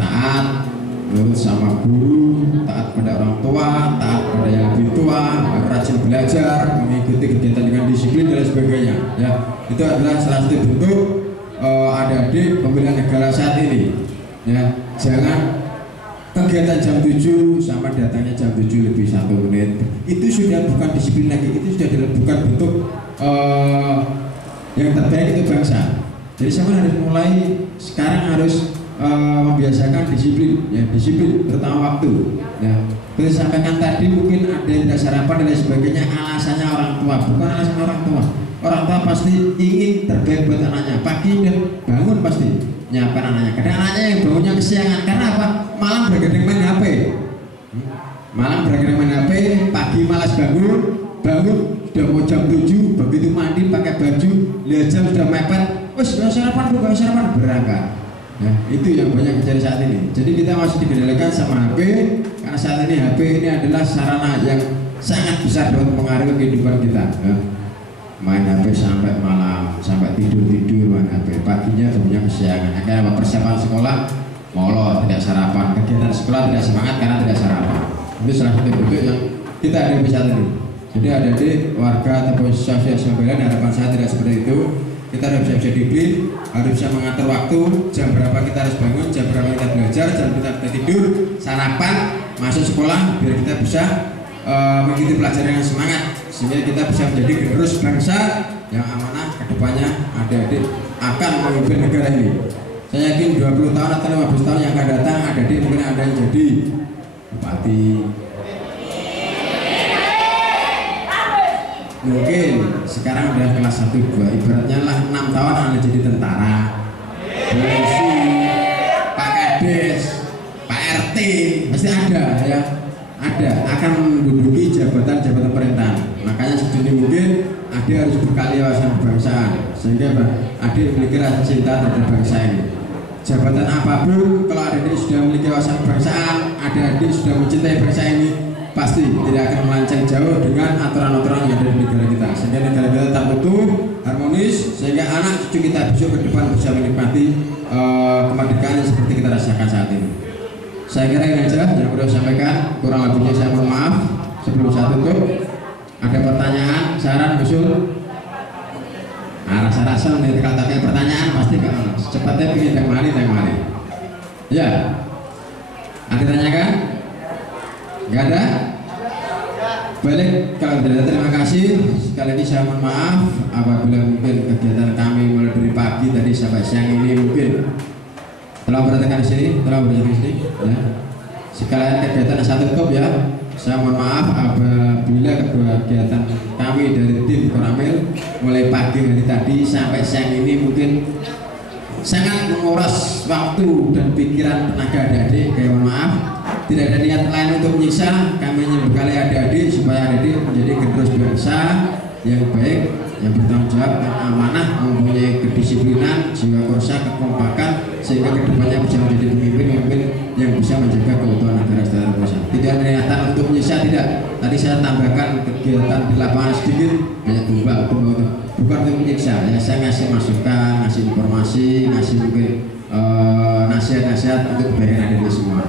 taat, nurut sama guru, taat pada orang tua, taat pada yang lebih tua, rajin belajar, mengikuti kegiatan dengan disiplin dan sebagainya. Ya, itu adalah salah satu bentuk adik-adik pembela negara saat ini. Ya, jangan kegiatan jam 7 sama datangnya jam 7 lebih 1 menit. Itu sudah bukan disiplin lagi, itu sudah bukan bentuk yang terbaik itu bangsa. Jadi sama harus mulai sekarang harus membiasakan disiplin, ya, disiplin terutama waktu, ya. Seperti sampaikan tadi, mungkin ada yang tidak sarapan dan lain sebagainya, alasannya orang tua, bukan alasan orang tua. Orang tua pasti ingin terbaik buat anaknya, pagi dan bangun pasti nyiapkan anaknya. Kadang anaknya yang bangunnya kesiangan, karena apa? Malam bergadang main HP, malam bergadang main HP, pagi malas bangun sudah mau jam 7, begitu mandi pakai baju, lihat jam sudah mepet, wes gak sarapan, berangkat. Ya, itu yang banyak terjadi saat ini. Jadi kita masih dikendalikan sama HP, karena saat ini HP ini adalah sarana yang sangat besar dalam mempengaruhi kehidupan kita, ya. Main HP sampai malam, sampai tidur main HP, paginya punya kesiangan. Akhirnya persiapan sekolah molor, tidak sarapan, kegiatan sekolah tidak semangat karena tidak sarapan. Ini salah satu bentuk yang kita ada bisa tadi. Jadi adik-adik warga ataupun siswa sembilan, harapan saya tidak seperti itu. Kita harus bisa disiplin, harus bisa mengatur waktu, jam berapa kita harus bangun, jam berapa kita belajar, jam kita tidur, sarapan, masuk sekolah, biar kita bisa mengikuti pelajaran yang semangat, sehingga kita bisa menjadi generasi bangsa yang amanah kedepannya. Adik-adik akan memimpin negara ini. Saya yakin 20 tahun atau 15 tahun yang akan datang, adik-adik mungkin ada yang jadi bupati, mungkin sekarang udah kelas 1, 2, ibaratnya lah 6 tahun Anda jadi tentara, polisi, Pak Kades, Pak RT, pasti ada ya, ada akan menduduki jabatan-jabatan pemerintahan. Makanya sedini mungkin adik harus berkali wawasan kebangsaan, sehingga adik memiliki rasa cinta terhadap bangsa ini. Jabatan apapun, kalau adik sudah memiliki wawasan kebangsaan, adik sudah mencintai bangsa ini, pasti tidak akan melancang jauh dengan aturan-aturan yang ada di negara kita, sehingga negara kita tetap utuh, harmonis, sehingga anak cucu kita besok ke depan bisa menikmati kemerdekaan yang seperti kita rasakan saat ini. Saya kira ini aja yang perlu saya sampaikan, kurang lebihnya saya mohon maaf. Sebelum saya tutup, ada pertanyaan, saran, usul? Rasa-rasa nanti katakan pertanyaan pasti gak cepatnya ingin teng mari. Ya, ada tanyakan? Gak ada? Balik, kalau tidak ada terima kasih. Sekali lagi saya mohon maaf apabila mungkin kegiatan kami mulai dari pagi tadi sampai siang ini mungkin telah berdatang di sini, ya. Sekalian kegiatan satu tutup ya. Saya mohon maaf apabila kegiatan kami dari tim Koramil mulai pagi hari tadi sampai siang ini mungkin sangat menguras waktu dan pikiran tenaga adik-adik. Mohon maaf, tidak ada niat lain untuk menyiksa. Kami ingin bekali adik-adik supaya adik-adik menjadi generasi bangsa yang baik, yang bertanggung jawab dan amanah, mempunyai kedisiplinan, jiwa korsa, kekompakan, sehingga kedepannya bisa menjadi pemimpin yang bisa menjaga keutuhan negara secara Indonesia. Tidak ada niatan untuk menyiksa, tidak. Tadi saya tambahkan kegiatan di lapangan sedikit, banyak tumbal, bukan untuk menyiksa. Ya, saya ngasih masukan, ngasih informasi, ngasih mungkin nasihat-nasihat untuk kebaikan adik-adik semua.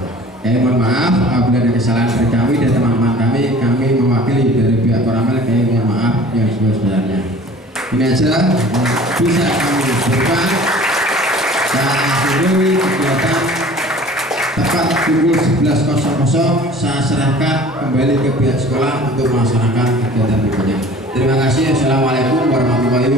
Mohon maaf apabila ada kesalahan dari kami dan teman-teman kami mewakili dari pihak Koramil, mohon maaf yang sebenarnya. Ini aja bisa kami berikan. Saya akhiri kegiatan tepat pukul 11.00. Saya serahkan kembali ke pihak sekolah untuk melaksanakan kegiatan berikutnya. Terima kasih. Assalamualaikum warahmatullahi wabarakatuh.